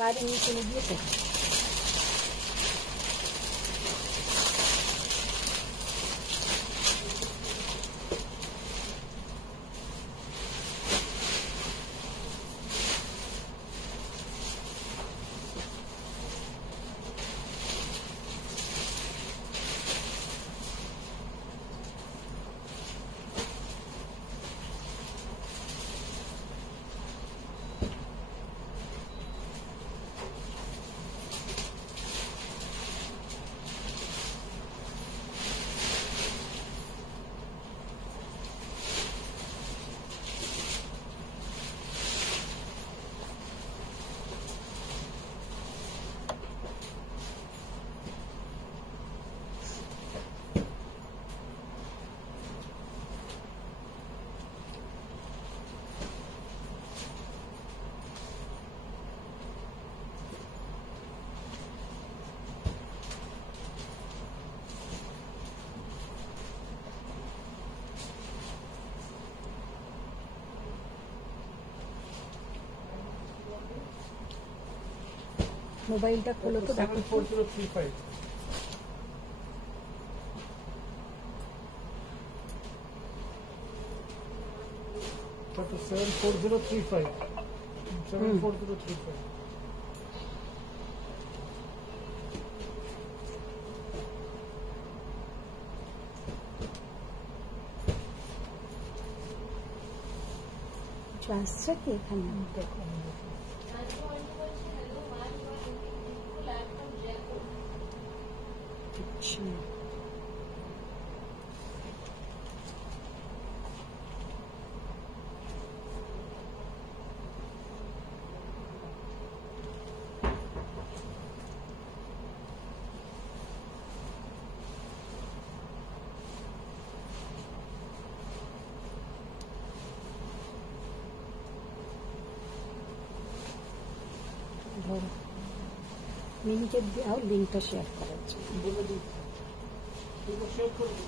বাইরে নিয়ে চলে গিয়েছে। মোবাইলটা খোলো তো দেখো। 74035 74035 74035 আসছে কি এখানে? দেখো আচ্ছা ধরো লিঙ্কের দাও, লিঙ্কটা শেয়ার করার জন্য বলে দিচ্ছি শেয়ার করবো।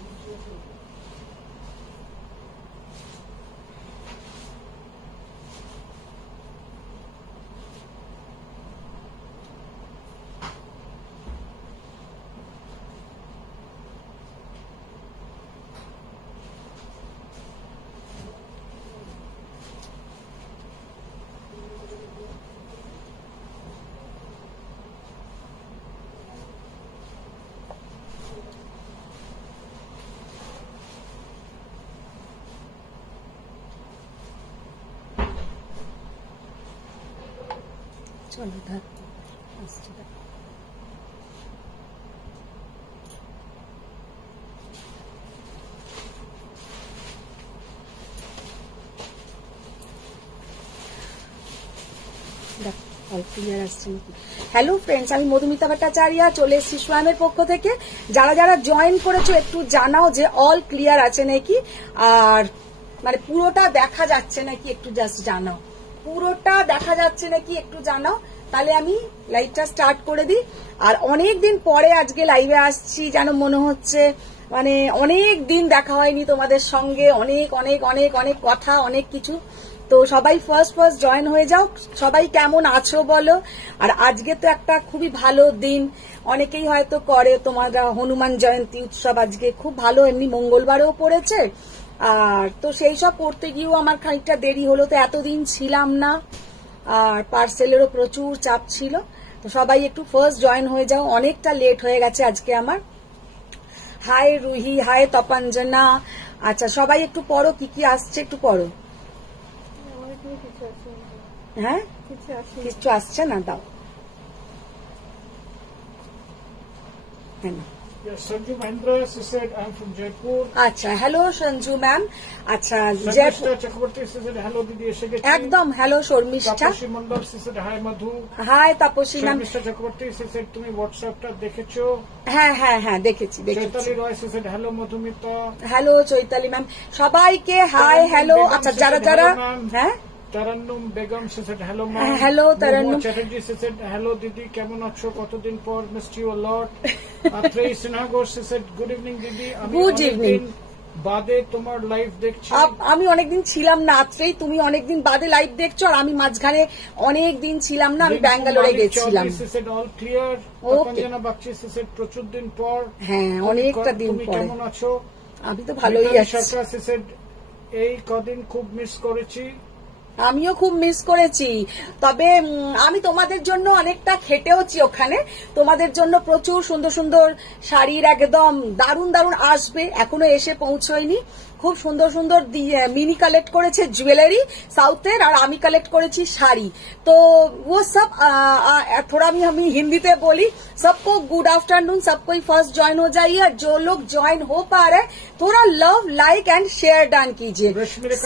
চলো ধর আসছে। হ্যালো ফ্রেন্ডস, আমি মধুমিতা ভট্টাচার্য চলে এসেছি সোয়ামের পক্ষ থেকে। যারা যারা জয়েন করেছো একটু জানাও যে অল ক্লিয়ার আছে নাকি, আর মানে পুরোটা দেখা যাচ্ছে নাকি একটু জাস্ট জানাও, পুরোটা দেখা যাচ্ছে নাকি একটু জানাও, তাহলে আমি লাইভটা স্টার্ট করে দিই। আর অনেক দিন পরে আজকে লাইভে আসছি, যেন মনে হচ্ছে মানে অনেক দিন দেখা হয়নি তোমাদের সঙ্গে, অনেক অনেক অনেক অনেক কথা, অনেক কিছু। তো সবাই ফার্স্ট জয়েন হয়ে যাও। সবাই কেমন আছো বলো। আর আজকে তো একটা খুবই ভালো দিন, অনেকেই হয়তো করে তোমরা হনুমান জয়ন্তী উৎসব, আজকে খুব ভালো, এমনি মঙ্গলবারেও পড়েছে। আর তো সেই সব করতে গিয়েও আমার খানিকটা দেরি হলো, তো এতদিন ছিলাম না, আর পার্সেলেরও প্রচুর চাপ ছিল। তো সবাই একটু ফার্স্ট জয়েন হয়ে যাও, অনেকটা লেট হয়ে গেছে আজকে আমার। Hi Ruhi, hi Tapanjana. আচ্ছা সবাই একটু পড়ো, কি কি আসছে একটু পড়ো। হ্যাঁ কিছু আসছে না, দাও। হ্যাঁ Yes, Sanju Mahendra, she said, I'm from Jaipur. আচ্ছা হ্যালো সঞ্জু ম্যাম। আচ্ছা Shormishta Chakraborty, she said, hello Didi, এসে গেছি। একদম hello Sharmistha. Tapasi Mandal, she said, hi Madhu. Hi Tapasi ma'am. Shormishta Chakraborty, she said, তুমি হোয়াটসঅ্যাপটা দেখেছো? হ্যাঁ হ্যাঁ হ্যাঁ দেখেছি দেখেছি। চৈতালি রয়, she said, hello Madhumita. Hello Chaitali ma'am, সবাইকে হাই হ্যালো। আচ্ছা যারা যারা হ্যাঁ Tarannum Begum, she said, hello ma'am. Hello Tarannum. Chatterjee, she said, hello দিদি, কেমন আছো, কতদিন পর, missed you a lot. Trey Sinagor, she said, good evening দিদি, আমি Good evening. বাদে তোমার লাইভ দেখছি। আমি অনেকদিন ছিলাম না, আজকেই তুমি অনেকদিন বাদে লাইভ দেখছো, আর আমি মাঝখানে অনেকদিন ছিলাম না, আমি ব্যাঙ্গালোরে গেছিলাম। All clear. অপঞ্জনা বাগচি প্রচুর দিন পর। হ্যাঁ, অনেকটা দিন তুমি পরে। কেমন আছো? আমি তো ভালোই আছি। এই কদিন খুব মিস করেছি। আমিও খুব মিস করেছি, তবে আমি তোমাদের জন্য অনেকটা খেটেওছি ওখানে। তোমাদের জন্য প্রচুর সুন্দর সুন্দর শাড়ির একদম দারুণ দারুণ আসবে, এখনো এসে পৌঁছয়নি। খুব সুন্দর সুন্দর মিনি কালেক্ট করেছে জুয়েলারি সাউথের, আর আমি কালেক্ট করেছি শাড়ি। তো वो सब थोड़ा हम हिंदीতে বলি। सबको गुड आफ्टरनून, सबको फर्स्ट ज्वाइन हो जाइए, और जो लोग ज्वाइन हो पा रहे थोड़ा love like and share done कीजिए,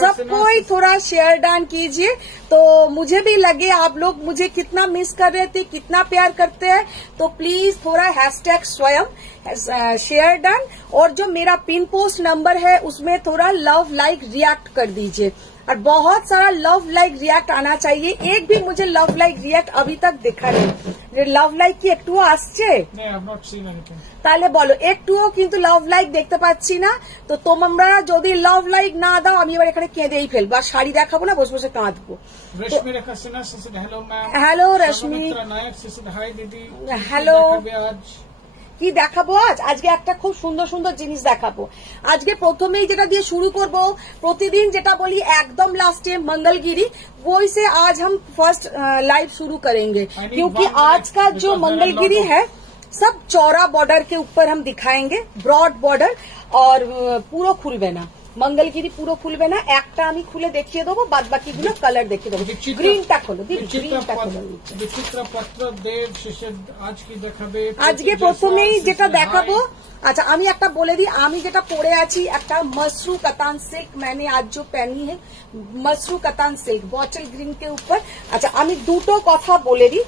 सबको थोड़ा शेयर डन कीजिए। तो मुझे भी लगे आप लोग मुझे कितना मिस कर रहे थे, कितना प्यार करते हैं। तो प्लीज थोड़ा हैशटैग स्वयं शेयर डन, और जो मेरा पिन पोस्ट नंबर है उसमें थोड़ा लव लाइक रिएक्ट कर दीजिए, और बहुत सारा लव लाइक रिएक्ट आना चाहिए। एक भी मुझे लव लाइक रिएक्ट अभी तक दिखा नहीं। लव लाइक কি একটুও আসছে? তাহলে বলো, একটুও কিন্তু লাভ লাইক দেখতে পাচ্ছি না। তো তোমরা যদি লাভ লাইক না দাও, আমি এবার এখানে কেঁদেই ফেলবো, আর শাড়ি দেখাবো না, বসে বসে কাঁদবো। হ্যালো রশ্মি, হ্যালো। কি দেখাবো আজ? আজকে একটা খুব সুন্দর সুন্দর জিনিস দেখাবো। আজকে প্রথমেই যেটা দিয়ে শুরু করব, প্রতিদিন যেটা বলি একদম লাস্টে मंगलगिरी, वही से आज हम फर्स्ट लाइव शुरू करेंगे, क्योंकि आज का जो मंगलगिरी है सब चौड़ा बॉर्डर के ऊपर हम दिखाएंगे, ब्रॉड बॉर्डर, और পুরো খুলবে না मंगलगिरी, পুরো খুলবে না। একটা আমি খুলে দেখিয়ে দেবো, বাদ বাকিগুলো কালার দেখিয়ে দেবো। গ্রিনটা খোলো দিদি, গ্রিনটা খোলো। আজকে প্রথমেই যেটা দেখাবো, अच्छा আমি একটা বলে দিই, আমি যেটা পরে আছি একটা मसरू कतान सिल्क, मैंने आज जो पहनी है Mashru katan silk bottle green के ऊपर। अच्छा আমি দুটো কথা বলে দিই,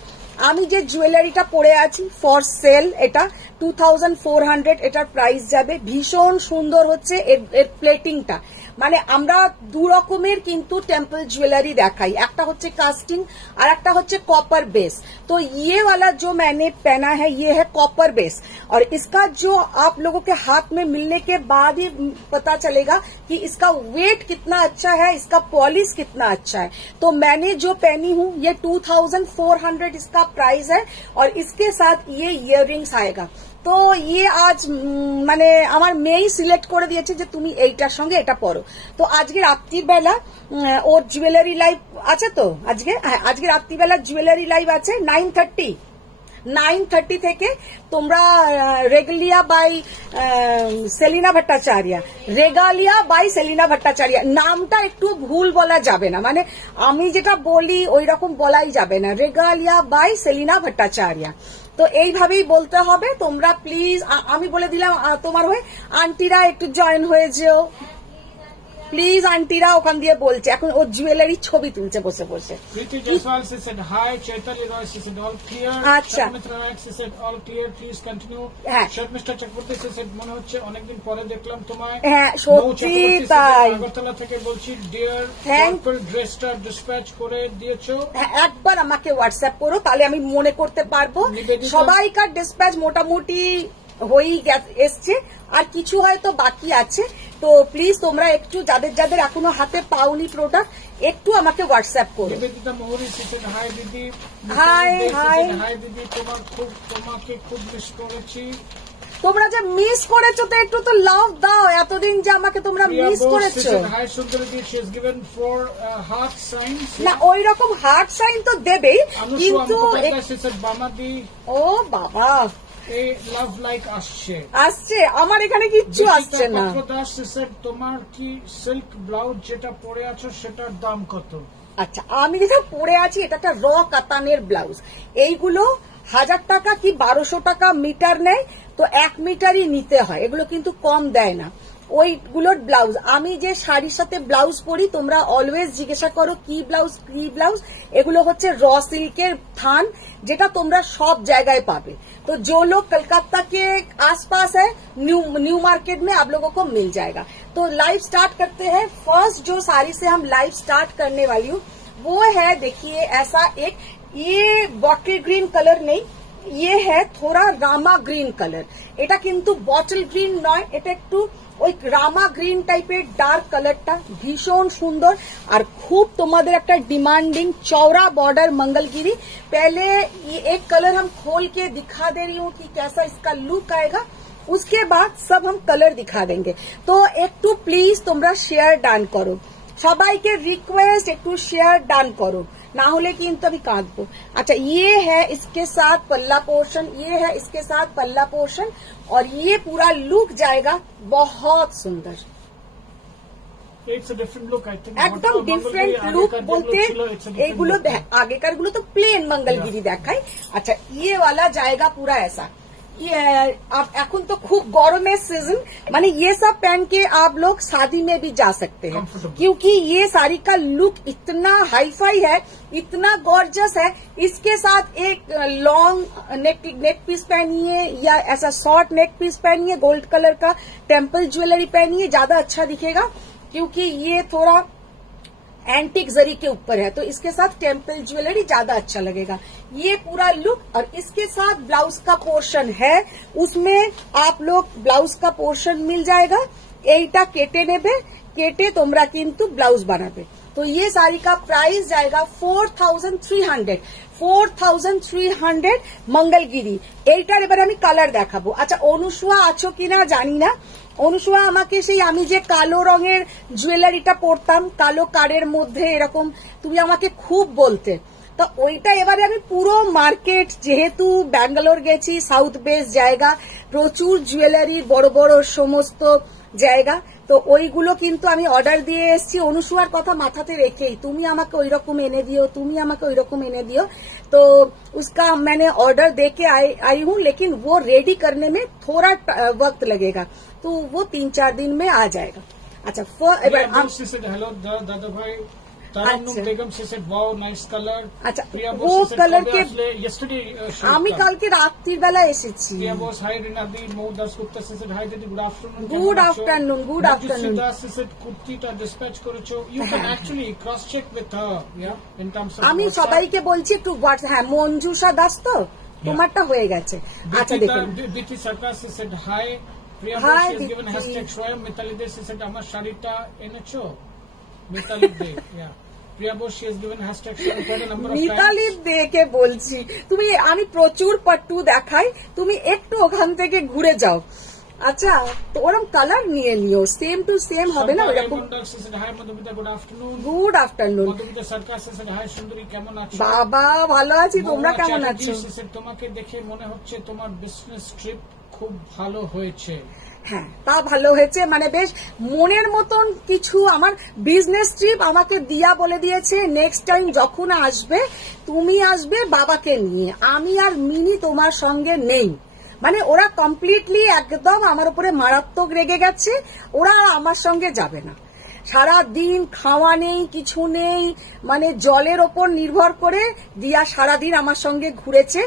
আমি যে জুয়েলারিটা পরে আছি ফর সেল, এটা 2400 এটার প্রাইস যাবে। ভীষণ সুন্দর হচ্ছে এর প্লেটিংটা, মানে আমরা দু রকমের কিন্তু টেম্পল ज्वेलरी দেখাই, একটা হচ্ছে कास्टिंग और একটা হচ্ছে कॉपर बेस। तो ये वाला जो मैंने पहना है ये है कॉपर बेस, और इसका जो आप लोगों के हाथ में मिलने के बाद ही पता चलेगा कि इसका वेट कितना अच्छा है, इसका पॉलिश कितना अच्छा है। तो मैंने जो पहनी हूँ ये 2400 इसका प्राइस है, और इसके साथ ये इयररिंग्स आएगा। তো ইয়ে আজ মানে আমার মেয়েই সিলেক্ট করে দিয়েছে যে তুমি এইটার সঙ্গে এটা পরো। তো আজকে রাত্রিবেলা ওর জুয়েলারি লাইভ আছে, তো আজকে রাত্রিবেলা জুয়েলারি লাইভ আছে 9:30 থেকে। তোমরা রেগালিয়া বাই সেলিনা ভট্টাচার্য, রেগালিয়া বাই সেলিনা ভট্টাচার্য, নামটা একটু ভুল বলা যাবে না, মানে আমি যেটা বলি ওই রকম বলাই যাবে না, রেগালিয়া বাই সেলিনা ভট্টাচার্য। তো এইভাবেই বলতে হবে। তোমরা প্লিজ, আমি বলে দিলাম তোমার হয়ে, আন্টিরা একটু জয়েন হয়ে যেও প্লিজ। আন্টিরা ওখান দিয়ে বলছে, এখন ও জুয়েলারি ছবি তুলছে বসে বসে। আচ্ছা মনে হচ্ছে অনেকদিন পরে দেখলাম তোমায়। হ্যাঁ সত্যি তাই, আগরতলা থেকে বলছি, ডিয়ার ড্রেসটা ডিসপ্যাচ করে দিয়েছো, একবার আমাকে হোয়াটসঅ্যাপ করো, তাহলে আমি মনে করতে পারবো। সবাইকার ডিসপ্যাচ মোটামুটি হয়েই এসছে, আর কিছু হয়তো বাকি আছে। তো প্লিজ তোমরা একটু যাদের যাদের এখনো হাতে পাওনি প্রোডাক্ট, একটু আমাকে হোয়াটসঅ্যাপ করো। হাই দিদি, হাই হাই হাই দিদি, তোমাকে খুব মিস করেছি। তোমরা যে মিস করেছো তো একটু তো লাভ দাও, এতদিন যে আমাকে তোমরা মিস করেছো। না ওই রকম হার্ট সাইন তো দেবেই, কিন্তু ও বাবা লাভ লাইক আসছে, আমার এখানে কিচ্ছু আসছে না। তোমার কি সিল্ক ব্লাউজ যেটা পরে আছো সেটার দাম কত? আচ্ছা আমি যেটা পরে আছি এটা একটা র কাতানের ব্লাউজ, এইগুলো 1000 টাকা কি 1200 টাকা মিটার নেয়, তো 1 মিটারই নিতে হয়, এগুলো কিন্তু কম দেয় না। ওইগুলোর ব্লাউজ, আমি যে শাড়ির সাথে ব্লাউজ পরি তোমরা অলওয়েজ জিজ্ঞাসা করো কি ব্লাউজ কি ব্লাউজ, এগুলো হচ্ছে র সিল্কের থান, যেটা তোমরা সব জায়গায় পাবে। तो जो लोग कलकत्ता के आसपास है न्यू मार्केट में आप लोगों को मिल जाएगा। तो लाइव स्टार्ट करते हैं। फर्स्ट जो साड़ी से हम लाइव स्टार्ट करने वाली हूँ वो है, देखिए ऐसा एक, ये बॉटल ग्रीन कलर नहीं, ये है थोड़ा रामा ग्रीन कलर। এটা কিন্তু বটল গ্রিন নয়, এটা একটু ওই রামা গ্রিন টাইপের ডার্ক কালারটা ভীষণ সুন্দর আর খুব তোমাদের একটা डिमांडिंग चौड़ा बॉर्डर मंगलगिरी। पहले ये एक कलर हम खोल के दिखा दे रही हूँ कि कैसा इसका लुक आएगा, उसके बाद सब हम कलर दिखा देंगे। तो একটু প্লিজ তোমরা শেয়ার ডান করো, সবাইকে রিকোয়েস্ট একটু শেয়ার ডান করো, ना होले কিন্তু আমি কাঁদবো। अच्छा ये है इसके साथ पल्ला पोर्शन, ये है इसके साथ पल्ला पोर्शन और ये पूरा लुक जाएगा बहुत सुंदर, একদম ডিফারেন্ট লুক বলতে এইগুলো আগেকার গুলো তো প্লেন मंगलगिरी দেখায়। अच्छा ये वाला जाएगा पूरा ऐसा, ये अब এখন তো খুব গরমের सीजन, माने ये सब पहन के आप लोग शादी में भी जा सकते हैं क्योंकि ये साड़ी का लुक इतना हाईफाई है, इतना गॉर्जियस है। इसके साथ एक लॉन्ग नेक पीस पहनिए या ऐसा शॉर्ट नेक पीस पहनिए, गोल्ड कलर का टेम्पल ज्वेलरी पहनिए, ज्यादा अच्छा दिखेगा क्योंकि ये थोड़ा एंटिक जरी के ऊपर है, तो इसके साथ टेम्पल ज्वेलरी ज्यादा अच्छा लगेगा। ये पूरा लुक और इसके साथ ब्लाउज का पोर्शन है, उसमें आप लोग ब्लाउज का पोर्शन मिल जाएगा। এইটা কেটে নেবে, কেটে তোমরা কিন্তু ব্লাউজ বানাবে। तो ये साड़ी का प्राइस जाएगा 4300 मंगलगिरी। এইটার এবারে আমি কালার দেখাবো। আচ্ছা অনুসুয়া আছো কিনা জানি না, অনুসুয়া আমাকে সেই আমি যে কালো রঙের জুয়েলারিটা পরতাম কালো কারের মধ্যে এরকম তুমি আমাকে খুব বলতে, তো ওইটা এবারে আমি পুরো মার্কেট, যেহেতু ব্যাঙ্গালোর গেছি সাউথ বেস জায়গা, প্রচুর জুয়েলারি বড় বড় সমস্ত জায়গা, তো ওইগুলো কিন্তু আমি অর্ডার দিয়ে এসেছি অনুসুয়ার কথা মাথাতে রেখেই, তুমি আমাকে ওইরকম এনে দিও, তুমি আমাকে ওইরকম এনে দিও। तो उसका मैंने ऑर्डर देके आई हूँ, लेकिन वो रेडी करने में थोड़ा वक्त लगेगा, तो वो 3-4 दिन में आ जाएगा। अच्छा हेलो दादा भाई তারান্নুম বেগম সে সেড ওয়াও নাইস কালার। আচ্ছা ও কালার কে yesterday আমি কালকে রাত্রির বেলা এসেছি। প্রিয়া বস হাই রিনাদি Mou Dasgupta she said hi দিদি good afternoon. Good afternoon, good afternoon. She said কুর্তিটা ডিসপ্যাচ করেছো, you can actually cross check with her yeah in terms of. আমি সবাইকে বলছি একটু হ্যাঁ মঞ্জুষা দাস তো তোমারটা হয়ে গেছে। আচ্ছা দেখুন BT Sarkar she said hi Priya boss is given hashtag শোয়েম মিতালি দে সে সেড আমার শাড়িটা এনেছো মিতালি দে ইয়া মিতালি দেখে বলছি তুমি, আমি প্রচুর পট্টু দেখাই, তুমি একটু ওখান থেকে ঘুরে যাও। আচ্ছা তো ওরকম কালার নিয়ে নিও, সেম টু সেম হবে না ওরকম। গুড আফটারনুন বাবা, ভালো আছি, তোমরা কেমন আছো? তোমাকে দেখে মনে হচ্ছে তোমার বিজনেস ট্রিপ খুব ভালো হয়েছে। হ্যাঁ তা ভালো হয়েছে, মানে বেশ মনের মতন কিছু। আমার বিজনেস ট্রিপ আমাকে দিয়া বলে দিয়েছে নেক্সট টাইম যখন আসবে তুমি আসবে বাবাকে নিয়ে, আমি আর মিনি তোমার সঙ্গে নেই। মানে ওরা কমপ্লিটলি একদম আমার উপরে মারাত্মক রেগে গেছে, ওরা আমার সঙ্গে যাবে না। সারা দিন খাওয়া নেই, কিছু নেই, মানে জলের ওপর নির্ভর করে দিয়া সারাদিন আমার সঙ্গে ঘুরেছে,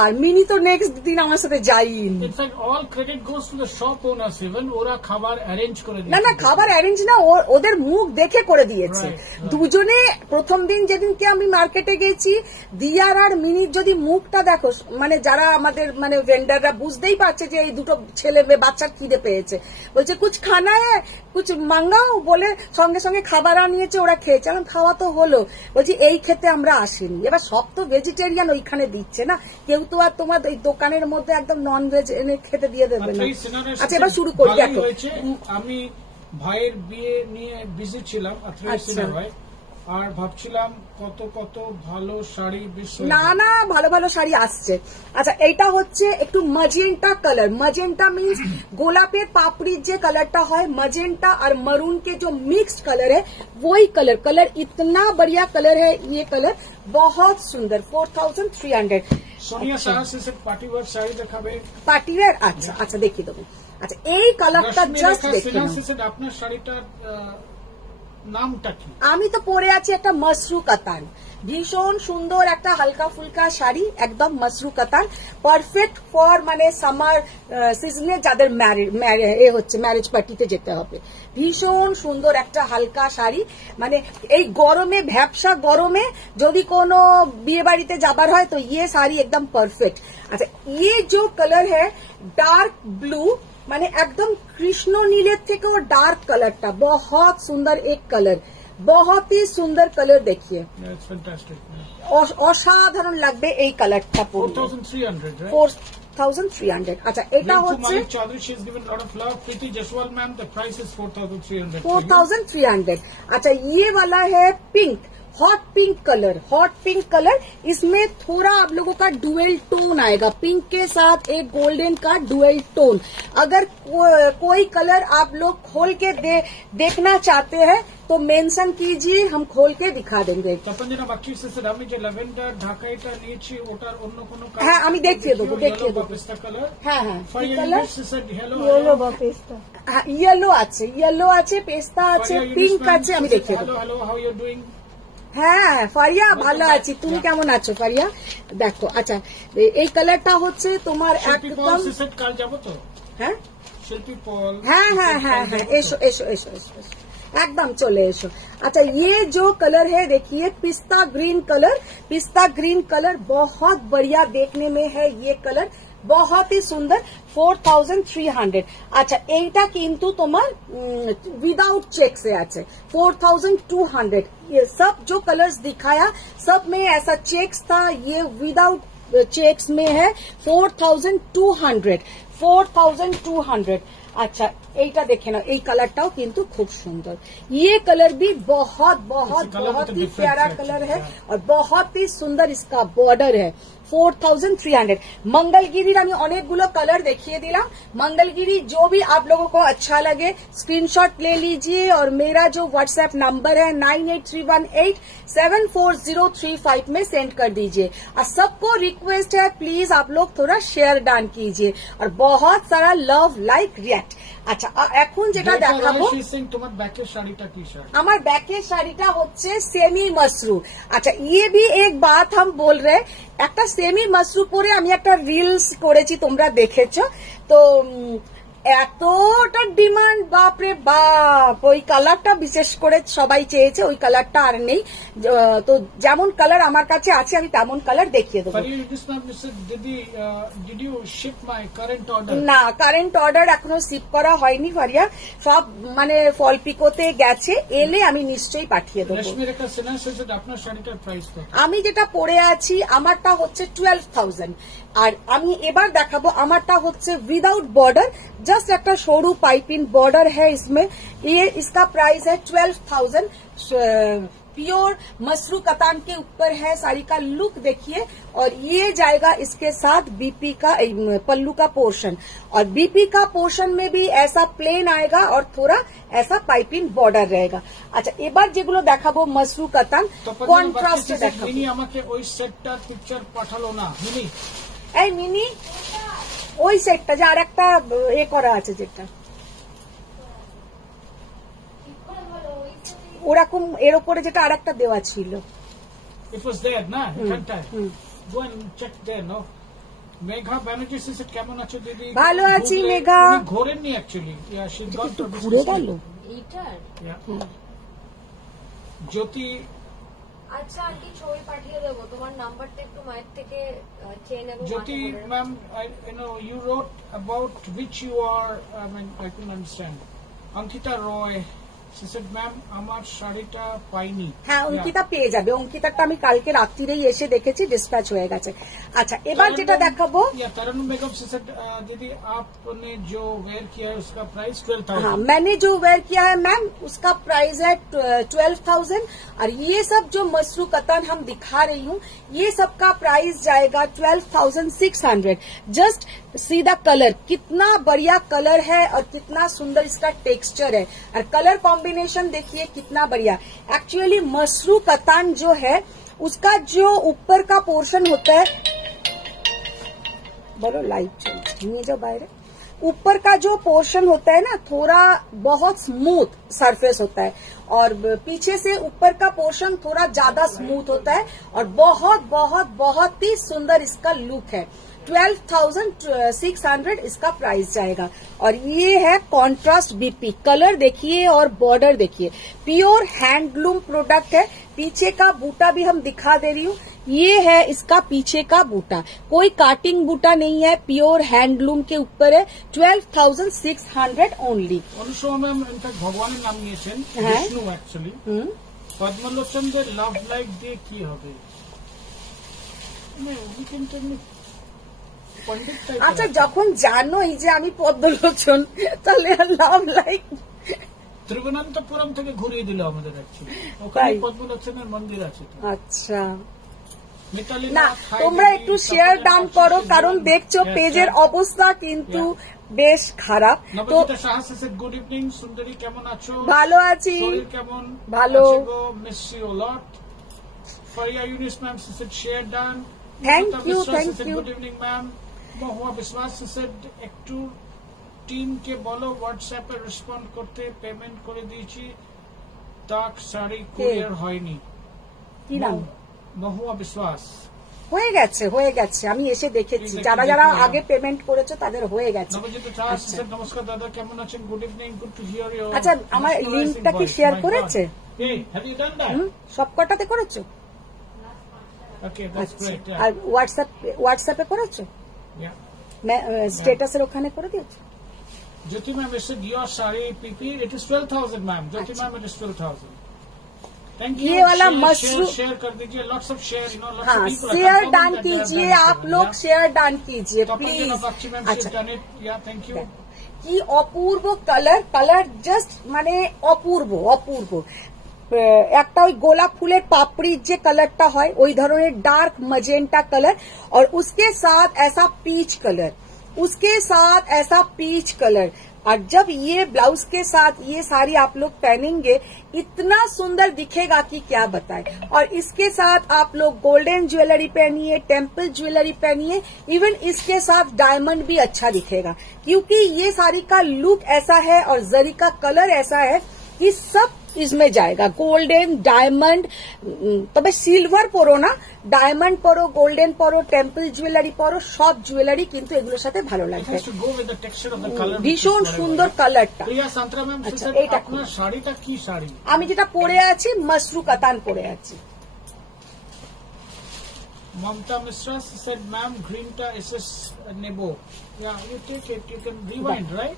আর মিনি তো নেক্সট দিন আমার সাথে যাইনি। In fact all credit goes to the shop owners, even ওরা খাবার অ্যারেঞ্জ করে দিয়েছে। না না খাবার অ্যারেঞ্জ না, ওদের মুখ দেখে করে দিয়েছে। দুজনে প্রথম দিন যেদিনকে আমি মার্কেটে গেছি, দিয়ার আর মিনির যদি মুখটা দেখো, মানে যারা আমাদের মানে ভেন্ডাররা বুঝতেই পারছে যে এই দুটো ছেলে মেয়ে বাচ্চার খিদে পেয়েছে, বলছে কুছ খানা হ্যায় কুছ মাঙ্গাও বলে সঙ্গে সঙ্গে খাবার আনিয়েছে, ওরা খেয়েছে। এখন খাওয়া তো হলো, বলছি এই খেতে আমরা আসিনি। এবার সব তো ভেজিটেরিয়ান ওইখানে দিচ্ছে না, কেউ তো আর তোমার এই দোকানের মধ্যে একদম নন ভেজ এনে খেতে দিয়ে দেবে না। আচ্ছা এবার শুরু করি। দেখো আমি ভাইয়ের বিয়ে নিয়ে বিজি ছিলাম ভাই, আর ভাবছিলাম কত কত ভালো শাড়ি, না না ভালো ভালো শাড়ি আসছে। আচ্ছা এইটা হচ্ছে একটু मजेंटा कलर, मजेंटा मीन्स গোলাপের পাপড়ির যে কালারটা হয়, मजेंटा और मरून के जो मिक्स्ड कलर है वही कलर इतना बढ़िया कलर है, ये कलर बहुत सुंदर। 4300 সোনিয়া সাহা সে পার্টিওয়ার শাড়ি দেখাবে, পার্টিওয়ার। আচ্ছা আচ্ছা দেখিয়ে দেবো। আচ্ছা এই কালারটা জাস্ট দেখুন, আপনার শাড়িটার নামটা কি? আমি তো পরে আছি একটা মসরু কাতান, ভীষণ সুন্দর একটা হালকা ফুলকা শাড়ি, একদম মসরু কাতান, পারফেক্ট ফর মানে সামার সিজনে যাদের ম্যারেজ পার্টিতে যেতে হবে। ভীষণ সুন্দর একটা হালকা শাড়ি, মানে এই গরমে ভ্যাপসা গরমে যদি কোনো বিয়ে বাড়িতে যাবার হয় তো ইয়ে শাড়ি একদম পারফেক্ট। अच्छा ये जो कलर है डार्क ब्लू মানে একদম কৃষ্ণ নীলের থেকেও ডার্ক কালারটা, বহুত সুন্দর এক কালার, बहुत ही सुंदर कलर देखिए, অসাধারণ লাগবে এই কালারটা পরে। 4300 अच्छा এটা হচ্ছে 4300। अच्छा ये वाला है पिंक, हॉट पिंक कलर, इसमें थोड़ा आप लोगों का डुअल टोन आएगा, पिंक के साथ एक गोल्डन का डुअल टोन। अगर कोई कलर आप लोग खोल के देखना चाहते हैं तो मेंशन कीजिए, हम खोल के दिखा देंगे। হ্যাঁ আমি দেখিয়ে দেবো। হ্যাঁ ইয়েলো আছে, পেস্তা আছে, পিঙ্ক আছে, আমি দেখিয়ে দেবো। হ্যাঁ ফারিয়া ভালো আছি, তুমি কেমন আছো ফারিয়া? দেখো আচ্ছা এই কালারটা হচ্ছে তোমার একদম, হ্যাঁ এসো एकदम चले एसो। अच्छा ये जो कलर है देखिए पिस्ता ग्रीन कलर बहुत बढ़िया देखने में है, ये कलर बहुत ही सुंदर। 4300। अच्छा এইটা কিন্তু তোমার विदाउट चेक से আছে 4200। ये सब जो कलर्स दिखाया सब में ऐसा चेक्स था, ये विदाउट चेक्स में है 4200। अच्छा এইটা দেখে নাও, এই কালারটাও কিন্তু খুব সুন্দর। ये कलर भी बहुत ही प्यारा कलर है और बहुत ही सुंदर इसका बॉर्डर है। 4300। मंगलगिरी আমি অনেকগুলো कलर देखिए दिला, मंगलगिरी जो भी आप लोगों को अच्छा लगे स्क्रीनशॉट ले लीजिए और मेरा जो व्हाट्सएप नंबर है 9831874035 में सेंड कर दीजिए। और सबको रिक्वेस्ट है प्लीज आप लोग थोड़ा शेयर डान कीजिए और बहुत सारा लव लाइक रिएक्ट। अच्छा এখন যেটা দেখাবো তোমার ব্যাকের শাড়িটা কি শাড়ি? আমার ব্যাকের শাড়িটা হচ্ছে সেমি মসরু। अच्छा ये भी एक बात हम बोल रहे, একটা সেমি মসরু পরে আমি একটা রিলস করেছি, তোমরা দেখেছো তো, এতটা ডিমান্ড বাপরে বাপ, ওই কালারটা বিশেষ করে সবাই চেয়েছে, ওই কালারটা আর নেই। তো যেমন কালার আমার কাছে আছে আমি তেমন কালার দেখিয়ে দেবো। না কারেন্ট অর্ডার এখনো শিপ করা হয়নি ফারিয়া, সব মানে ফল পিকোতে গেছে, এলে আমি নিশ্চয়ই পাঠিয়ে দেবো। আমি যেটা পরে আছি আমারটা হচ্ছে 12000। আর আমি এবার দেখাবো আমারটা হচ্ছে विदाउट बॉर्डर, जस्ट একটা সরু পাইপিং बॉर्डर है इसमें। ये इसका प्राइस है 12000। प्योर मसरू कतान के ऊपर है, साड़ी का लुक देखिए। और ये जाएगा इसके साथ बीपी का पल्लू का पोर्शन, और बीपी का पोर्शन में भी ऐसा प्लेन आएगा और थोड़ा ऐसा पाइपिंग बॉर्डर रहेगा। अच्छा এবার যেগুলো দেখাবো মসরু কাতান কন্ট্রাস্টে দেখাবো। আমাকে ওই সেটটার পিকচার পাঠালো না মিনি, এই মিনি ওই সেটটা যে আর একটা এ করা আছে যেটা ওরকম এর উপরে যেটা আর একটা দেওয়া ছিল। It was there না এখানটায়, go and check there no। Megha Banerjee সে কেমন আছো দিদি? ভালো আছি মেঘা। ঘোরেননি অ্যাকচুয়ালি, she got to ঘুরে গেল এইটার। জ্যোতি আচ্ছা আন্টি ছবি পাঠিয়ে দেবো, তোমার নাম্বারটা একটু মায়ের থেকে চেয়ে নেব। জ্যোতি ma'am you wrote about which you are, I mean I couldn't understand। Ankita Roy she said ma'am আমার শাড়িটা পাইনি। হ্যাঁ অঙ্কিতা পেয়ে যাবে, অঙ্কিতাটা আমি কালকে রাত্রিরেই এসে দেখেছি, ডিসপ্যাচ হয়ে গেছে। আচ্ছা এবার যেটা দেখাবো तरन्नुम बेगम she said दीदी आपने जो वेयर किया है उसका प्राइस 12000। हाँ मैंने जो वेयर किया है मैम उसका प्राइस है 12000। और ये सब जो मसरू कतन हम दिखा रही हूँ ये सब का प्राइस जाएगा 12600। जस्ट सी द कलर, कितना बढ़िया कलर है और कितना सुंदर इसका टेक्सचर है, और कलर कॉम्बिनेशन देखिए कितना बढ़िया। एक्चुअली मसरू कतान जो है उसका जो ऊपर का पोर्शन होता है, बोलो लाइट चलिए जो बाहर ऊपर का जो पोर्शन होता है ना थोड़ा बहुत स्मूथ सरफेस होता है, और पीछे से ऊपर का पोर्शन थोड़ा ज्यादा स्मूथ होता है, और बहुत ही सुंदर इसका लुक है। 12600 इसका प्राइस जाएगा। और ये है कॉन्ट्रास्ट बीपी, कलर देखिए और बॉर्डर देखिए, प्योर हैंडलूम प्रोडक्ट है। पीछे का बूटा भी हम दिखा दे रही हूँ, ये है इसका पीछे का बूटा, कोई काटिंग बूटा नहीं है, प्योर हैंडलूम के ऊपर है, 12,600 ओनली। অনুসম ম্যাম ইনফ্যাক্ট ভগবানের নাম নিয়েছেন, হ্যাঁ। বিষ্ণু অ্যাকচুয়ালি। পদ্মলোচনদের লাভ লাইক দিয়ে কি হবে? উনি কিন্তু এমনি পণ্ডিত টাইপের আচ্ছা, আছে। যখন জানোই যে আমি পদ্মলোচন, তাহলে আর লাভ লাইক। তিরুবনন্তপুরম থেকে ঘুরিয়ে দিল আমাদের অ্যাকচুয়ালি, ওখানে তাই? পদ্মলোচনের মন্দির আছে তো। আচ্ছা, মিতালি না নাথ, হাই তোমরা দিদি, একটু শেয়ার সকলে ডান আছে, করো, সে কারণ জীবন- দেখছো Yes, পেজের yes. অবস্থা কিন্তু বেশ খারাপ। তো Nabajita Saha said, good evening সুন্দরী, কেমন আছো? ভালো আছি। শরীর কেমন? ভালো। Miss you lot. Faria Yunus ma'am said, share done. Thank you, thank you. Good evening ma'am. Mahua Biswas said, একটু টিমকে বলো হোয়াটসঅ্যাপে রেসপন্ড করতে, পেমেন্ট করে দিয়েছি, তাক শাড়ি কুরিয়ার হয়নি। কি নাম? মহুয়া বিশ্বাস। হয়ে গেছে, হয়ে গেছে, আমি এসে দেখেছি, ঠিক আছে, যারা যারা দেখলাম। আগে পেমেন্ট করেছো তাদের হয়ে গেছে। নবজিতা সাহা said, নমস্কার দাদা, কেমন আছেন? Good evening, good to hear you. আচ্ছা, আমার লিঙ্কটা কি শেয়ার করেছে? Hey, have you done that? সব কটাতে করেছো? Okay, that's আচ্ছা, great. Yeah. আর হোয়াটসঅ্যাপে করেছো? Yeah. স্টেটাসের ওখানে করে দিয়েছো? Jyoti ma'am, I said your sari PP, it is 12,000 ma'am. Jyoti Achha. ma'am, it is 12,000. Thank you. ये वाला मशरूम- share कर दीजिए, lots of share, you know, lots हाँ, of people are share confirming done that they have कीजिए, done it. आप लोग Yeah. Share डान कीजिए Tapanjana please. Bakshi ma'am, she's done it. Yeah, thank you. কি অপূর্ব colour, colour just মানে অপূর্ব অপূর্ব। একটা ওই গোলাপ ফুলের পাপড়ির যে কালারটা হয় ওই ধরনের ডার্ক मजेंटा कलर, और उसके साथ ऐसा पीच कलर, उसके साथ ऐसा पीच कलर, और जब ये ब्लाउज के साथ ये साड़ी आप लोग पहनेंगे इतना सुंदर दिखेगा कि क्या बताएं। और इसके साथ आप लोग गोल्डन ज्वेलरी पहनिए, टेम्पल ज्वेलरी पहनिए, इवन इसके साथ डायमंड भी अच्छा दिखेगा, क्योंकि ये साड़ी का लुक ऐसा है और जरी का कलर ऐसा है कि सब इसमें जाएगा। गोल्डन, डायमंड, তবে সিলভার পরো না, ডায়মন্ড পরো, গোল্ডেন পরো, টেম্পল জুয়েলারি পরো, সব জুয়েলারি কিন্তু এগুলোর সাথে ভালো It লাগবে। has to go with the texture of the color. ভীষণ সুন্দর কালারটা। প্রিয়া সান্ত্রা ম্যাম, আচ্ছা, said, এইটা আপনার শাড়িটা কি শাড়ি? আমি যেটা পরে আছি মসরু কাতান পরে আছি। Mamta Mishra said, ma'am, greenটা SS নেবো। Yeah, you take it, you can rewind, right?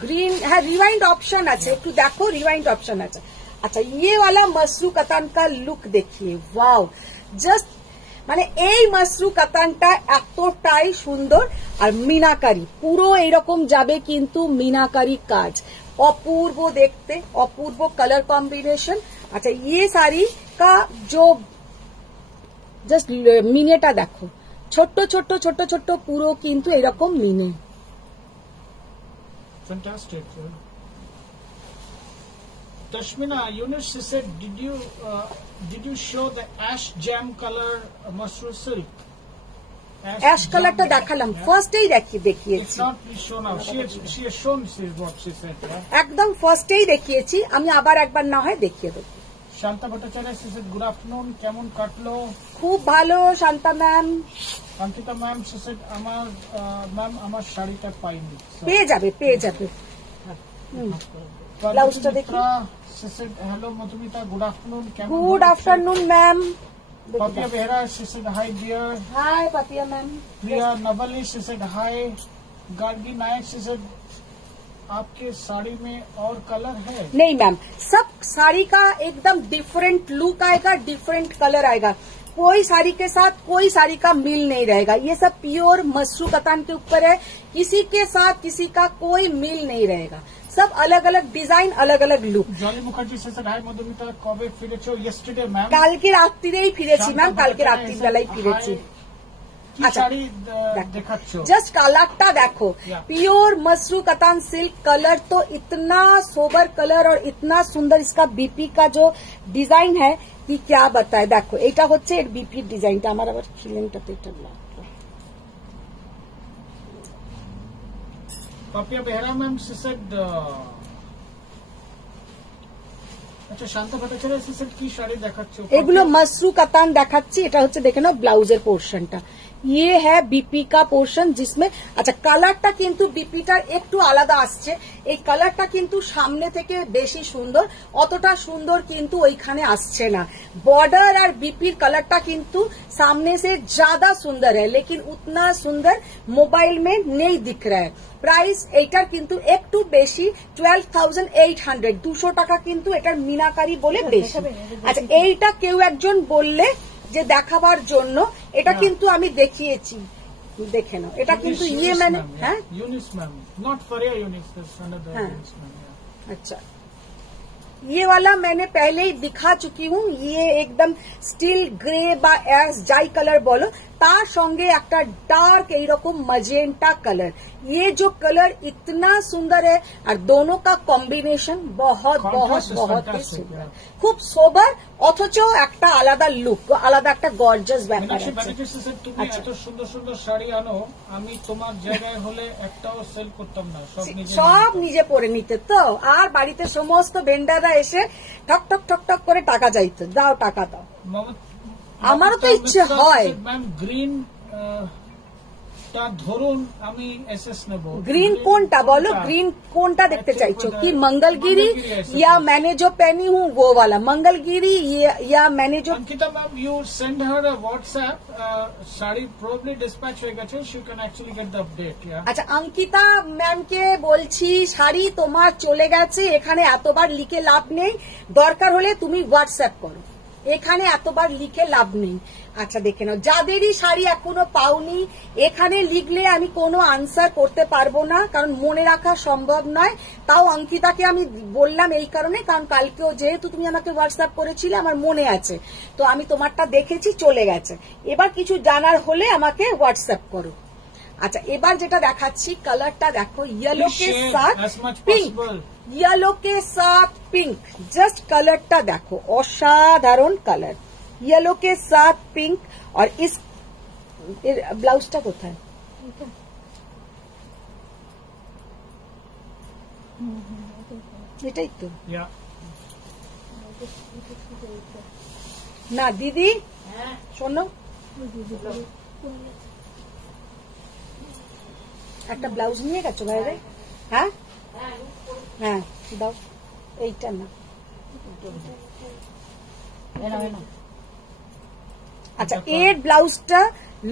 Green, হ্যাঁ রিওয়াইন্ড অপশন আছে, একটু দেখো রিওয়াইন্ড অপশন আছে। আচ্ছা, ये वाला मसरू कतान का लुक देखिए, वाओ, জাস্ট মানে এই মসরু কাতানটা এতটাই সুন্দর। আর মিনাকারি পুরো এরকম যাবে, কিন্তু মিনাকারি কাজ অপূর্ব দেখতে, অপূর্ব কালার কম্বিনেশন। আচ্ছা, ये साड़ी का जो জাস্ট মিনেটা দেখো, ছোট্ট ছোট্ট ছোট্ট ছোট্ট পুরো কিন্তু এরকম মিনে। Fantastic. Tashmina, Yunus said, did you show the ash jam color mushroom silk? Ash jam, কালারটা দেখালাম, yeah. ফার্স্টেই It's দেখিয়েছি, not please show now. She has shown, this is what she said. Yeah? একদম ফার্স্টেই দেখিয়েছি, আমি আবার একবার না হয় দেখিয়ে দেবো। Shanta Bhattacharya, she said, good afternoon, কেমন কাটলো? খুব ভালো Shanta ma'am. Ankita ma'am, she said, ma'am, আমার শাড়িটা পাইনি। So, পেয়ে যাবে, পেয়ে যাবে। ব্লাউজটা দেখি। Mitra, she said, hello Madhumita, good afternoon, কেমন গুড হয়েছে? Afternoon ma'am. Papia Behra, she said, hi dear. Hi Papiya ma'am. Priya Navali, she said, hi. Gargi Nayak, she said, आपके साड़ी में और कलर है? नहीं मैम, सब साड़ी का एकदम डिफरेंट लुक आएगा, डिफरेंट कलर आएगा, कोई साड़ी के साथ कोई साड़ी का मिल नहीं रहेगा। ये सब प्योर मसरू कतान के ऊपर है, किसी के साथ किसी का कोई मिल नहीं रहेगा, सब अलग अलग डिजाइन, अलग अलग look. Jolly Mukherjee, she said, hi Madhumita, কবে ফিরেছো? Yesterday ma'am. কালকে রাত্রিরেই ফিরেছি ম্যাম, কালকে রাত্রির বেলায় ফিরেছি। কি আচ্ছা, শাড়ি দেখাচ্ছ? जस्ट कलरটা देखो, Yeah. Pure mashru katan silk colour, तो इतना सोबर कलर और इतना सुंदर इसका बीपी का जो डिजाइन है कि क्या बताए। देखो এটা হচ্ছে এর বিপি ডিজাইনটা, আমার আবার ফিলিংটাতে এটা লাগলো। Papia Behra ma'am, she said, আচ্ছা শান্তা ভট্টাচার্য, she said, কি শাড়ি দেখাচ্ছ? এগুলো মসরু কাতান দেখাচ্ছি, এটা হচ্ছে দেখে নাও ব্লাউজের পোর্শনটা, ये है बीपी का पोर्शन जिसमें अच्छा কালারটা কিন্তু বিপিটার একটু আলাদা আসছে এই কালারটা কিন্তু সামনে থেকে বেশি সুন্দর অতটা সুন্দর কিন্তু ওইখানে আসছে না बॉर्डर और बीपी कलरটা কিন্তু सामने से ज्यादा सुंदर है लेकिन उतना सुंदर मोबाइल में नहीं दिख रहा है প্রাইস এইটার কিন্তু একটু বেশি 12,800 200 টাকা কিন্তু এটার মিনাকারি বলে বেশি আচ্ছা এইটা কেউ একজন বললে যে দেখাবার জন্য এটা কিন্তু আমি দেখিয়েছি দেখে নাও এটা কিন্তু ইয়ে মানে হ্যাঁ Yunus ma'am not Faria Yunus this another Yunus ma'am अच्छा ये वाला मैंने पहले ही दिखा चुकी हूँ ये एकदम स्टील ग्रे বা অ্যাশ যাই কালার বলো তার সঙ্গে একটা डार्क এইরকম मजेंटा कलर ये जो कलर इतना सुंदर है और दोनों का कॉम्बिनेशन बहुत बहुत बहुत ही सुंदर খুব সোবার অথচ একটা আলাদা লুক আলাদা একটা গর্জাস ব্যাপার আছে তুমি এত সুন্দর সুন্দর শাড়ি আনো আমি তোমার জায়গায় হলে একটাও সেল করতাম না সব নিজে পরে নিতে তো আর বাড়িতে সমস্ত ভেন্ডাররা এসে ঠক ঠক ঠক ঠক করে টাকা চাইতো দাও টাকা দাও আমারও তো ইচ্ছে হয় ম্যাম গ্রিন টা ধরুন আমি এসএস নেব ग्रीन কোনটা বলো ग्रीन কোনটা দেখতে চাইছো কি मंगलगिरी या मैंने जो पहनी हूँ वो वाला मंगलगिरी या मैंने जो Ankita ma'am you send her a WhatsApp sari probably dispatch হয়ে গেছে she can actually get the update আচ্ছা অঙ্কিতা ম্যামকে বলছি শাড়ি তোমার চলে গেছে এখানে এতবার লিখে লাভ নেই দরকার হলে তুমি হোয়াটসঅ্যাপ করো এখানে এতবার লিখে লাভ নেই আচ্ছা দেখে নাও যাদেরই শাড়ি এখনো পাওনি এখানে লিখলে আমি কোনো আনসার করতে পারবো না কারণ মনে রাখা সম্ভব নয় তাও অঙ্কিতাকে আমি বললাম এই কারণে কারণ কালকেও যেহেতু তুমি আমাকে হোয়াটসঅ্যাপ করেছিলে আমার মনে আছে তো আমি তোমারটা দেখেছি চলে গেছে এবার কিছু জানার হলে আমাকে হোয়াটসঅ্যাপ করো আচ্ছা এবার যেটা দেখাচ্ছি কালারটা দেখো येलो के साथ पिंक येलो के साथ पिंक जस्ट कलरটা দেখো অসাধারণ কালার येलो के साथ पिंक और इस ব্লাউজটা কোথায় এটাই তো না দিদি শোনো একটা ব্লাউজ নিয়ে গেছো বাইরে হ্যাঁ হ্যাঁ দাও এইটা না আচ্ছা এর ব্লাউজটা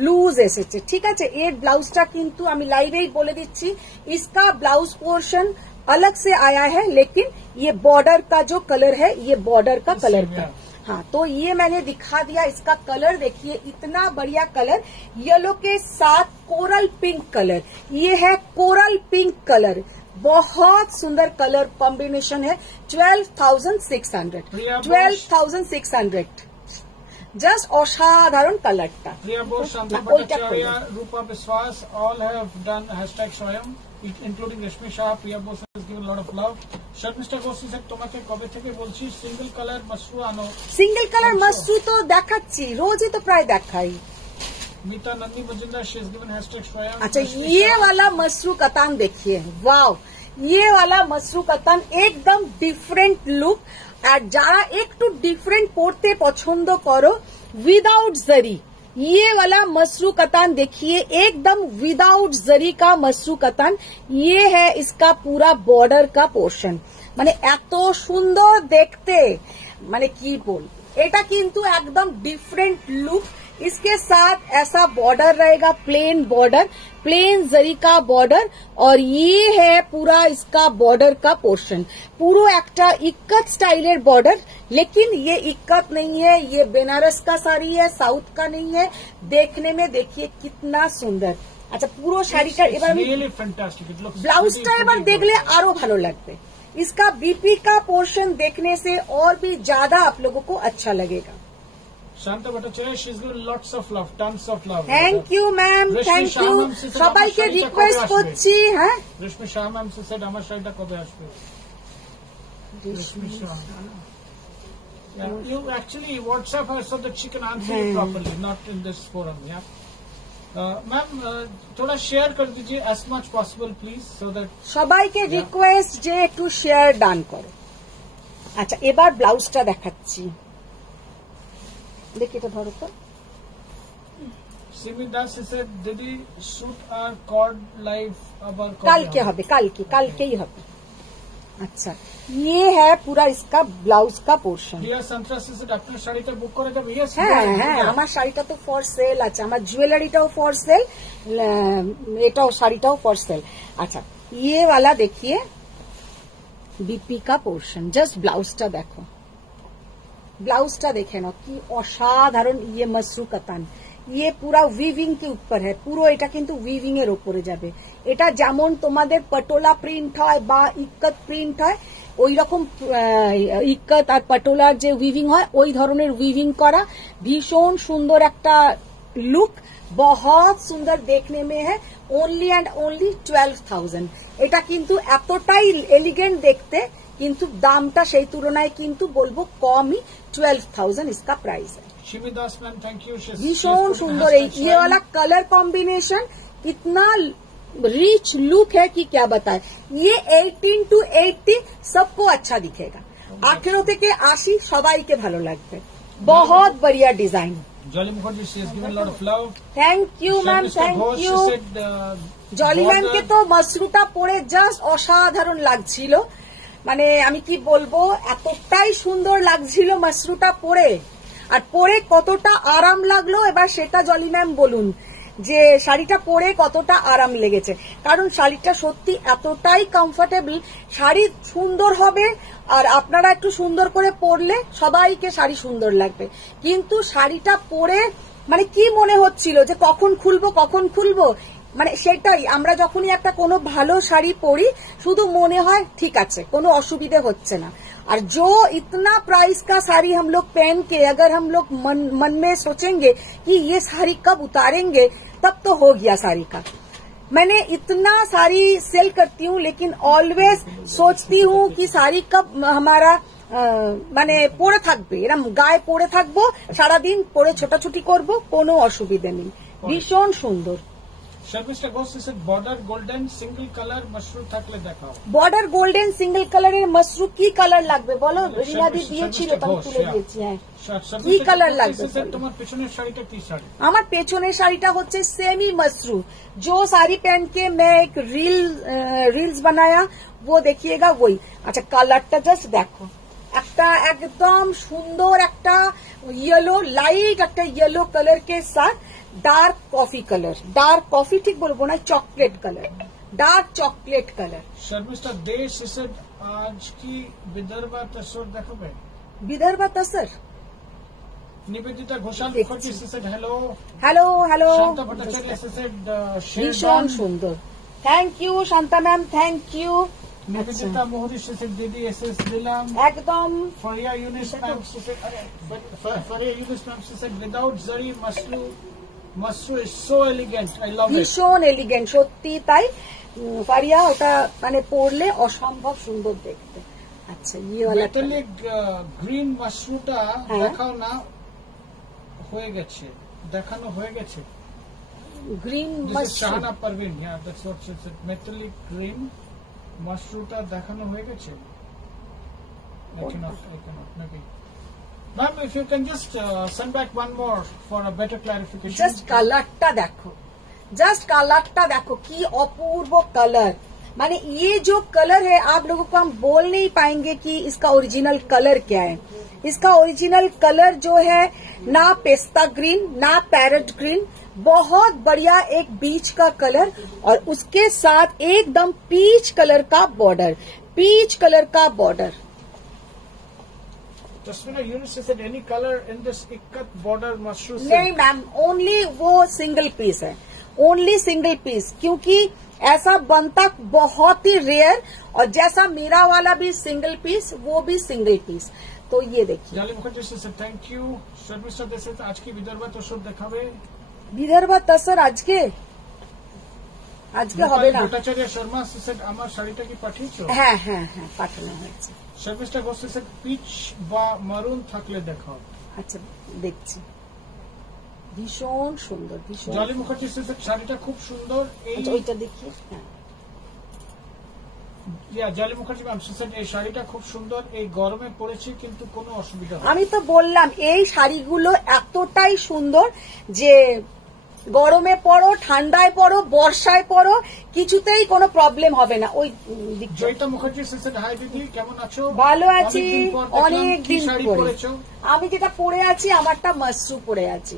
लूज এসেছে ঠিক আছে এর ব্লাউজটা কিন্তু আমি লাইভেই বলে দিচ্ছি इसका ब्लाउज पोर्शन अलग से आया है लेकिन ये बॉर्डर का जो कलर है ये बॉर्डर का कलर का हाँ तो ये मैंने दिखा दिया इसका कलर देखिए इतना बढ़िया कलर येलो के साथ कोरल पिंक कलर ये है कोरल पिंक कलर बहुत सुंदर कलर कॉम्बिनेशन है 12,600 12,600 जस्ट असाधारण कलरটা प्रिया बोस शांति भट्टाचार्य रूपा विश्वास ऑल हैव डन #स्वयं including Rashmi Shah Priya Bose has given a lot of love Sharmista Gosi sir তোমাকে কবে থেকে বলছি সিঙ্গেল কালার মাসরু আনো সিঙ্গেল কালার মাসরু তো দেখাচ্ছি রোজই তো প্রায় দেখাই मीता Nandi Majumdar she has given #स्वयं अच्छा ये वाला मसरू कतान देखिए वाव ये वाला मसरू कतान एकदम डिफरेंट लुक আর যারা একটু ডিফারেন্ট পড়তে পছন্দ করো विदाउट जरी ये वाला मसरू कतान देखिए एकदम विदाउट जरी का मसरू कतान ये है इसका पूरा बॉर्डर का पोर्शन মানে এত সুন্দর দেখতে মানে কি বল এটা কিন্তু একদম ডিফারেंट लुक इसके साथ ऐसा बॉर्डर रहेगा प्लेन जरी का बॉर्डर और ये है पूरा इसका बॉर्डर का पोर्शन पूरा একটা इक्कत स्टाइलर बॉर्डर लेकिन ये इक्कत नहीं है ये बनारस का साड़ी है साउथ का नहीं है देखने में देखिए कितना सुंदर अच्छा পুরো শাড়িটা এবার ব্লাউজটা এবার দেখলে আরো ভালো লাগবে इसका बीपी का पोर्शन देखने से और भी ज्यादा आप लोगों को अच्छा लगेगा Shanta Bhattacharya she is given lots of love tons of love thank you ma'am thank you সবাইকে রিকোয়েস্ট করছি হ্যাঁ রেশমি শাহ ম্যাম সেড আমার শাড়িটা কবে আসবে রেশমি Shah you actually WhatsApp her so that she can answer you properly not in this forum ma'am थोड़ा share कर दीजिए as much possible please so that সবাইকে রিকোয়েস্ট যে একটু শেয়ার ডান করো আচ্ছা এবার ব্লাউজটা দেখাচ্ছি দেখি এটা ধরো তো Simi Das said, Didi, shoot our cord live abar কালকে হবে, কালকেই হবে। আচ্ছা, ये है पूरा इसका ब्लाउज का पोर्शन। Dear Santra said, আপনার শাড়িটা বুক করে দেবে? Yes, হ্যাঁ হ্যাঁ, আমার শাড়িটা তো ফর সেল আছে, আমার জুয়েলারিটাও ফর সেল, এটাও শাড়িটাও ফর সেল। আচ্ছা, ये वाला देखिए बीपी का पोर्शन, जस्ट ब्लाउजটা দেখো, ब्लाउजটা দেখে নাও কি অসাধারণ। ये मसरू कतान, ये पूरा উইভিং के ऊपर है, পুরো এটা কিন্তু উইভিং এর উপরে যাবে। এটা যেমন তোমাদের পটোলা প্রিন্ট হয় বা ইক্কত প্রিন্ট হয়, ওই রকম ইক্কত আর পটোলার যে উইভিং হয় ওই ধরনের উইভিং করা, ভীষণ সুন্দর একটা লুক, बहुत সুন্দর দেখনে में है। Only and only 12,000। এটা কিন্তু এতটাই এলিগেন্ট দেখতে, কিন্তু দামটা সেই তুলনায় কিন্তু বলবো কমই, 12,000 इसका प्राइस है। Shimi Das ma'am, thank you. भीषण सुंदर है ये वाला कलर कॉम्बिनेशन, इतना रिच लुक है कि क्या बताए। ये 18 to 80 सबको अच्छा दिखेगा, 18 থেকে 80 সবাইকে ভালো লাগবে। बहुत बढ़िया design. Jolly Mukherjee, she has given a lot of love. Thank you ma'am, thank you. Jolly ম্যামকে তো মাশরুটা পরে জাস্ট অসাধারণ লাগছিল, মানে আমি কি বলবো, এতটাই সুন্দর লাগছিল মাশরুটা পরে, আর পরে কতটা আরাম লাগলো এবার সেটা জলি ম্যাম বলুন যে শাড়িটা পরে কতটা আরাম লেগেছে। কারণ শাড়িটা সত্যি এতটাই কমফোর্টেবল, শাড়ি সুন্দর হবে আর আপনারা একটু সুন্দর করে পরলে সবাইকে শাড়ি সুন্দর লাগবে, কিন্তু শাড়িটা পরে মানে কি মনে হচ্ছিল যে কখন খুলবো, মানে সেটাই, আমরা যখনই একটা কোনো ভালো শাড়ি পরি শুধু মনে হয় ঠিক আছে, কোনো অসুবিধে হচ্ছে না। और जो इतना प्राइस का साड़ी हम लोग पहन के अगर हम लोग मन में सोचेंगे कि ये साड़ी कब उतारेंगे, तब तो हो गया साड़ी का। मैंने इतना साड़ी सेल करती हूँ, लेकिन ऑलवेज सोचती हूँ कि साड़ी कब हमारा মানে পরে থাকবে, এরকম গায়ে পরে থাকবো সারাদিন, পরে ছোটাছুটি করব, কোনো অসুবিধা নেই, ভীষণ সুন্দর। Sharmista Ghosh said, border golden single color Mashru থাকলে দেখাও। বর্ডার গোল্ডেন সিঙ্গেল কালারের মাশরু কি কালার লাগবে বলো? রিমাদি দিয়েছিল, আমি তুলে দিয়েছি। হ্যাঁ, কি কালার লাগবে? তোমার পেছনের শাড়িটা কি শাড়ি? আমার পেছনের শাড়িটা হচ্ছে सेमी मसरू, जो साड़ी पहन के मैं एक रील्स बनाया वो देखिएगा वही। अच्छा, কালারটা জাস্ট দেখো, একটা একদম সুন্দর একটা ইয়েলো, লাইট একটা ইয়েলো কালার के साथ dark coffee colour, dark coffee ठीक बोलबो ना, chocolate colour, dark chocolate colour. Sharmishtha Desh said आज की विदर्भा तस्वीर देखाबे? Vidarbha tussar Nivedita Ghoshal Mukherjee said hello hello hello. Shanta Bhattacharya said भीषण सुंदर, thank you Shanta ma'am, thank you. Nivedita Mohari said दीदी एसएस दिलाम एकदम। Faria Yunus ma'am said Faria Yunus ma'am said without zari Mashru is so elegant, I love it। ভীষণ এলিগেন্ট, সত্যি তাই। ফারিয়া ওটা মানে পরলে অসম্ভব সুন্দর দেখতে। আচ্ছা, ये वाला মেটালিক গ্রিন মাশরুটা দেখাও না, দেখানো হয়ে গেছে। Green mashru, Shahana Parvin, yeah, that's what she said, metallic green মাশরুটা দেখানো হয়ে গেছে। I cannot নাকি? Ma'am, if you can just send back one more for a better clarification. Just কালারটা দেখো, জাস্ট কালারটা দেখো কি অপূর্ব কালার। माने ये जो कलर है आप लोगों को हम बोल नहीं पाएंगे कि इसका ओरिजिनल कलर क्या है। इसका ओरिजिनल कलर जो है ना पेस्ता ग्रीन ना पैरेट ग्रीन, बहुत बढ़िया एक बीच का कलर, और उसके साथ एकदम पीच कलर का बॉर्डर, पीच कलर का border. Jasmina Yunus said any color in this ikat border mashru silk? नहीं मैम, ओनली वो सिंगल पीस है, ओनली सिंगल पीस, क्योंकि ऐसा बनता बहुत ही रेयर, और जैसा मेरा वाला भी सिंगल पीस वो भी सिंगल पीस। तो ये देखिए, जाली मुखर्जी से थैंक यू। शर्मिष्ठा देशे आज की विदर्भा तस्वीर देखाबे? বিদর্ভা তসর আজকে হবে না। ভট্টাচার্য শর্মা সে আমার শাড়িটা কি পাঠিয়েছো? হ্যাঁ হ্যাঁ হ্যাঁ, পাঠানো হয়েছে। শর্মিষ্ঠা ঘোষ সে পিচ বা মারুন থাকলে দেখাও। আচ্ছা, দেখছি, ভীষণ সুন্দর, ভীষণ। জলি মুখার্জি সে শাড়িটা খুব সুন্দর। এই ওইটা দেখি, হ্যাঁ, জলি মুখার্জি ম্যাম সে এই শাড়িটা খুব সুন্দর, এই গরমে পরেছি কিন্তু কোনো অসুবিধা হয়। আমি তো বললাম এই শাড়িগুলো এতটাই সুন্দর যে গরমে পরো, ঠান্ডায় পরো, বর্ষায় পরো, কিছুতেই কোনো প্রবলেম হবে না। ওই দিকটা জয়িতা মুখার্জি সেসেড হাই দিদি, কেমন আছো? ভালো আছি, অনেক অনেক দিন পরে। আমি যেটা পরে আছি আমারটা মাশরু পরে আছি।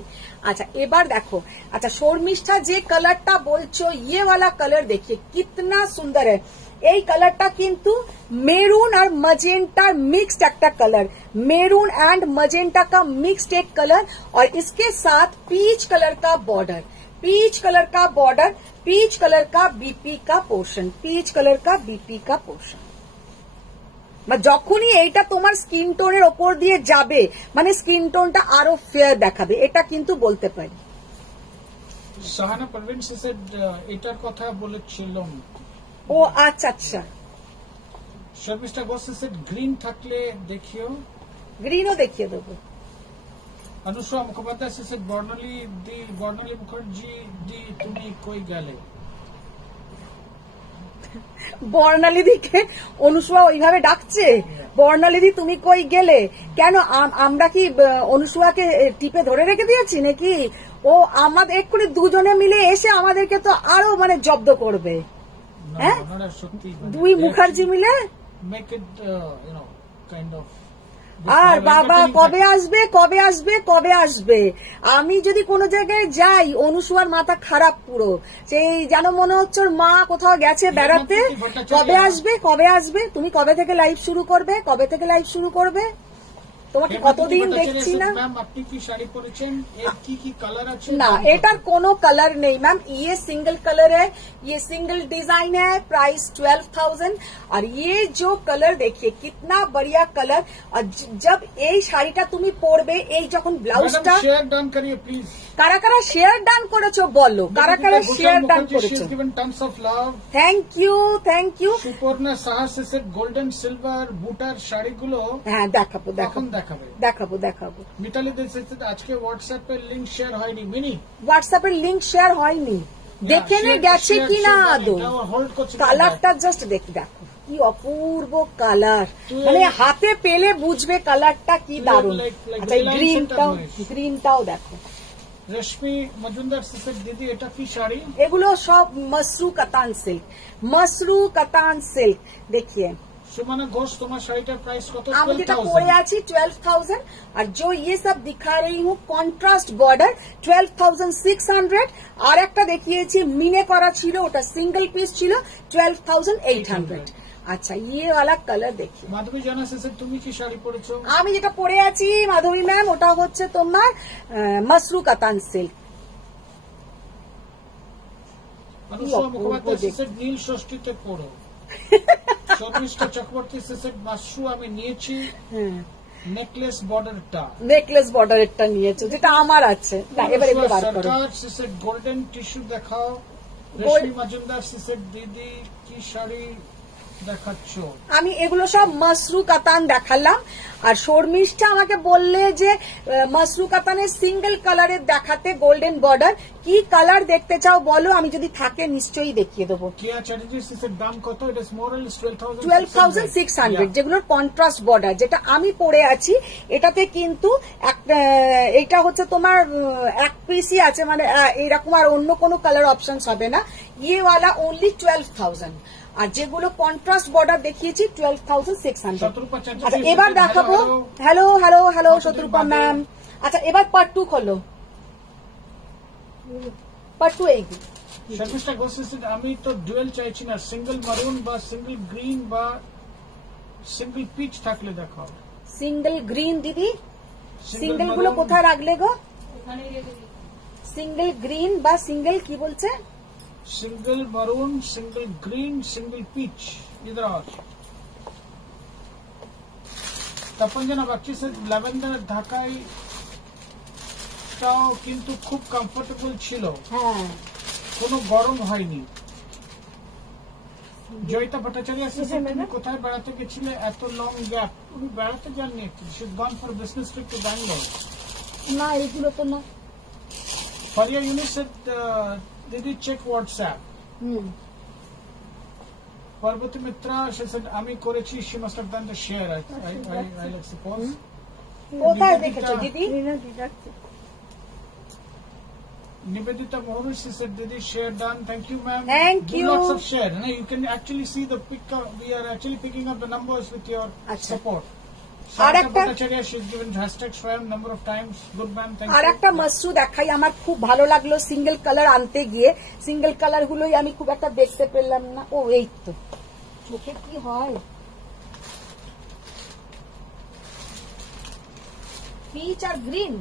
আচ্ছা এবার দেখো, আচ্ছা শর্মিষ্ঠা যে কালারটা বলছো ইয়ে वाला কালার দেখিয়ে কিতনা সুন্দর है। এই কালারটা কিন্তু মেরুন আর मजेंटा मिक्स्ड একটা কালার, मेरून एंड मजेंटा का मिक्स्ड एक कलर और इसके साथ पीच कलर का बॉर्डर, पीच कलर का बॉर्डर, पीच कलर का बीपी का पोर्शन, पीच कलर का बीपी का पोर्शन। যখনই এইটা তোমার স্কিন টোনের ওপর দিয়ে যাবে মানে স্কিন টোনটা আরো ফেয়ার দেখাবে, এটা কিন্তু বলতে পারি। সাহানা পারভিন সেসেড এটার কথা বলেছিলাম। ও আচ্ছা আচ্ছা, শর্মিষ্ঠা ঘোষ সেসেড গ্রিন থাকলে দেখিও, গ্রিনও দেখিয়ে দেবো। অনুষ্কা মুখোপাধ্যায় সেসেড বর্ণালী মুখার্জি দি তুমি কই গেলে। বর্ণালীদিকে অনুসুয়া ওইভাবে ডাকছে, বর্ণালীদি তুমি কই গেলে কেন? আমরা কি অনুসুয়াকে টিপে ধরে রেখে দিয়েছি নাকি? ও আমাদের এক্ষুনি দুজনে মিলে এসে আমাদেরকে তো আরো মানে জব্দ করবে। হ্যাঁ, দুই মুখার্জি মিলে মেক ইট কাইন্ড অফ। আর বাবা কবে আসবে কবে আসবে কবে আসবে? আমি যদি কোনো জায়গায় যাই অনুসুয়ার মাথা খারাপ পুরো, সেই যেন মনে হচ্ছে ওর মা কোথাও গেছে বেড়াতে। কবে আসবে কবে আসবে? তুমি কবে থেকে লাইভ শুরু করবে? কবে থেকে লাইভ শুরু করবে? তোমাকে কতদিন দেখছি না। ম্যাম আপনি কি শাড়ি পরেছেন? এর কি কি কালার আছে? না এটার কোনো কালার নেই मैम, ये सिंगल कलर है, ये सिंगल डिजाइन है, प्राइस 12,000। और ये जो कलर देखिए कितना बढ़िया कलर। और जब এই শাড়িটা তুমি পরবে, এই যখন ব্লাউজটা শেয়ার ডান করিয়ে প্লিজ। কারা কারা শেয়ার ডান করেছো বলো, কারা কারা শেয়ার ডান করেছো? Tons of love, thank you thank you. Suparna Saha said golden silver বুটার শাড়িগুলো হ্যাঁ দেখাবো দেখাবো দেখাবো দেখাবো। মিতালি দে সেসেড আজকে হোয়াটসঅ্যাপে লিংক শেয়ার হয়নি। মিনি হোয়াটসঅ্যাপের লিংক শেয়ার হয়নি, দেখে নে গেছে কিনা আদৌ। কালারটা জাস্ট দেখো কি অপূর্ব কালার, মানে হাতে পেলে বুঝবে কালারটা কি দারুণ। আচ্ছা গ্রিনটাও দেখো। রেশমি মজুমদার সেসেড দিদি এটা কি শাড়ি? এগুলো সব মসরু কাতান সিল্ক, মসরু কাতান সিল্ক। দেখিয়ে सुमना घोष तुम्हारा शाड़ी का प्राइस कत? আমি যেটা পরে আছি 12,000। আর जो ये सब दिखा रही हूँ कॉन्ट्रास्ट बॉर्डर 12,600। আর একটা দেখিয়েছি মিনে করা ছিল, ওটা সিঙ্গেল পিস ছিল 12,800। আচ্ছা ये वाला कलर देखिए। মাধবী জানা সেসে তুমি কি শাড়ি পরেছো? আমি যেটা পরে আছি মাধবী ম্যাম ওটা হচ্ছে তোমার মসরু কাতান সিল্ক। অনুষ্কা মুখোপাধ্যায় সেসে নীল ষষ্ঠীতে পড়ো। শর্মিষ্ঠা চক্রবর্তী সেসেড মাশরু আমি নিয়েছি নেকলেস বর্ডারটা, নেকলেস বর্ডারটা নিয়েছো যেটা আমার আছে। না এবার এগুলো বার করো। সরকার সেসেড গোল্ডেন টিস্যু দেখাও। রেশমি মজুমদার সেসেড দিদি কি শাড়ি দেখাচ্ছ? আমি এগুলো সব মসরু কাতান দেখালাম। আর শর্মিষ্ঠা আমাকে বললে যে মসরু কাতানের সিঙ্গেল কালারের দেখাতে গোল্ডেন বর্ডার, কি কালার দেখতে চাও বলো, আমি যদি থাকে নিশ্চয়ই দেখিয়ে দেবো। কিয়া চ্যাটার্জি সেসের দাম কত? It is more or less 12,600। যেগুলোর কন্ট্রাস্ট বর্ডার যেটা আমি পরে আছি এটাতে কিন্তু এটা হচ্ছে তোমার এক পিসই আছে, মানে এরকম আর অন্য কোনো কালার অপশন হবে না। ইয়ে ওয়ালা অনলি 12,000। আর যেগুলো কন্ট্রাস্ট বর্ডার দেখিয়েছি 12,600। আচ্ছা এবার দেখাবো। Hello hello hello Satrupa ma'am. আচ্ছা এবার পার্ট 2 খোলো, পার্ট 2 এই শর্মিষ্ঠা ঘোষ আমি তো ডুয়েল চাইছি না, সিঙ্গেল মারুন বা সিঙ্গেল গ্রিন বা সিঙ্গেল পিচ থাকলে দেখাও। সিঙ্গেল গ্রিন দিদি, সিঙ্গেল গুলো কোথায় রাখলে গো? সিঙ্গেল গ্রিন বা সিঙ্গেল কি বলছে? Single maroon, single green, single peach. इधर आओ। तपंजना बाकी से ল্যাভেন্ডার ঢাকাই টাও কিন্তু খুব কমফোর্টেবল ছিল, হ্যাঁ কোনো গরম হয়নি। জয়িতা ভট্টাচার্য তুমি কোথায় বেড়াতে গেছিলে এত লং গ্যাপ? তুমি বেড়াতে যাননি, should gone for business trip to Bangalore. না এগুলো তো না। Faria Yunus Did you check WhatsApp? Parvati Mitra, she said, "Ami korechi." She must have done the share. I suppose. কোথায় দেখেছো দিদি? Nivedita Mohru, she said, Didi, share done. Thank you, ma'am. Thank Do you. lots of share. You can actually see the pick up. We are actually picking up the numbers with your Achha. support. Ar Sarita ekta- Bhattacharya, she's given hashtag Swayam number of times. Good, ma'am. Thank R you. একটা মসরু দেখাই, আমার খুব ভালো লাগলো single colour আনতে গিয়ে। Single colour গুলোই আমি খুব একটা দেখতে পেলাম না। ও এই তো চোখে কি হয়, পিচ আর green.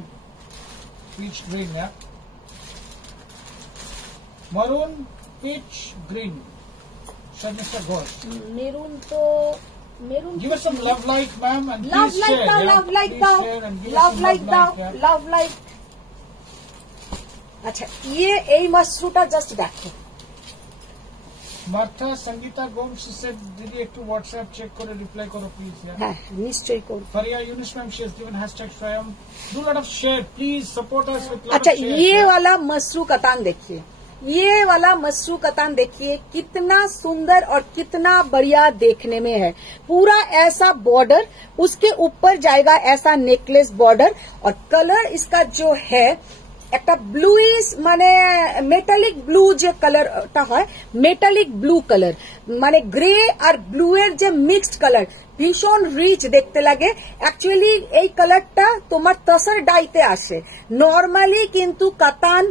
Peach green, yeah. Maroon, peach, green. Sharmista Ghosh. Maroon তো maroon Give us some love like, ma'am, and love please like share. দাও, yeah. লাভ লাইক Please দাও, share and give us love some like love দাও, like, yeah. Love like. আচ্ছা এই মসরুটা just দেখো। Martha Sangeeta Gomes, she said, Didi, একটু WhatsApp check করে reply করো, please. Yeah. হ্যাঁ নিশ্চয়ই করব। Faria Yunus, ma'am, she has given hashtag Swayam. Do a lot of share, please support us with lot अच्छा of share. ये yeah. वाला मसरू कतान देखिए, ये वाला मसरू कतान देखिए कितना सुंदर और कितना बढ़िया देखने में है। पूरा ऐसा बॉर्डर, उसके ऊपर जाएगा ऐसा नेकलेस बॉर्डर, और कलर इसका जो है একটা ব্লুইশ মানে মেটালিক ব্লু যে কালারটা হয়, মেটালিক ব্লু কালার মানে গ্রে আর ব্লু এর যে মিক্সড কালার, ভীষণ রিচ দেখতে লাগে। অ্যাকচুয়ালি এই কালারটা তোমার तसर डाइते আসে नॉर्मली, किंतु कतान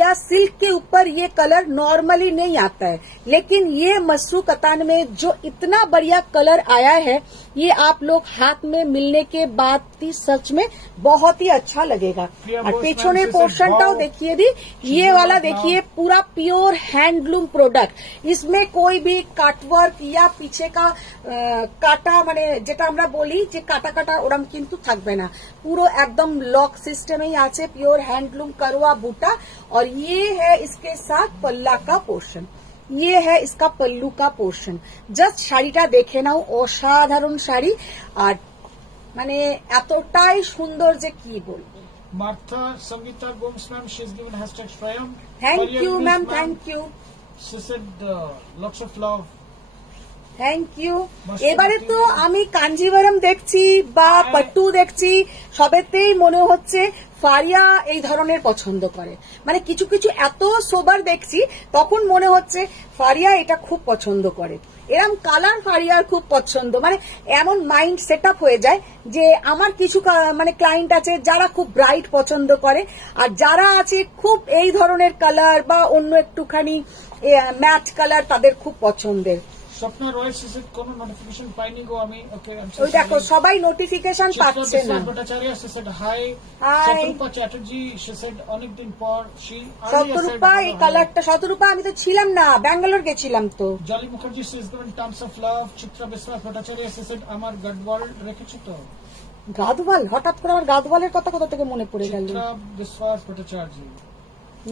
या सिल्क के ऊपर ये कलर नॉर्मली नहीं आता है, लेकिन ये मसरू कतान में जो इतना बढ़िया कलर आया है, ये आप लोग हाथ में मिलने के बाद ही सच में बहुत ही अच्छा लगेगा। और पेछने पोर्शनटाও देखिए दी, ये वाला देखिए पूरा प्योर हैंडलूम प्रोडक्ट, इसमें कोई भी काटवर्क या पीछे का काटा মানে যেটা আমরা বলি যে কাটা কাটা ওরম কিন্তু থাকবে না, পুরো একদম লক সিস্টেমেই আছে, प्योर हैंडलूम करवा बूटा। और ये है इसके साथ पल्ला का पोर्शन, ये है इसका पल्लू का पोर्शन। জাস্ট শাড়িটা দেখে নাও, অসাধারণ শাড়ি, আর মানে এতটাই সুন্দর যে কি বলবো। Martha Sangeeta Gomes, ma'am, she has given hashtag Swayam. Thank Faria you Yunus, ma'am, ma'am, thank you, she said, lots of love. Thank you. এবারে তো আমি কাঞ্জিভারাম দেখছি বা পট্টু দেখছি, সবেতেই মনে হচ্ছে ফারিয়া এই ধরনের পছন্দ করে। মানে কিছু কিছু এত সোবার দেখছি, তখন মনে হচ্ছে ফারিয়া এটা খুব পছন্দ করে। এরম কালার ফারিয়ার খুব পছন্দ, মানে এমন মাইন্ড সেট আপ হয়ে যায় যে আমার কিছু মানে ক্লায়েন্ট আছে যারা খুব ব্রাইট পছন্দ করে, আর যারা আছে খুব এই ধরনের কালার বা অন্য একটুখানি ম্যাচ কালার তাদের খুব পছন্দের। Swapna Roy, she said, কোনো নোটিফিকেশন পাইনি গো আমি। Okay, I'm so ওই দেখো sorry. সবাই নোটিফিকেশন পাচ্ছে না। Chitra Bhattacharya, she said, hi. Hi. Saturupa Chatterjee, she said, অনেকদিন পর, she earlier said, শতরূপা এই কালারটা, শতরূপা আমি তো ছিলাম না, ব্যাঙ্গালোর গেছিলাম তো। Jolly Mukherjee, she has given tons of love. Chitra Biswas Bhattacharya, she said, আমার গডওয়াল রেখেছো তো? গাদওয়াল, হঠাৎ করে আমার গাদওয়ালের কথা কোথা থেকে মনে পড়ে গেল। Chitra Biswas Bhattacharya.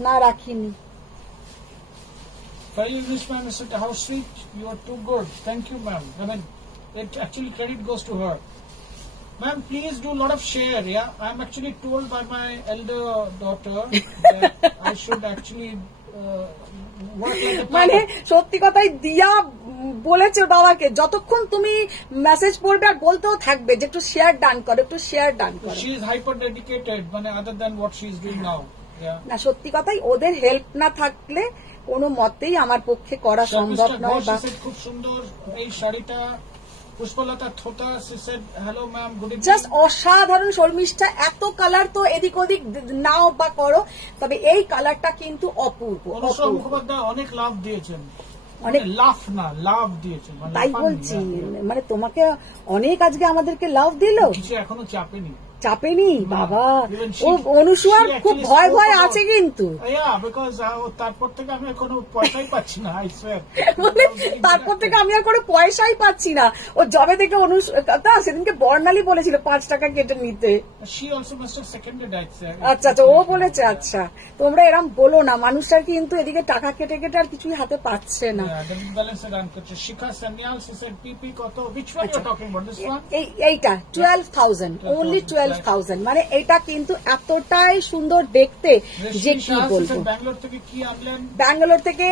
না রাখিনি। Faria Yunus, ma'am, said, how sweet, you are too good. Thank you, ma'am. I mean, it actually credit goes to her. Ma'am, please do a lot of share, yeah? I'm actually told by my elder daughter that I should actually work like a মানে parrot. সত্যি কথাই দিয়া বলেছে বাবাকে, যতক্ষণ তুমি message পড়বে আর বলতেও থাকবে যে একটু শেয়ার ডান করো, একটু শেয়ার ডান করো। She is hyper dedicated, মানে other than what she is doing now. Yeah. না সত্যি কথাই ওদের হেল্প না থাকলে কোনো মতেই আমার পক্ষে করা সম্ভব Mr. নয়। Ghosh, বা she said, খুব সুন্দর এই শাড়িটা। Pushpalata Thota, she said, hello ma'am, good evening. Just অসাধারণ। শর্মিষ্ঠা এত কালার তো এদিক ওদিক নাও বা করো, তবে এই কালারটা কিন্তু অপূর্ব, অনুষ্কা অপূর্ব। মুখোপাধ্যায় অনেক লাভ দিয়েছেন, অনেক লাভ না লাভ দিয়েছেন, মানে তাই লাফাননি, বলছি, হ্যাঁ। মানে তোমাকে অনেক আজকে আমাদেরকে লাভ দিলো, কিছু এখনো চাপেনি। চাপেনি বাবা। Even ও she- অনুসুয়ার she খুব actually ভয় spoke ভয় about- আছে কিন্তু, Yeah, because তারপর থেকে আমি কোনো পয়সাই পাচ্ছি না, I swear. মানে তারপর থেকে আমি আর কোনো পয়সাই পাচ্ছি না। ও জবে থেকে সেদিনকে বর্ণালী বলেছিল 5 টাকা কেটে নিতে। She also must have seconded, I say. আচ্ছা আচ্ছা, ও বলেছে। আচ্ছা, তোমরা এরম বলো না, মানুষরা কিন্তু এদিকে টাকা কেটে কেটে আর কিছুই হাতে পাচ্ছে না। Yeah, the balance রান করছে। শিখা সান্যাল, she said, PP কত? Which one you're talking about? This one? এইটা 12,000, only 12,000 12,000 মানে এটা কিন্তু এতটাই সুন্দর দেখতে যে কি বলবো। ব্যাঙ্গালোর থেকে কি আনলেন? ব্যাঙ্গালোর থেকে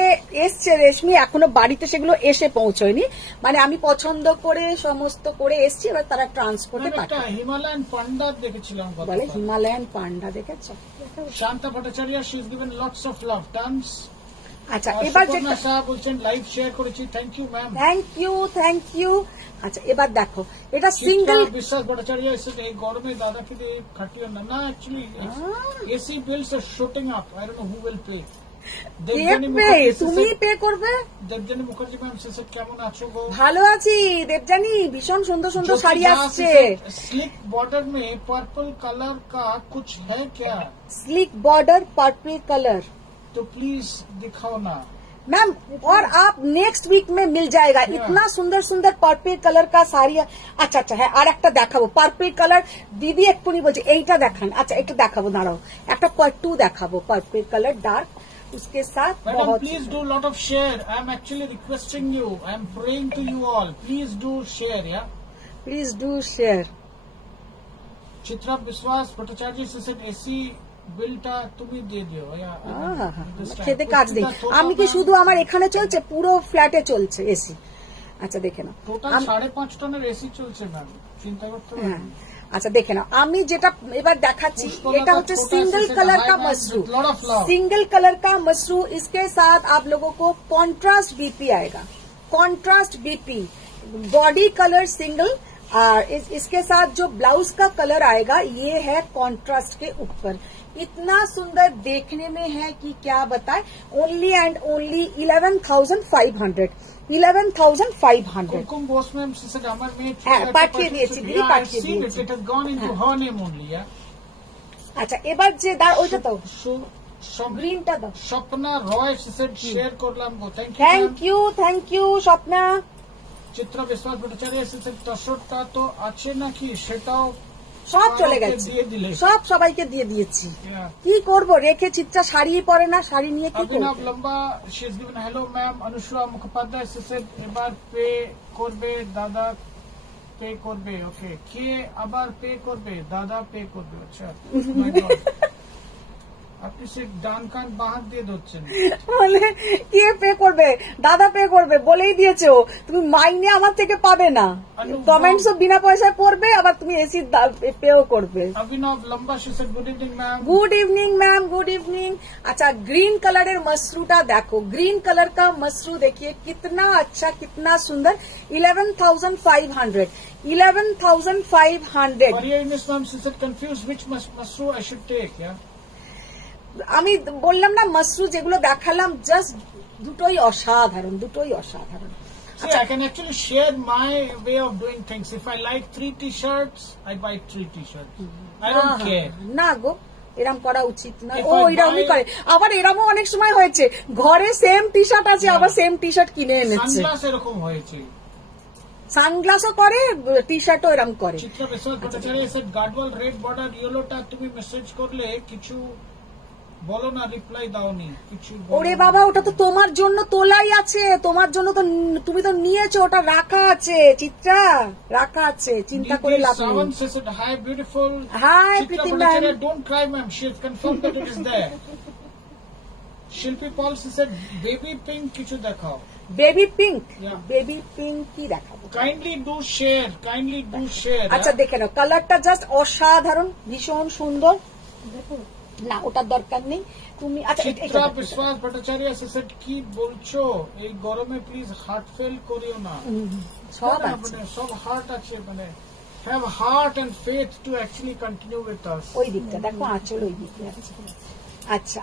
এসছে রেশমি, এখনো বাড়িতে সেগুলো এসে পৌঁছয়নি, মানে আমি পছন্দ করে সমস্ত করে এসছি, এবার তারা ট্রান্সপোর্টে পাঠায়। হিমালয়ান পান্ডা দেখেছিলাম, বলে হিমালয়ান পান্ডা দেখেছো? Shanta Bhattacharya, she is given lots of love, tons. আচ্ছা এবার যেটা সাহা বলছেন লাইভ শেয়ার করেছি, thank you ma'am. Thank you. আচ্ছা এবার দেখো এটা সিঙ্গেল। বিশ্বাস ভট্টাচার্য এসে এই গরমে দাদাকে দিয়ে খাটিও না। না অ্যাকচুয়ালি এসি বিলস আর shooting up, I don't know who will pay. তুমি পে করবে? দেবজানী মুখার্জি ম্যাম সে কেমন আছো গো? ভালো আছি দেবজানী, ভীষণ সুন্দর সুন্দর শাড়ি আসছে। स्लिक बॉर्डर में पर्पल कलर का कुछ है क्या? स्लिक बॉर्डर पर्पल कलर तो प्लीज दिखाओ ना मैम, और आप नेक्स्ट वीक में मिल जाएगा। इतना सुंदर सुंदर पर्पल कलर का साड़ी। अच्छा अच्छा है, আর একটা দেখাবো पर्पल कलर। দিদি এক্ষুনি বলছে এইটা দেখান। আচ্ছা একটু দেখাবো, দাঁড়াও একটা টু দেখাবো पर्पल कलर डार्क, उसके साथ Madam, please do lot of share. I am actually requesting you. I am praying to you all. Please do share, yeah. Please do share. Chitra विश्वास भट्टाचार्य से said AC বিলটা তুমি দিয়ে দিও। খেতে কাজ নেই, আমি কি শুধু আমার এখানে চলছে? পুরো ফ্ল্যাটে চলছে এসি। আচ্ছা দেখে নাও, টোটাল 5.5 টনের এসি চলছে ম্যাম, চিন্তা করতে হবে। अच्छा देखे ना, আমি যেটা এবার দেখাচ্ছি এটা হচ্ছে सिंगल कलर का मशरू। सिंगल कलर का मशरू, इसके साथ आप लोगों को कॉन्ट्रास्ट बीपी आएगा। Contrast BP body colour single, और इसके साथ जो ब्लाउज का कलर आएगा ये है कॉन्ट्रास्ट के ऊपर। इतना सुंदर देखने में है कि क्या बताए। Only and only 11,500। 11,500। Kumkum Bose ma'am से আমার মেয়ে পাঠিয়ে দিয়েছি, দিদি পাঠিয়ে দিয়েছি। It has gone into her name only, yeah. আচ্ছা এবার যে ওইটা দাও, গ্রিনটা দাও। স্বপ্না রয় সে শেয়ার করলাম গো, থ্যাংক ইউ স্বপ্না। চিত্রা বিশ্বাস ভট্টাচার্য সে তসরটা তো আছে নাকি সেটাও সব চলে গেছে, সব সবাইকে দিয়ে দিয়েছি। কি করব, রেখে চিত্রা শাড়ি পরে না, শাড়ি নিয়ে কি করব। Abhinaba Lamba, she is given hello ma'am. Anushka Mukhopadhyay সে এবার পে করবে, দাদা পে করবে। ওকে, কে আবার পে করবে? দাদা পে করবে। আচ্ছা আপনি সে ডান কান বাহাত দিয়ে ধরছেন। বলে কে পে করবে? দাদা পে করবে, বলেই দিয়েছো। তুমি মাইনে আমার থেকে পাবে না, কমেন্টসও বিনা পয়সায় পড়বে, আবার তুমি এসি পেও করবে। Abhinaba Lamba said good evening ma'am. Good evening ma'am, good evening. अच्छा ग्रीन कलर मशरूटा देखो, ग्रीन कलर का मशरू देखिए कितना अच्छा, कितना सुंदर। 11,500। 11,500। मैम से confused which Mashru I should take, या আমি বললাম না মশরু যেগুলো দেখালাম জাস্ট দুটোই অসাধারণ, দুটোই অসাধারণ। See, I can actually share my way of doing things. If I like 3 t-shirts, I buy 3 t-shirts. I don't care. না গো, এরম করা উচিত না। ও এরমই করে, আবার এরমও অনেক সময় হয়েছে ঘরে সেম টি শার্ট আছে, আবার সেম টি শার্ট কিনে এনেছে। সানগ্লাস এরকম হয়েছে, সানগ্লাসও করে, টি শার্টও এরম করে। চিত্রা বিশ্বাস ভট্টাচার্য সে গার্ডওয়াল রেড বর্ডার ইয়েলোটা তুমি মেসেজ করলে কিছু বলো না, রিপ্লাই দাওনি কিছু। ওরে বাবা, ওটা তো তোমার জন্য তোলাই আছে, তোমার জন্য তো তুমি তো নিয়েছো, ওটা রাখা আছে চিত্রা, রাখা আছে, চিন্তা করে লাভ নেই। Someone says it, hi beautiful, hi pretty man, don't cry ma'am, she'll confirm that it is there. Shilpi Paul said baby pink কিছু দেখাও। বেবি পিঙ্ক, বেবি পিঙ্ক কি দেখাবো? Kindly do share, kindly do share. আচ্ছা দেখে নাও, কালারটা just অসাধারণ, ভীষণ সুন্দর। দেখো না, ওটার দরকার নেই তুমি। আচ্ছা চিত্রা বিশ্বাস ভট্টাচার্য সে কি বলছো, এই গরমে প্লিজ হার্ট ফেল করিও না। সব আছে, সব হার্ট আছে, মানে have heart and faith to actually continue with us. ওই দিকটা দেখো, আঁচল ওই দিকে আছে। আচ্ছা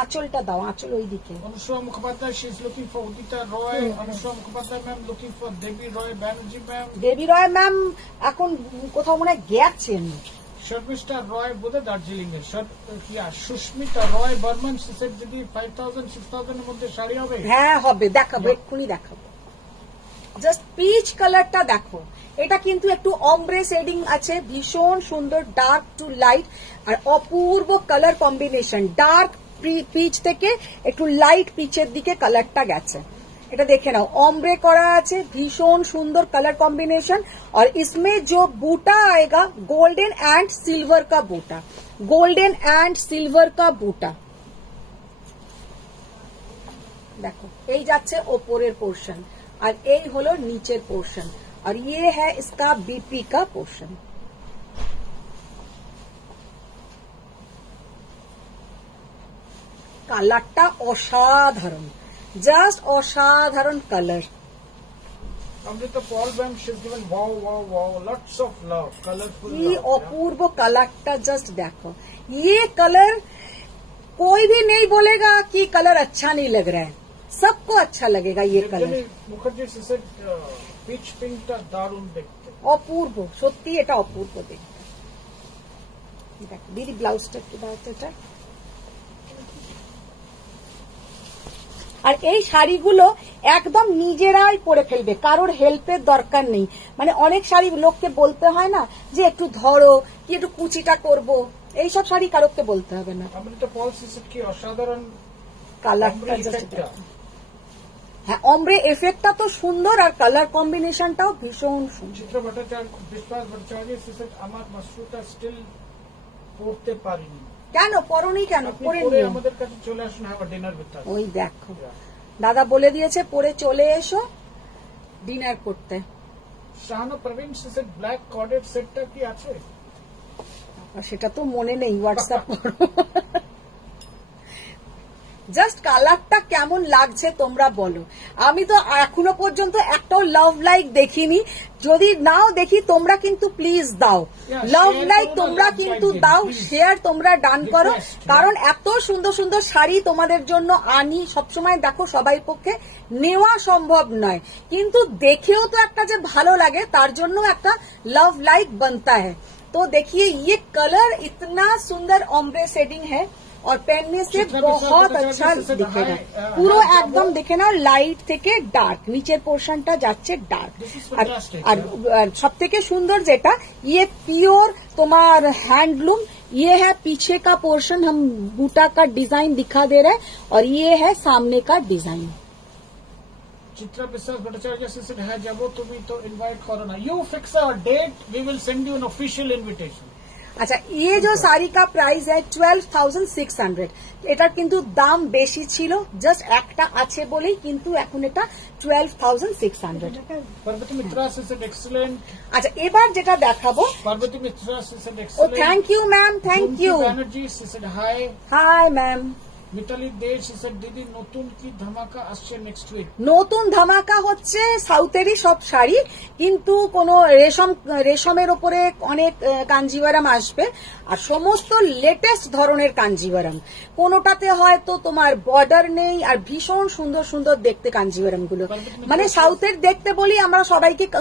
আঁচলটা দাও, আঁচল ওই দিকে। Anushka Mukhopadhyay she is looking for Udita Roy. Anushka Mukhopadhyay ma'am looking for Debi Roy Banerjee ma'am. Debi Roy ma'am এখন কোথাও মনে হয় গেছেন। শর্মিষ্ঠা রয় বোধ দার্জিলিং এ। সুস্মিতা রয় বর্মন সে যদি 5,000 6,000 এর মধ্যে শাড়ি হবে। হ্যাঁ হবে, দেখাবো, এক্ষুনি দেখাবো। জাস্ট পিচ কালারটা দেখো, এটা কিন্তু একটু অমব্রে শেডিং আছে, ভীষণ সুন্দর, ডার্ক টু লাইট, আর অপূর্ব কালার কম্বিনেশন। ডার্ক পিচ থেকে একটু লাইট পিচের দিকে কালারটা গেছে, এটা দেখে নাও, অম্ब्रे করা আছে, ভীষণ সুন্দর কালার কম্বিনেशन। और इसमें जो बूटा आएगा गोल्डन एंड सिल्वर का बूटा, गोल्डन एंड सिल्वर का बूटा। देखो এই যাচ্ছে ওপরের পোর্শন আর এই হলো নিচের পোর্শন, और ये है इसका बीपी का पोर्शन। কালারটা অসাধারণ, জাস্ট অসাধারণ colour. Amrita Paul Bam, she's given wow, wow, wow, lots of love, colorful ये love. अपूर्व कलरটা जस्ट देखो, ये कलर कोई भी नहीं बोलेगा कि कलर अच्छा नहीं लग रहा है, सबको अच्छा लगेगा ये colour. Mukherjee she said peach pink টা দারুণ দেখতে। অপূর্ব, সত্যি এটা অপূর্ব দেখতে। দেখো দিদি ব্লাউজটা কি দাঁড়াচ্ছে এটা। আর এই শাড়িগুলো একদম নিজেরাই পরে ফেলবে, কারোর হেল্পের দরকার নেই। মানে অনেক শাড়ি লোককে বলতে হয় না যে একটু ধরো কি একটু কুচিটা করব, এইসব শাড়ি কারোকে বলতে হবে না। অমৃতা পল সিসেট কি অসাধারণ কালারটা জাস্ট হ্যাঁ, অমব্রে এফেক্টটা তো সুন্দর আর কালার কম্বিনেশনটাও ভীষণ সুন্দর। চিত্রা ভট্টাচার্য, বিশ্বাস ভট্টাচার্য সিসেট আমার মাসরুটা স্টিল পড়তে পারিনি। কেন পরনি, কেন পরে নিও, আমাদের কাছে চলে আসুন, হ্যাভ ডিনার উইথ আস। ওই দেখো দাদা বলে দিয়েছে পরে চলে এসো ডিনার করতে। শাহানা প্রবীণ সিসেট ব্ল্যাক কর্ডেড সেটটা কি আছে? সেটা তো মনে নেই, হোয়াটসঅ্যাপ করো। জাস্ট কালারটা কেমন লাগছে তোমরা বলো। আমি তো এখনো পর্যন্ত একটাও লাভ লাইক দেখিনি, যদি নাও দেখি তোমরা কিন্তু প্লিজ দাও লাভ লাইক, তোমরা কিন্তু দাও শেয়ার, তোমরা ডান করো, কারণ এত সুন্দর সুন্দর শাড়ি তোমাদের জন্য আনি সবসময়। দেখো সবাই পক্ষে নেওয়া সম্ভব নয়, কিন্তু দেখেও তো একটা যে ভালো লাগে তার জন্য একটা লাভ লাइक बनता है। तो देखिए ये कलर इतना सुंदर ऑम्ब्रे शेडिंग है और पहनने से बहुत अच्छा दिखेगा। পুরো একদম দেখে না লাইট থেকে ডার্ক, নিচের পোর্শনটা যাচ্ছে ডার্ক। আর সব থেকে সুন্দর যেটা ये प्योर তোমার हैंडलूम, ये है पीछे का पोर्शन, हम बूटा का डिजाइन दिखा दे रहे हैं और ये है सामने का डिजाइन। चित्रा विश्वास भट्टाचार्य सिसেট है যাবো, তুমি তো ইনভাইট করো না। You fix a date, we will send you an official invitation. আচ্ছা, ये जो साड़ी का प्राइस है 12,600, এটার কিন্তু দাম বেশি ছিল, জাস্ট একটা আছে বলেই কিন্তু এখন এটা 12,600। Parbati Mitra she said excellent. আচ্ছা এবার যেটা দেখাবো, পার্বতী মিত্রা সিসেট ও excellent. Thank you ma'am, thank you. Banerjee she said hi. Hi ma'am. Mitali Desh she said দিদি নতুন কি ধামাকা আসছে নেক্সট উইক? নতুন ধামাকা হচ্ছে সাউথেরই সব শাড়ি, কিন্তু কোনো রেশমের ওপরে অনেক কাঞ্জিভারাম আসবে আর সমস্ত লেটেস্ট ধরনের কাঞ্জিভারাম। কোনোটাতে হয়তো তোমার বর্ডার নেই আর ভীষণ সুন্দর সুন্দর দেখতে কাঞ্জিভারাম গুলো। মানে সাউথের দেখতে বলি আমরা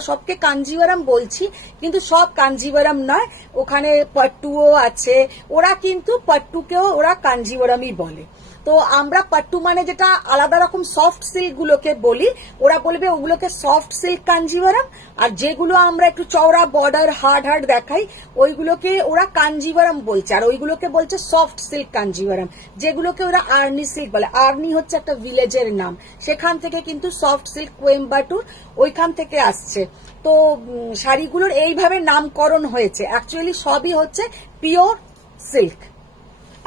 সবকে কাঞ্জিভারাম বলছি, কিন্তু সব কাঞ্জিভারাম নয়, ওখানে পট্টুও আছে, ওরা কিন্তু পট্টুকেও ওরা কাঞ্জিভারামই বলে। তো আমরা পট্টু মানে যেটা আলাদা রকম সফট সিল্ক গুলোকে বলি, ওরা বলবে ওগুলোকে সফট সিল্ক কাঞ্জিভারাম, আর যেগুলো আমরা একটু চওড়া বর্ডার হার্ড হার্ড দেখাই ওইগুলোকে ওরা কাঞ্জিভারাম বলছে, আর ওইগুলোকে বলছে সফট সিল্ক কাঞ্জিভারাম, যেগুলোকে ওরা আর্নি সিল্ক বলে। আর্নি হচ্ছে একটা ভিলেজের নাম, সেখান থেকে কিন্তু সফট সিল্ক কোয়েম্বাটুর ওইখান থেকে আসছে। তো শাড়িগুলোর এইভাবে নামকরণ হয়েছে, অ্যাকচুয়ালি সবই হচ্ছে পিওর সিল্ক।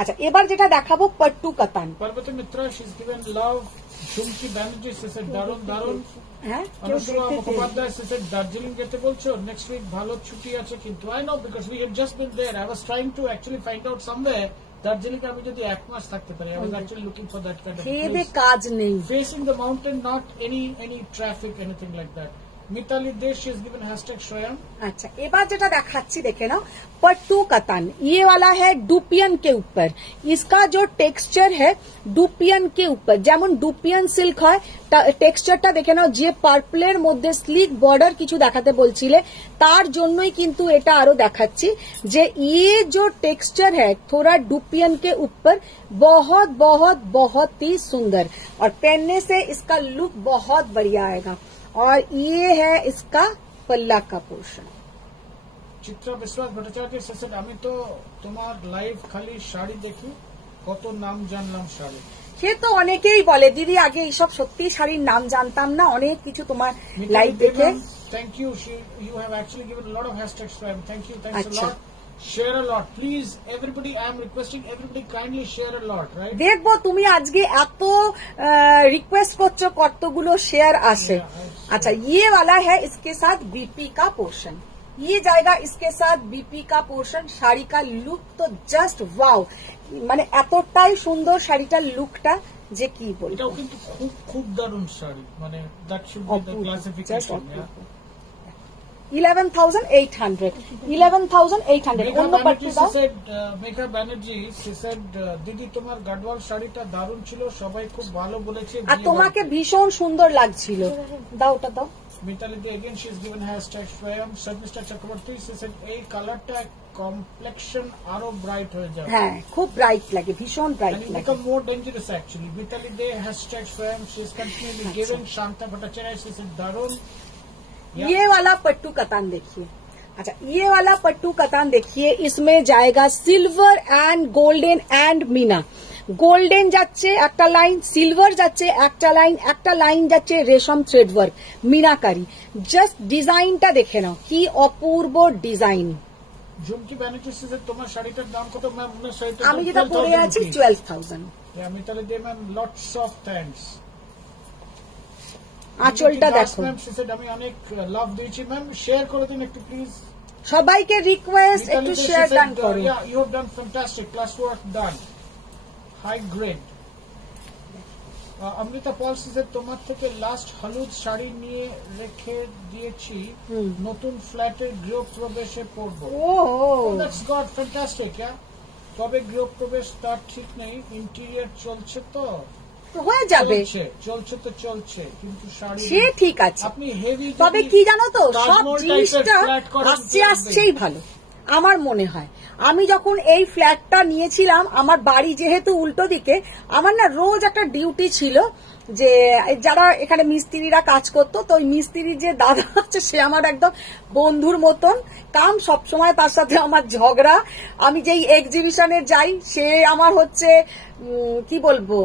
আচ্ছা এবার যেটা দেখাবো pattu katan. Parbati Mitra she is given love. Jhumki Banerjee she said দারুণ দারুণ। হ্যাঁ অনুষ্কা মুখোপাধ্যায় সিসেট দার্জিলিং যেতে বলছো, নেক্সট উইক ভালো ছুটি আছে কিন্তু। I know because we have just been there. I was trying to actually find out somewhere Darjeeling আমি যদি 1 মাস থাকতে পারি। আই ওয়াজ অ্যাকচুয়ালি লুকিং ফর দ্যাট কাইন্ড অফ প্লেস। কাজ নেই, facing the mountain, not any traffic anything like that. Mitali Desh is given hashtag स्वयं। अच्छा এবার যেটা দেখাচ্ছি দেখে নাও, पट्टू कतान, ये वाला है डुपियन के ऊपर। इसका जो टेक्सचर है डुपियन के ऊपर, যেমন ডুপিয়ান সিল্ক হয় টেক্সচারটা দেখে নাও, যে পার্পলের মধ্যে স্লিক বর্ডার কিছু দেখাতে বলছিলে তার জন্যই কিন্তু এটা আরো দেখাচ্ছি যে ये जो टेक्सचर है थोड़ा डुपियन के ऊपर बहुत बहुत बहुत ही सुंदर, और पहनने से इसका लुक बहुत बढ़िया आएगा। और ये है इसका पल्ला का पोर्शन। চিত্রা বিশ্বাস ভট্টাচার্য সিসেট আমি তো তোমার লাইভ খালি শাড়ি দেখি, কত নাম জানলাম শাড়ি। আমাকে তো অনেকেই বলে দিদি আগে এইসব সত্যি শাড়ির নাম জানতাম না, অনেক কিছু তোমার লাইভ দেখে। Thank you. You have actually given a lot of hashtags for him. Thank you. Thanks Achha. a lot. Share a lot. Please, everybody, I am requesting everybody kindly share a lot, right? দেখবো তুমি আজকে এত request করছো কতগুলো share আসে। अच्छा ये वाला है इसके साथ बीपी का पोर्शन, ये जाएगा इसके साथ बीपी का पोर्शन। শাড়ি का लुक तो जस्ट वाओ, মানে এতটাই সুন্দর শাড়িটার লুকটা যে কি বলবো। এটাও কিন্তু খুব খুব দারুণ শাড়ি, মানে that should be the classification. 11,800 11,800 অন্য পাট্টু দাও। মেঘা ব্যানার্জি she said দিদি তোমার গাডওয়াল শাড়িটা দারুণ ছিল, সবাই খুব ভালো বলেছে, আর তোমাকে ভীষণ সুন্দর লাগছিল। দাও ওটা দাও। মিতালি দি again she has given hashtag swayam. Sarmishta Chakraborty she said এই কালারটা কমপ্লেক্সন আরো ব্রাইট হয়ে যাবে। হ্যাঁ খুব ব্রাইট লাগে, ভীষণ ব্রাইট and it লাগে। become more dangerous actually. Mitali de hashtag swayam she is continually giving. Shanta Bhattacharya she said darun. ये वाला पट्टू कतान देखिए। अच्छा ये वाला पट्टू कतान देखिए, इसमें जाएगा silver and golden and Meena. Golden যাচ্ছে একটা লাইন, সিলভার যাচ্ছে একটা লাইন, একটা লাইন যাচ্ছে রেশম থ্রেড ওয়ার্ক মিনাকারি। জাস্ট ডিজাইনটা দেখে নাও কি অপূর্ব design. Jhumki Banerjee she said তোমার শাড়িটার দাম কত ম্যাম? আমি যেটা পরে আছি 12,000। মিতালি দে ম্যাম lots of thanks. আঁচলটা দেখো। আমি অনেক লাভ দিয়েছি ম্যাম, শেয়ার করে দিন একটু প্লিজ। সবাইকে রিকোয়েস্ট একটু শেয়ার ডান করো। You have done fantastic, class work done, high grade. Amrita Paul সিজের তোমার থেকে লাস্ট হলুদ শাড়ি নিয়ে রেখে দিয়েছি, নতুন ফ্ল্যাটের গৃহপ্রবেশে পরবো। That's god fantastic. তবে গৃহপ্রবেশ তার ঠিক নেই, ইন্টেরিয়র চলছে তো হয়ে যাবে, চলছে তো চলছে, কিন্তু শাড়ি সে ঠিক আছে। আপনি হেভি, তবে কি জানো তো সব জিনিসটা আসছেই ভালো আমার মনে হয়। আমি যখন এই ফ্ল্যাটটা নিয়েছিলাম, আমার বাড়ি যেহেতু উল্টো দিকে, আমার না রোজ একটা ডিউটি ছিল যে যারা এখানে মিস্ত্রিরা কাজ করতো, তো ওই মিস্ত্রির যে দাদা আছে সে আমার একদম বন্ধুর মতন কাম, সবসময় তার সাথে আমার ঝগড়া। আমি যেই এক্সিবিশনে যাই সে আমার হচ্ছে কি বলবো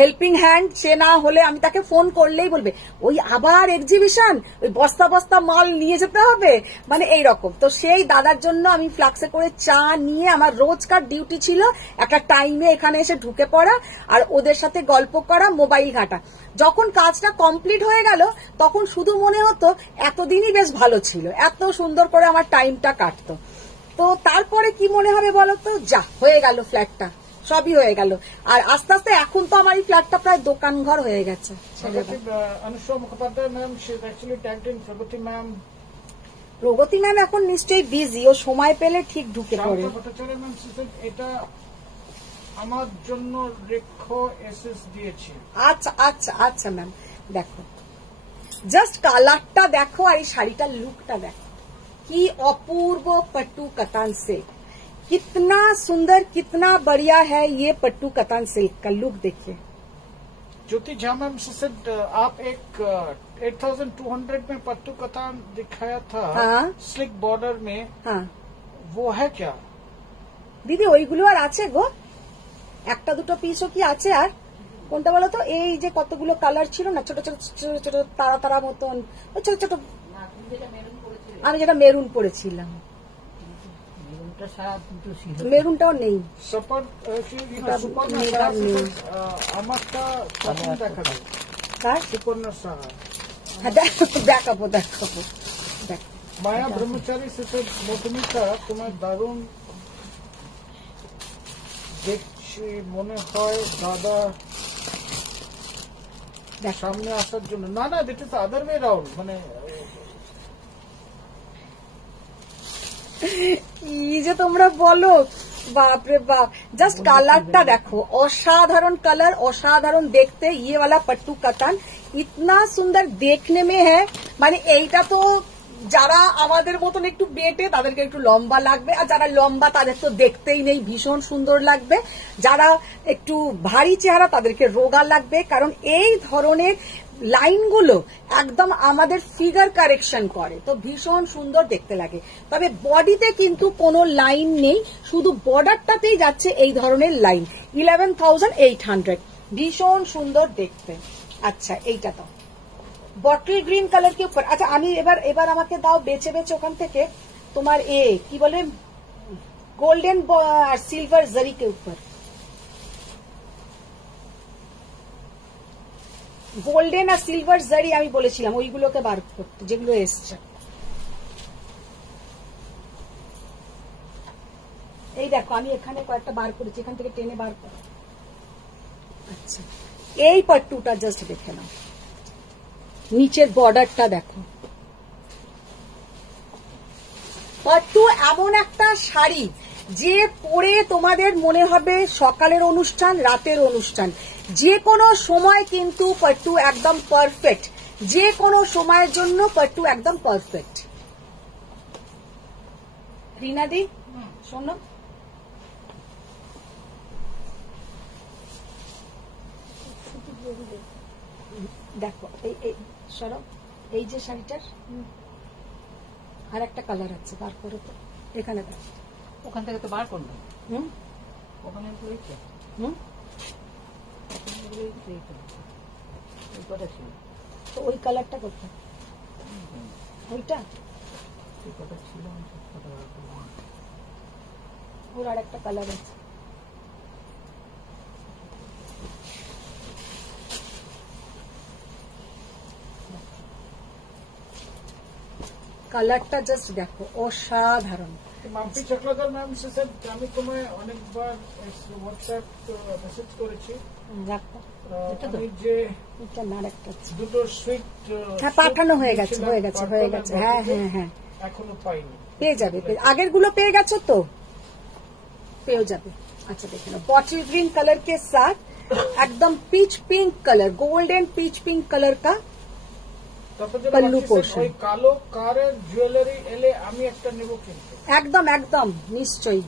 হেল্পিং হ্যান্ড, সে না হলে আমি তাকে ফোন করলেই বলবে ওই আবার এক্সিবিশন, ওই বস্তা বস্তা মাল নিয়ে যেতে হবে, মানে এইরকম। তো সেই দাদার জন্য আমি ফ্লাক্সে করে চা নিয়ে আমার রোজকার ডিউটি ছিল একটা টাইমে এখানে এসে ঢুকে পড়া আর ওদের সাথে গল্প করা, মোবাইল ঘাটা। যখন কাজটা কমপ্লিট হয়ে গেল তখন শুধু মনে হতো এতদিনই বেশ ভালো ছিল, এত সুন্দর করে আমার টাইমটা কাটতো। তো তারপরে কি মনে হবে বলতো, যা হয়ে গেল ফ্ল্যাটটা, সবই হয়ে গেল। আর আস্তে আস্তে এখন তো আমার এই ফ্ল্যাটটা প্রায় দোকান ঘর হয়ে গেছে। Anushka Mukhopadhyay ma'am she is actually tagged in Pragati ma'am. Pragati ma'am এখন নিশ্চয়ই বিজি, ও সময় পেলে ঠিক ঢুকে পড়ে। ভট্টাচার্য ম্যাম she said এটা আমার জন্য রেখো এসএস দিয়েছি। আচ্ছা আচ্ছা আচ্ছা ম্যাম, দেখো জাস্ট কালারটা দেখো আর এই শাড়িটার লুকটা দেখো কি অপূর্ব। पट्टू कतान से कितना सुंदर, कितना बढ़िया है ये पट्टू कतान सिल्क का लुक देखिए। ज्योति झा मैम she said आप एक 8,200 में पट्टू कतान दिखाया था, हाँ। स्लिक बॉर्डर में, हाँ वो है क्या দিদি? ওইগুলো আর আছে গো, একটা দুটো পিসও কি আছে। আর কোনটা বলো তো, এই যে কতগুলো কালার ছিল না, ছোট ছোট ছোট ছোট তারা তারা মতন, ওই ছোট ছোট, আমি যেটা মেরুন পরেছিলাম, মেরুনটাও নেই। আমারটা কখন দেখাবে? সুপর্ণা সাহা। দেখাবো দেখাবো। মায়া ব্রহ্মচারী সে মধুমিতা তোমার দারুণ দেখছি, মনে হয় দাদা সামনে আসার জন্য। না না, দিট ইজ আদার ওয়ে রাউন্ড, মানে কি যে তোমরা বলো, বাপরে বাপ। জাস্ট কালারটা দেখো, অসাধারণ কালার, অসাধারণ দেখতে। ये वाला पट्टू कतान इतना सुंदर देखने में है, মানে এইটা তো যারা আমাদের মতন একটু বেটে তাদেরকে একটু লম্বা লাগবে, আর যারা লম্বা তাদের তো দেখতেই নেই, ভীষণ সুন্দর লাগবে। যারা একটু ভারী চেহারা তাদেরকে রোগা লাগবে, কারণ এই ধরনের লাইনগুলো একদম আমাদের ফিগার কারেকশন করে, তো ভীষণ সুন্দর দেখতে লাগে। তবে বডিতে কিন্তু কোনো লাইন নেই, শুধু বর্ডারটাতেই যাচ্ছে এই ধরনের লাইন। 11,800 ভীষণ সুন্দর দেখতে। আচ্ছা এইটা দাও, বটল গ্রিন কালার के ऊपर। আচ্ছা আমি এবার আমাকে দাও বেছে বেছে ওখান থেকে তোমার কি বলে গোল্ডেন আর সিলভার জরি के ऊपर, গোল্ডেন আর সিলভার জারি আমি বলেছিলাম ওইগুলোকে বার করতে যেগুলো এসছে। এই দেখো আমি এখানে কয়েকটা বার করেছি, এখান থেকে টেনে বার করো। আচ্ছা এই পাট্টুটা জাস্ট দেখে নাও, নিচের বর্ডারটা দেখো। পাট্টু এমন একটা শাড়ি যে পরে তোমাদের মনে হবে সকালের অনুষ্ঠান, রাতের অনুষ্ঠান, যে কোনো সময় কিন্তু পাট্টু একদম পারফেক্ট, যে কোনো সময়ের জন্য পাট্টু একদম পারফেক্ট। রিনাদি শোনো, দেখো এই সরো, এই যে শাড়িটার আর একটা কালার আছে, বার করো তো, এখানে দেখো, ওখান থেকে তো বার করলাম। হুম ওখানে রয়েছে, হুম ওই কটা ছিল, তো ওই কালারটা কোথায়, ওইটা ওই কটা ছিল, আমি সব কটা বার করলাম। ওর আর একটা কালার আছে। কালারটা জাস্ট দেখো, অসাধারণ। মাম্পি চক্রধর ম্যাম সেসব আমি তোমায় অনেকবার হোয়াটসঅ্যাপ মেসেজ করেছি। রাখো, আমি যে এটা না একটা আছে। দুটো সুইট হ্যাঁ পাঠানো হয়ে গেছে, হয়ে গেছে, হয়ে গেছে। হ্যাঁ হ্যাঁ হ্যাঁ এখনো পাইনি। পেয়ে যাবে, আগের গুলো পেয়ে গেছো তো, পেয়ে যাবে। अच्छा देखो ना, बॉटल ग्रीन कलर के साथ एकदम peach pink colour, golden peach pink colour का पल्लू पोर्शन। ওই কালো কারের জুয়েলারি এলে আমি একটা নেব কিন্তু। একদম একদম নিশ্চয়ই।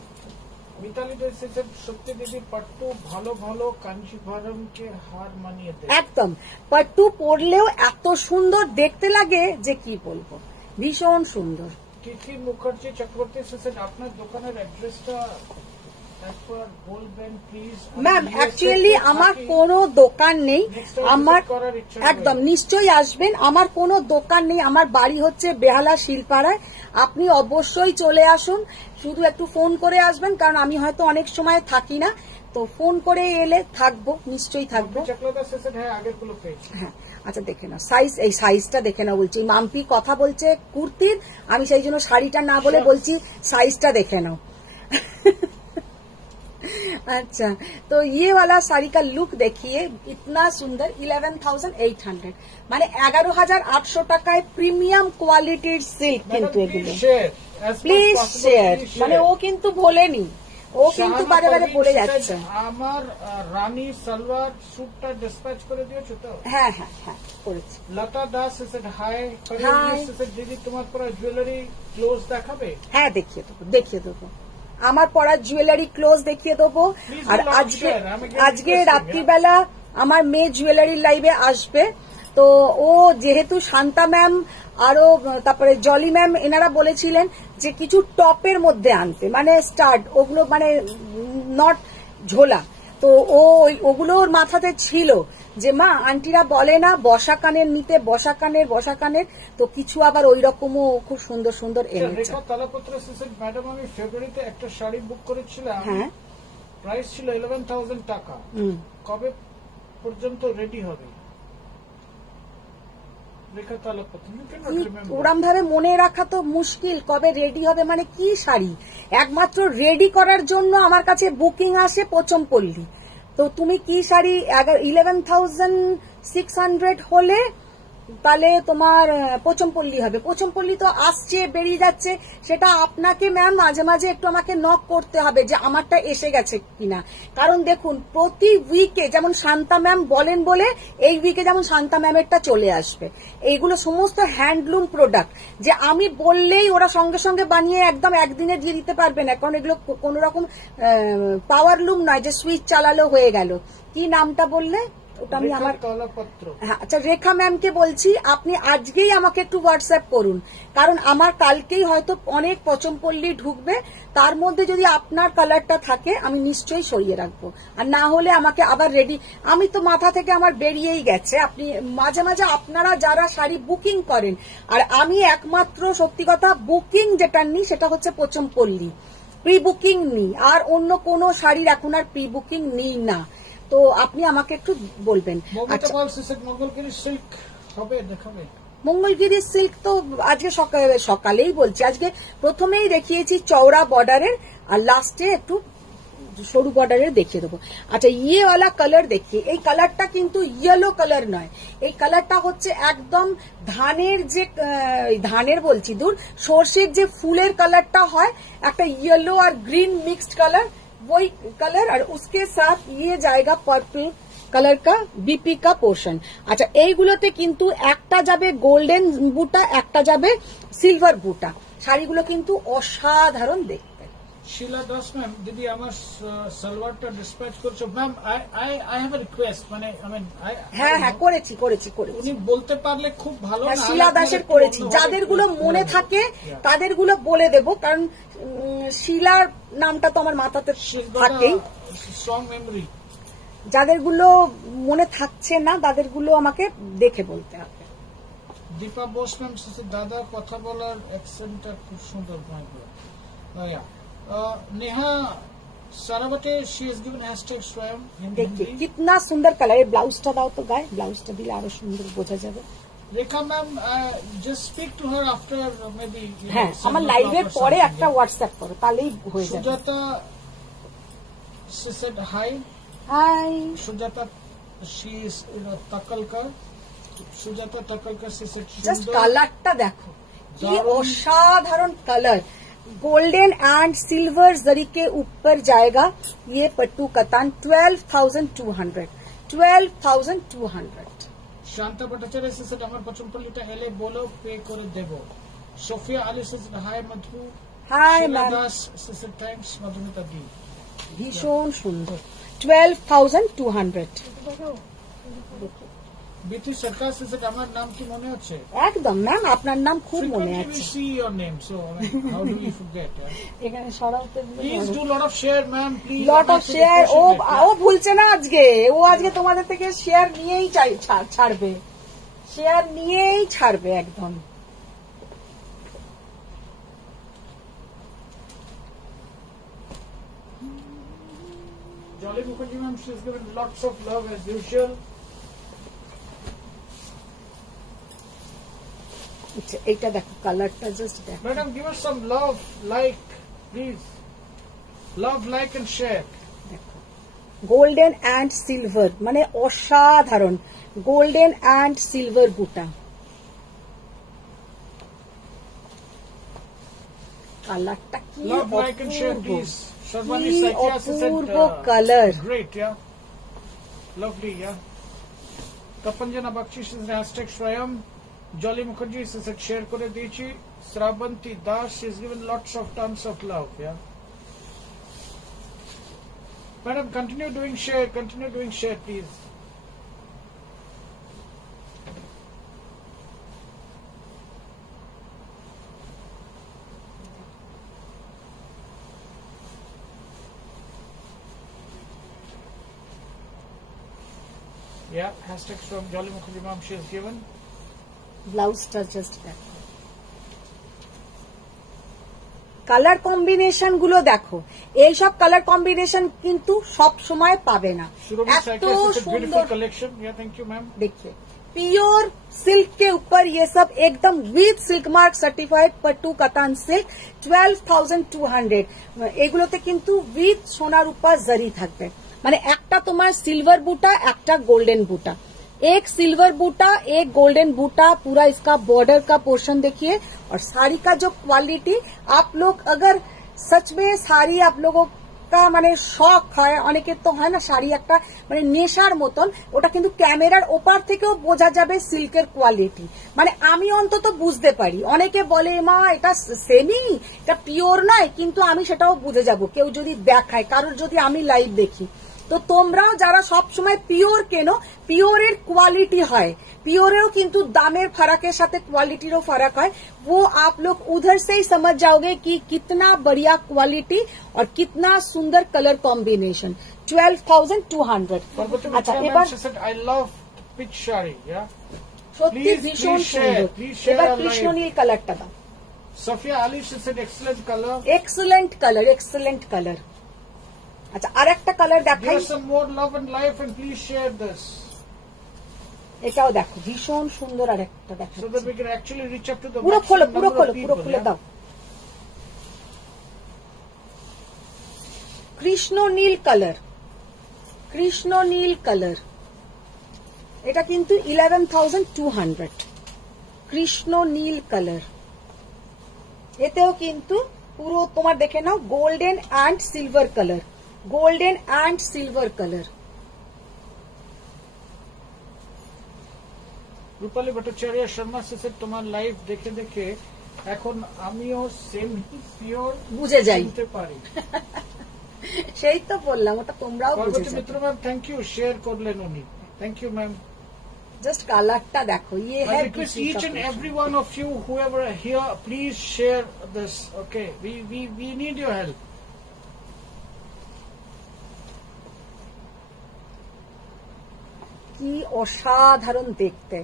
মিতালি ড্রেসের সত্যি দিদি পাট্টু ভালো ভালো কাঞ্চিভারমকে হার মানিয়ে দেয়। একদম পাট্টু পরলেও এত সুন্দর দেখতে লাগে যে কি বলবো, ভীষণ সুন্দর। তিথি মুখার্জি চক্রবর্তী সেসেড আপনার দোকানের অ্যাড্রেসটা একবার বলবেন প্লিজ। ম্যাম অ্যাকচুয়ালি আমার কোনো দোকান নেই, আমার একদম নিশ্চয়ই আসবেন, আমার কোনো দোকান নেই, আমার বাড়ি হচ্ছে বেহালা শিলপাড়ায়। আপনি অবশ্যই চলে আসুন, শুধু একটু ফোন করে আসবেন, কারণ আমি হয়তো অনেক সময় থাকি না, তো ফোন করে এলে থাকবো, নিশ্চয়ই থাকবো। হ্যাঁ আচ্ছা দেখে নাও সাইজ, এই সাইজটা দেখে নাও বলছি। মাম্পি কথা বলছে কুর্তির, আমি সেই জন্য শাড়িটা না বলে বলছি সাইজটা দেখে নাও। अच्छा तो ये वाला साड़ी का लुक देखिए, इतना सुंदर 11,800 মানে 11,800 টাকায় প্রিমিয়াম কোয়ালিটির সিল্ক কিন্তু এগুলো। প্লিজ শেয়ার, মানে ও কিন্তু ভোলেনি, ও কিন্তু বারে বারে বলে যাচ্ছে। আমার রানী সালোয়ার স্যুটটা ডিসপ্যাচ করে দিয়েছো তো? হ্যাঁ হ্যাঁ হ্যাঁ করেছি। লতা দাস সেড হাই দিদি তোমার পরা জুয়েলারি ক্লোজ দেখাবে? হ্যাঁ দেখিয়ে দেবো, দেখিয়ে দেবো, আমার পরা জুয়েলারি ক্লোজ দেখিয়ে দেবো। আর আজকে রাত্রিবেলা আমার মেয়ে জুয়েলারি লাইভে আসবে, তো ও যেহেতু শান্তা ম্যাম আরো তারপরে জলি ম্যাম এনারা বলেছিলেন যে কিছু টপের মধ্যে আনতে, মানে স্টার্ট ওগুলো, মানে নট ঝোলা, তো ওগুলো ওর মাথাতে ছিল যে মা আন্টিরা বলে না বসা কানের নিতে, বসা কানের, তো কিছু আবার ওই রকমও খুব সুন্দর সুন্দর এনেছে। ম্যাডাম আমি ফেব্রুয়ারিতে একটা শাড়ি বুক করেছিলাম, হ্যাঁ প্রাইস ছিল 11,000 টাকা, কবে পর্যন্ত রেডি হবে? ওরম ভাবে মনে রাখা তো মুশকিল, কবে রেডি হবে মানে কি শাড়ি, একমাত্র রেডি করার জন্য আমার কাছে বুকিং আসে পোচমপল্লী। তো তুমি কি শাড়ি 11,600 হলে তাহলে তোমার পোচমপল্লী হবে, পোচমপল্লী তো আসছে বেরিয়ে যাচ্ছে, সেটা আপনাকে ম্যাম মাঝে মাঝে একটু আমাকে নক করতে হবে যে আমারটা এসে গেছে কিনা। কারণ দেখুন প্রতি উইকে যেমন শান্তা ম্যাম বলেন বলে এই উইকে যেমন শান্তা ম্যামেরটা চলে আসবে, এইগুলো সমস্ত হ্যান্ডলুম প্রোডাক্ট, যে আমি বললেই ওরা সঙ্গে সঙ্গে বানিয়ে একদম একদিনে দিয়ে দিতে পারবে না, কারণ এগুলো কোন রকম পাওয়ার লুম নয় যে সুইচ চালালো হয়ে গেল। কি নামটা বললে? ওটা আমি আমার কলাপত্র। হ্যাঁ, আচ্ছা রেখা ম্যামকে বলছি আপনি আজকেই আমাকে একটু হোয়াটসঅ্যাপ করুন, কারণ আমার কালকেই হয়তো অনেক পচমপল্লী ঢুকবে, তার মধ্যে যদি আপনার কালারটা থাকে আমি নিশ্চয়ই সরিয়ে রাখবো, আর না হলে আমাকে আবার রেডি, আমি তো মাথা থেকে আমার বেরিয়েই গেছে। আপনি মাঝে মাঝে আপনারা যারা শাড়ি বুকিং করেন, আর আমি একমাত্র সত্যি কথা বুকিং যেটা নিই সেটা হচ্ছে পচমপল্লী, প্রি বুকিং নিই, আর অন্য কোনো শাড়ির এখন আর প্রি বুকিং নিই না। তো আপনি আমাকে একটু বলবেন। আচ্ছা, মঙ্গলগিরি সিল্ক হবে দেখাবে? মঙ্গলগিরি সিল্ক তো আজকে সকালেই বলছি, আজকে প্রথমেই দেখিয়েছি চওড়া বর্ডারের, আর লাস্টে একটু সরু বর্ডারের দেখিয়ে দেবো। আচ্ছা ইয়েওয়ালা কালার দেখিয়ে, এই কালারটা কিন্তু ইয়েলো কালার নয়, এই কালারটা হচ্ছে একদম ধানের যে ধানের বলছি দূর সর্ষের যে ফুলের কালারটা হয়, একটা ইয়েলো আর গ্रीन मिक्स्ड कलर, वही कलर और उसके साथ ये जाएगा पर्पल कलर का बीपी का पोर्शन। আচ্ছা এইগুলোতে কিন্তু একটা যাবে গোল্ডেন বুটা, একটা যাবে সিলভার বুটা, শাড়িগুলো কিন্তু অসাধারণ দেখতে। শিলা দাস ম্যাম, দিদি আমার সালোয়ারটা ডিসপ্যাচ করছো ma'am, I have a request, মানে হ্যাঁ হ্যাঁ করেছি করেছি করেছি, উনি বলতে পারলে খুব ভালো। হ্যাঁ, শিলা দাসের করেছি, যাদের গুলো মনে থাকে তাদের গুলো বলে দেবো, কারণ শিলার নামটা তো আমার মাথাতে থাকেই, স্ট্রং মেমোরি। যাদের গুলো মনে থাকছে না তাদের গুলো আমাকে দেখে বলতে হবে। দীপা বোস ম্যাম, দাদা কথা বলার অ্যাকসেন্টটা খুব সুন্দর। Neha Sarawate she is given hashtag Swayam. देखिए कितना सुंदर कलर है, ब्लाउजটা দাও তো গায়ে, ব্লাউজটা দিলে আরো সুন্দর বোঝা যাবে। Rekha ma'am, just speak to her after maybe. হ্যাঁ, আমার লাইভের পরে একটা হোয়াটসঅ্যাপ করো, তাহলেই হয়ে যাবে। Sujata she said hi. Hi Sujata, she is Takalkar. Sujata Takalkar, she said just কালারটা দেখো কি অসাধারণ colour, golden and silver zari के ऊपर जाएगा ये पट्टू कतान 12,200 12,200। শান্তা ভট্টাচার্য সে সেড আমার পচমপল্লিটা এলে বলো পে করে দেব। Sophia Ali she said hi Madhu. Hi Sheela ma'am, Das she said thanks Madhumita দি। ভীষণ সুন্দর 12,200। বিথি সরকার সে সেড আমার নাম কি মনে আছে? একদম ম্যাম, আপনার নাম খুব মনে Frequently আছে। we see your name, so how do we forget? এখানে সরাতে Please do lot of share, ma'am. Please. Lot of share, ও ভুলছে না আজকে, ও আজকে তোমাদের থেকে শেয়ার নিয়েই ছাড়বে, শেয়ার নিয়েই ছাড়বে একদম। Jolly Mukherjee, ma'am, she's given lots of love as usual. আচ্ছা এইটা দেখো, কালারটা জাস্ট দেখো। Madam, give us some love, like, please. Love, like, and share. Golden and silver, মানে অসাধারণ গোল্ডেন অ্যান্ড সিলভার বুটা, কালারটা কি Love, like, and share, Apurba, please. Sharvani কি Saitya, she said, Apurba colour. great, yeah. Lovely, yeah. Tapanjana Bakshi, she said, hashtag Swayam. Jolly Mukherjee, she said, share kore diyechi. Srabanti Das, she's given lots of tons of love, yeah. Madam, continue doing share, please. Yeah, hashtags from Jolly Mukherjee ma'am, she has given. ব্লাউজটা just দেখো, colour combination গুলো দেখো, এইসব colour combination কিন্তু সব সময় পাবে না। Surabhi এত Saitya, such a সুন্দর beautiful collection. Yeah, thank you ma'am. देखिए, प्योर सिल्क के ऊपर ये सब एकदम with silk mark certified pattu katan silk 12,200। এগুলোতে কিন্তু উইথ সোনার উপর জরি থাকবে, মানে একটা তোমার सिल्वर बूटा, একটা गोल्डन बूटा, एक सिल्वर बूटा एक गोल्डन बूटा, पूरा इसका बॉर्डर का पोर्शन देखिए। और साड़ी का जो क्वालिटी, आप लोग अगर सच में साड़ी आप लोगों का মানে শখ হয়, অনেকের তো হয় না শাড়ি একটা মানে নেশার মতন, ওটা কিন্তু ক্যামেরার ওপার থেকেও বোঝা যাবে সিল্কের কোয়ালিটি, মানে আমি অন্তত বুঝতে পারি। অনেকে বলে মা এটা সেমি, এটা পিওর নয়, কিন্তু আমি সেটাও বুঝে যাব কেউ যদি দেখায়, কারোর যদি আমি লাইভ দেখি। তো তোমরাও যারা সব সময় পিওর কেনো, পিওরের কোয়ালিটি হয়, पियोरेও কিন্তু দামের फर्क সাথে কোয়ালিটিরও फर्क है, वो आप लोग उधर से ही समझ जाओगे कि कितना बढ़िया क्वालिटी और कितना सुंदर कलर कॉम्बिनेशन। 12,200। আচ্ছা এবার I love pitch shari, yeah. সত্যি Please, ভীষণ please share, সুন্দর। please share এবার our কৃষ্ণ live. নীল কালারটা দাও। Safia Ali, she said excellent color. Excellent colour, excellent colour. আচ্ছা আর একটা কালার দেখাই, Give us some more love and life and please share this এটাও দেখো ভীষণ সুন্দর। আর একটা দেখো, so that we can actually reach up to the পুরো খোলো, maximum পুরো number খোলো, of পুরো people. খুলে Yeah? দাও। কৃষ্ণ নীল কালার, কৃষ্ণ নীল কালার, এটা কিন্তু 11,200। কৃষ্ণ নীল কালার, এতেও কিন্তু পুরো তোমার দেখে নাও golden and silver colour, golden and silver colour. Rupali Bhattacharya Sharma সে said তোমার লাইভ দেখে দেখে এখন আমিও সেম পিওর বুঝে যাই, শুনতে পারি। সেই তো বললাম, ওটা তোমরাও বুঝে পার্বতী যাও। মিত্র ম্যাম থ্যাংক ইউ, শেয়ার করলেন উনি, থ্যাংক ইউ ম্যাম। জাস্ট কালারটা দেখো, ইয়ে I হ্যাঁ request each and every one of you, whoever here, please share this. Okay, we need your help. কি অসাধারণ দেখতে।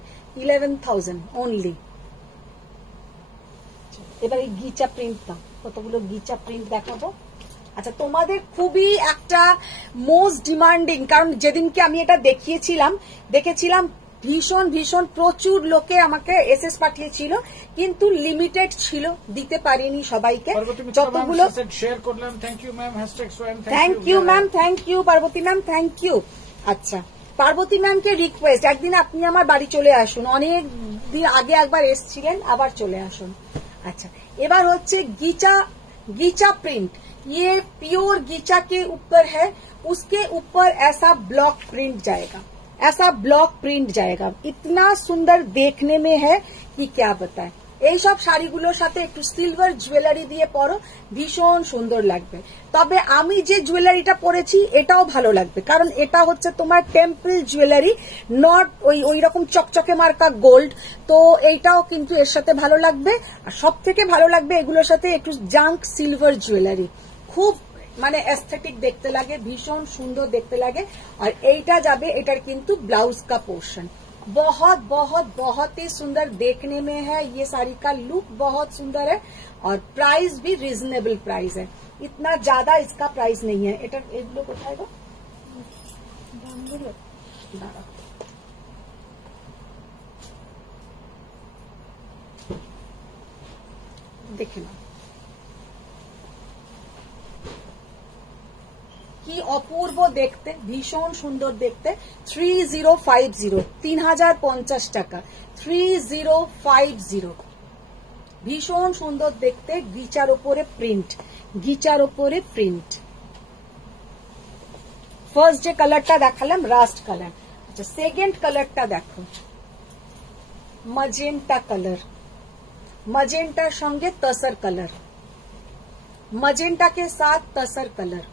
11,000 অনলি। এবার এই গিচা প্রিন্টটা, কতগুলো গিচা প্রিন্ট দেখাবো। আচ্ছা তোমাদের খুবই একটা মোস্ট ডিমান্ডিং, কারণ যেদিনকে আমি এটা দেখেছিলাম ভীষণ ভীষণ প্রচুর লোকে আমাকে এসএস পাঠিয়েছিল, কিন্তু লিমিটেড ছিল, দিতে পারিনি সবাইকে পার্বতী মিত্র ম্যাম যতগুলো। সে said শেয়ার করলাম, thank you ma'am, #swam thank you ma'am, thank you Parvati ma'am, thank you. আচ্ছা পার্বতী ম্যামকে রিকোয়েস্ট, একদিন আপনি আমার বাড়ি চলে আসুন, অনেক দিন আগে একবার এসছিলেন, আবার চলে আসুন। আচ্ছা এবার হচ্ছে गीचा प्रिंट, ये प्योर गीचा के ऊपर है, उसके ऊपर ऐसा ब्लॉक प्रिंट जाएगा, ऐसा ब्लॉक प्रिंट जाएगा, इतना सुंदर देखने में है कि क्या बताएं। এই সব শাড়িগুলোর সাথে একটু সিলভার জুয়েলারি দিয়ে পরো, ভীষণ সুন্দর লাগবে। তবে আমি যে জুয়েলারিটা পরেছি এটাও ভালো লাগবে, কারণ এটা হচ্ছে তোমার টেম্পল জুয়েলারি, নট ওই রকম চকচকে মার্কা গোল্ড। তো এইটাও কিন্তু এর সাথে ভালো লাগবে। আর সব থেকে ভালো লাগবে এগুলোর সাথে একটু জাঙ্ক সিলভার জুয়েলারি, খুব মানে এস্থেটিক দেখতে লাগে, ভীষণ সুন্দর দেখতে লাগে। আর এইটা যাবে, এটার কিন্তু ব্লাউজ কা পোর্শন बहुत बहुत बहुत ही सुंदर देखने में है। ये साड़ी का लुक बहुत सुंदर है और प्राइस भी रीजनेबल प्राइस है, इतना ज्यादा इसका प्राइस नहीं है। এটা এগুলো কোথায় গো দামগুলো দাঁড়া, দেখে নাও কি অপূর্ব দেখতে, ভীষণ সুন্দর দেখতে। 3050, 3050 টাকা, 3050, ভীষণ সুন্দর দেখতে। গিচার ওপরে প্রিন্ট, গিচার ওপরে প্রিন্ট। ফার্স্ট যে কালারটা দেখালাম রাস্ট কালার। আচ্ছা সেকেন্ড কালারটা দেখো, মজেন্টা কালার, मजेंटार संगे तसर कलर, मजेंटा के साथ तसर कलर।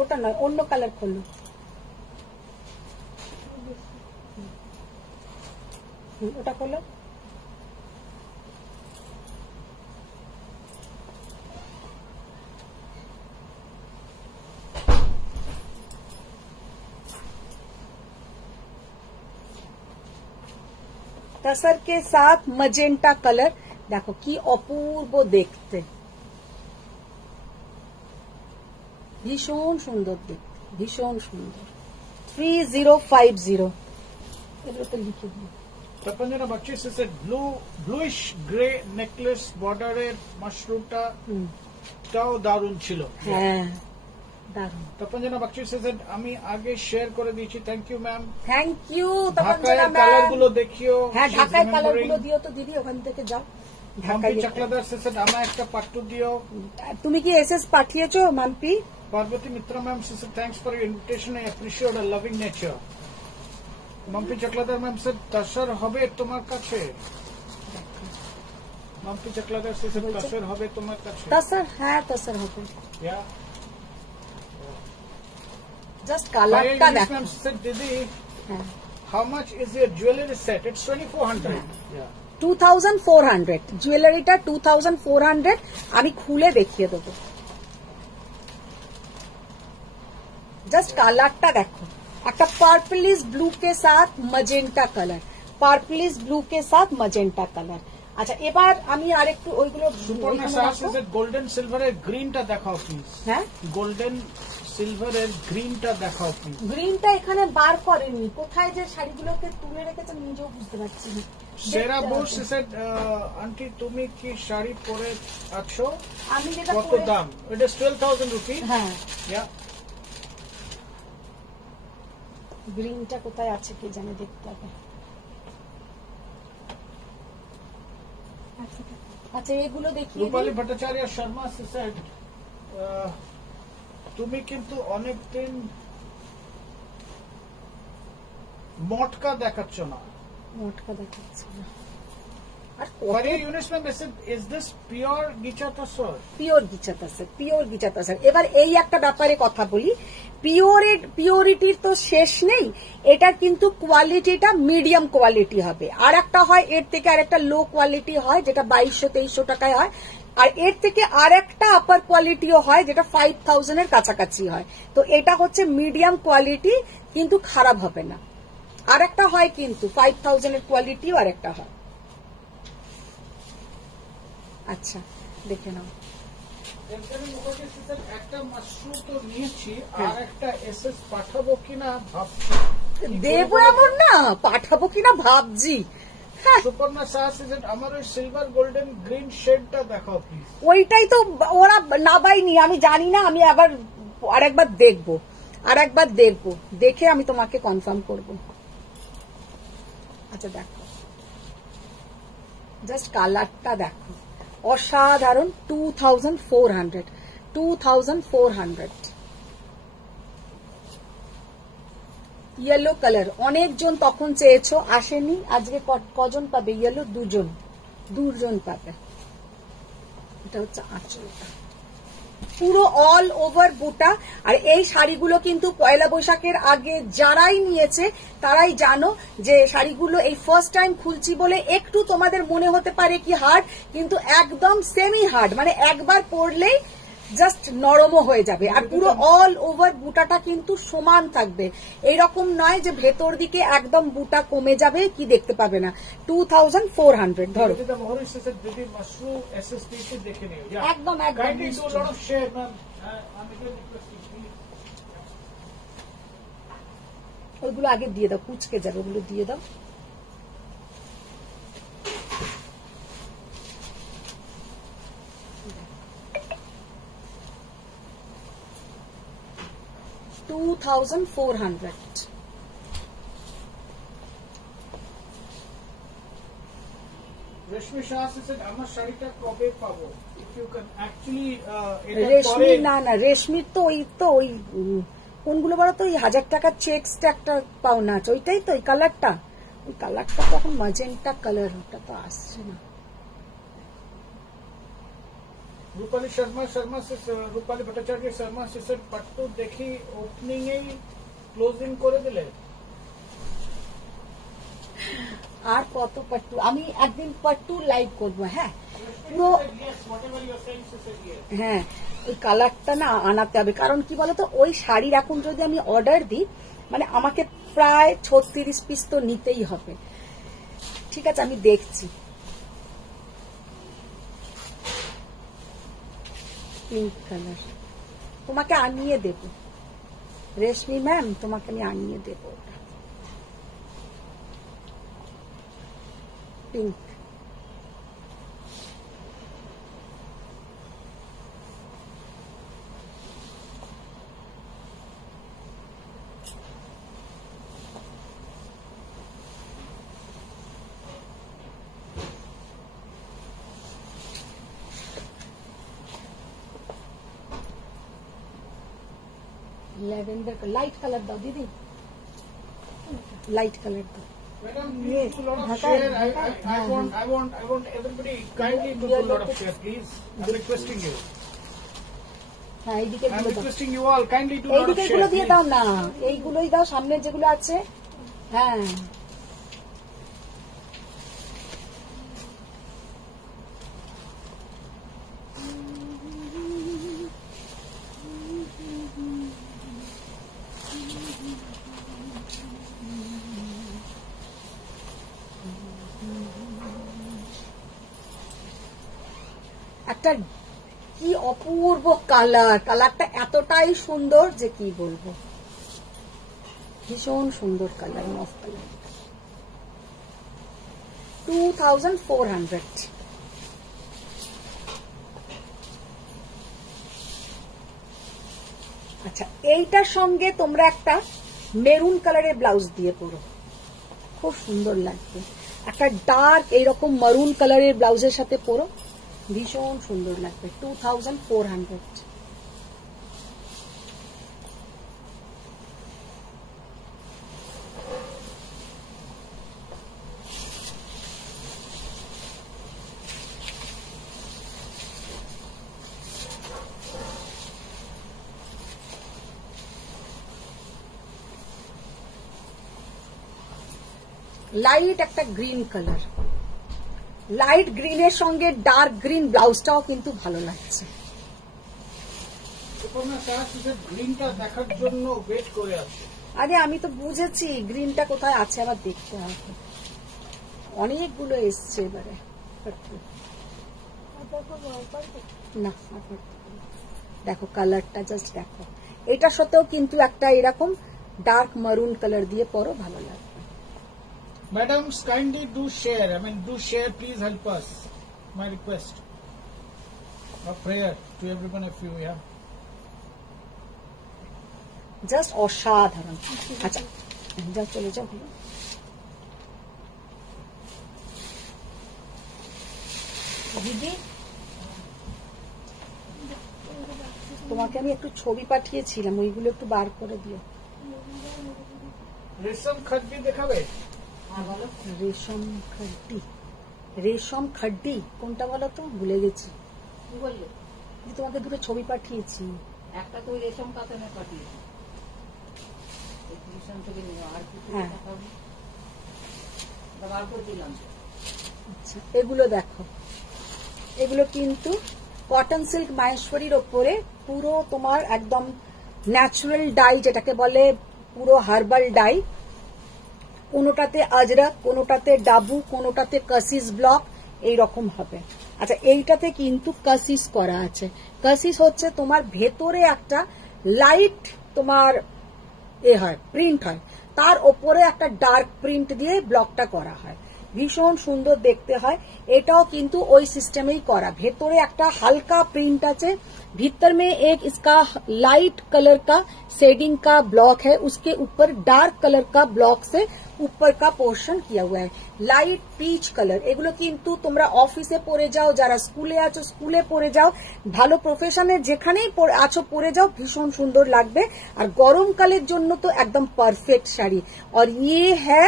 ওটা নয়, অন্য কালার খোলো। ওটা খোলো। तसर के साथ मजेंटा कलर, देखो की अपूर्व देखते, भीषण सुंदर देखते, भीषण सुंदर। 3050 এগুলো তো লিখে দিই। তপঞ্জনা বাগচি সে ব্লুইশ গ্রে নেকলেস বর্ডারের মাশরুমটা তাও দারুণ ছিল। হ্যাঁ দারুণ। তপঞ্জনা বাগচি সে আমি আগে শেয়ার করে দিয়েছি, thank you ma'am. Thank you ঢাকায় তপঞ্জনা কালার ম্যাম। গুলো দেখিও। হ্যাঁ ঢাকায় কালার গুলো দিও তো দিদি, ওখান থেকে যাও। মাম্পি চকলাদার সে আমার একটা পাট্টু দিও। তুমি কি এসএস পাঠিয়েছো Mampi? Parbati Mitra ma'am said thanks for your invitation, I appreciate a loving nature. Mampi Chakladar ma'am said tussar হবে তোমার কাছে। মাম্পি চাকলাদার সে তসর হবে তোমার কাছে তসর হ্যাঁ তসর হবে ইয়া জাস্ট কালারটা দেখো দিদি হ্যাঁ how much is your jewelry set? It's 2400. Yeah. 2400 জুয়েলারিটা 2400 আমি খুলে দেখিয়ে দেবো जस्ट কালারটা দেখো একটা পার্পলিশ ব্লু के साथ मजेंटा कलर পার্পলিশ ব্লু के साथ मजेंटा कलर আচ্ছা এবার আমি আরেকটু ওইগুলো সুপর্ণা সাহস ইজ গোল্ডেন সিলভারের গ্রিনটা দেখাও প্লিজ হ্যাঁ গোল্ডেন সিলভারের গ্রিনটা দেখাও প্লিজ গ্রিনটা এখানে বার করেনি কোথায় যে শাড়িগুলোকে তুলে রেখেছে নিজেও বুঝতে পারছি না সেরা বোস সেড আন্টি তুমি কি শাড়ি পরে আছো আমি যেটা কত দাম ইট ইজ 12000 রুপি হ্যাঁ ইয়া গ্রিনটা কোথায় আছে কি জানে দেখতে হবে আচ্ছা এগুলো দেখিয়ে রূপালী ভট্টাচার্য শর্মা সেড তুমি কিন্তু অনেকদিন মটকা দেখাচ্ছ না মোটকা দেখাচ্ছে না আর Faria Yunus ma'am, is this pure Gicha Tasor? Pure গিচাতাছে পিওর গিচাতাছে এবার এই একটা ব্যাপারে কথা বলি পিওরিটির তো শেষ নেই এটা কিন্তু কোয়ালিটিটা মিডিয়াম কোয়ালিটি হবে আর একটা হয় এর থেকে আরেকটা লো কোয়ালিটি হয় যেটা 2200-2300 টাকায় হয় আর এর থেকে আরেকটা আপার কোয়ালিটিও হয় যেটা 5000 এর কাছাকাছি হয় তো এটা হচ্ছে মিডিয়াম কোয়ালিটি কিন্তু খারাপ হবে না আরেকটা হয় কিন্তু 5000 এর কোয়ালিটিও আরেকটা হয় আচ্ছা দেখে নাও একটা মাশরুম তো নিয়েছি আর একটা এসএস পাঠাবো কিনা ভাবছি দেবো এমন না পাঠাবো কিনা ভাবছি হ্যাঁ, সুপর্ণা সাহস আমার ওই সিলভার গোল্ডেন গ্রিন শেডটা দেখাও প্লিজ ওইটাই তো ওরা নাবাইনি আমি জানি না আমি আবার আরেকবার দেখবো দেখে আমি তোমাকে কনফার্ম করব আচ্ছা দেখো জাস্ট কালারটা দেখো অসাধারণ 2400 ইয়েলো কালার অনেকজন তখন চেয়েছো আসেনি আজকে কজন পাবে ইয়েলো দুজন পাবে এটা হচ্ছে আঁচলটা পুরো অল ওভার বুটা আর এই শাড়িগুলো কিন্তু পয়লা বৈশাখের আগে যারাই নিয়েছে তারাই জানো যে শাড়িগুলো এই ফার্স্ট টাইম খুলছি বলে একটু তোমাদের মনে হতে পারে কি হার্ড কিন্তু একদম সেমি হার্ড মানে একবার পরলেই জাস্ট নরমও হয়ে যাবে আর পুরো অল ওভার বুটাটা কিন্তু সমান থাকবে এইরকম নয় যে ভেতর দিকে একদম বুটা কমে যাবে কি দেখতে পাবে না 2400 ধরো দিদি মাশরুম এসএসপি দেখে নিও একদম kindly do lot of share ma'am আমি ওইগুলো আগে দিয়ে দাও কুচকে যাবে ওগুলো দিয়ে দাও $2,400 রেশমি শাহ আমার শাড়িটা কবে পাবো ইফ ইউ ক্যান অ্যাকচুয়ালি রেশমি না রেশমির তো ওই কোনগুলো বলো তো ওই 1000 টাকার চেকসটা একটা পাওনা আছে ওইটাই তো ওই কালারটা তো এখন ম্যাজেন্টা কালার ওটা তো আসছে না রূপালী রূপালী ভট্টাচার্য শর্মা সে পাট্টু দেখি ওপেনিং এই ক্লোজিং করে দিলে আর কত পাট্টু আমি একদিন পাট্টু লাইভ করবো হ্যাঁ পুরো হ্যাঁ ওই কালারটা না আনাতে হবে কারণ কি বলতো ওই শাড়ির এখন যদি আমি অর্ডার দিই মানে আমাকে প্রায় 36 পিস তো নিতেই হবে ঠিক আছে আমি দেখছি পিঙ্ক কালার তোমাকে আনিয়ে দেব রেশমি ম্যাম তোমাকে আমি আনিয়ে দেব ওটা পিঙ্ক ল্যাভেন্ডার লাইট কালার দাও দিদি লাইট কালার দাও Madam, Yes, please do a lot of ढका है, share. ढका है। I want everybody kindly to do a lot of share, please. I'm requesting you. হ্যাঁ এইদিকে I'm গুলো দাও, requesting you all kindly do a lot of এইদিকে share, গুলো দিয়ে please. দাও না, এইগুলোই দাও, সামনে যেগুলো আছে। হ্যাঁ একটা কি অপূর্ব কালার, কালারটা এতটাই সুন্দর যে কি বলবো, ভীষণ সুন্দর কালার, মফ কালার। 2400। আচ্ছা, এইটার সঙ্গে তোমরা একটা মেরুন কালারের ব্লাউজ দিয়ে পরো, খুব সুন্দর লাগবে। একটা ডার্ক এইরকম মারুন কালারের ব্লাউজের সাথে পরো, ভীষণ সুন্দর লাগবে। 2400। লাইট একটা গ্রিন কালার, লাইট গ্রিনের সঙ্গে ডার্ক গ্রিন ব্লাউজটাও কিন্তু ভালো লাগছে। সুপর্ণা, তারা শুধু গ্রিনটা দেখার জন্য ওয়েট করে আছে। আরে আমি তো বুঝেছি গ্রিনটা কোথায় আছে, আবার দেখতে হবে। অনেকগুলো এসছে এবারে। না, দেখো কালারটা জাস্ট দেখো, এটার সাথেও কিন্তু একটা এরকম ডার্ক মারুন কালার দিয়ে পরো, ভালো লাগবে। Madams, kindly do share. Do share. Please help us. My request. A prayer to every one of you. Yeah. Just অসাধারণ। আচ্ছা যাও, চলে যাও। দিদি, তোমাকে আমি একটু ছবি পাঠিয়েছিলাম, ওইগুলো একটু বার করে দিও। রেশম খদ্দি দেখাবে? রেশম খাড্ডি, রেশম খাড্ডি কোনটা বলো তো, ভুলে গেছি। কি বললে? তোমাকে দুটো ছবি পাঠিয়েছি। একটা তো ওই রেশম কাতানে পাঠিয়েছি, এক্সিবিশন থেকে নিয়ে, আর কিছু হ্যাঁ। দেখাবো, বার করে দিলাম। আচ্ছা, এগুলো দেখো, এগুলো কিন্তু কটন সিল্ক মাহেশ্বরীর ওপরে পুরো তোমার একদম ন্যাচারাল ডাই, যেটাকে বলে পুরো হার্বাল ডাই। কোনোটাতে আজরক, কোনোটাতে ডাবু, কোনোটাতে কাসিস ব্লক, এইরকম হবে। আচ্ছা, এইটাতে কিন্তু কাসিস করা আছে। কাসিস হচ্ছে তোমার ভেতরে একটা লাইট তোমার হয়, প্রিন্ট হয়, তার ওপরে একটা ডার্ক প্রিন্ট দিয়ে ব্লকটা করা হয়, ভীষণ সুন্দর দেখতে হয়। এটাও কিন্তু ওই সিস্টেমেই করা, ভেতরে একটা হালকা প্রিন্ট আছে, भीतर में एक इसका लाइट कलर का शेडिंग का ब्लॉक है, उसके ऊपर डार्क कलर का ब्लॉक से ऊपर का पोर्शन किया हुआ है, लाइट पीच कलर। এগুলো কিন্তু তোমরা অফিসে পরে যাও, যারা স্কুলে আছো স্কুলে পরে যাও, ভালো প্রফেশনে যেখানেই আছো পরে যাও, ভীষণ সুন্দর লাগবে। আর গরমকালের জন্য তো একদম পারফেক্ট শাড়ি। और ये है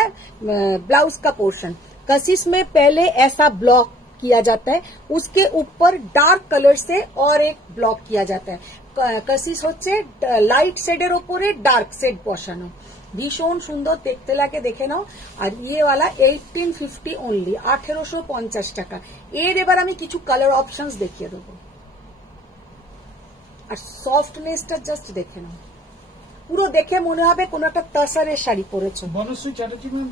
ब्लाउज का पोर्शन, कसीस में पहले ऐसा ब्लॉक किया जाता है, उसके ऊपर डार्क कलर से और एक ब्लॉक किया जाता है। कसीस হচ্ছে লাইট শেডের উপরে ডার্ক শেড বসানো, ভীষণ সুন্দর দেখতে লাগে, দেখে নাও। আর ইয়ে ওয়ালা 1850 অনলি, 1850 টাকা। এর এবার আমি কিছু কালার অপশনস দেখিয়ে দেবো। আর সফটনেসটা জাস্ট দেখে নাও, পুরো দেখে মনে হবে কোন একটা তাসারের শাড়ি পরেছো। বনশ্রী চ্যাটার্জি ম্যাম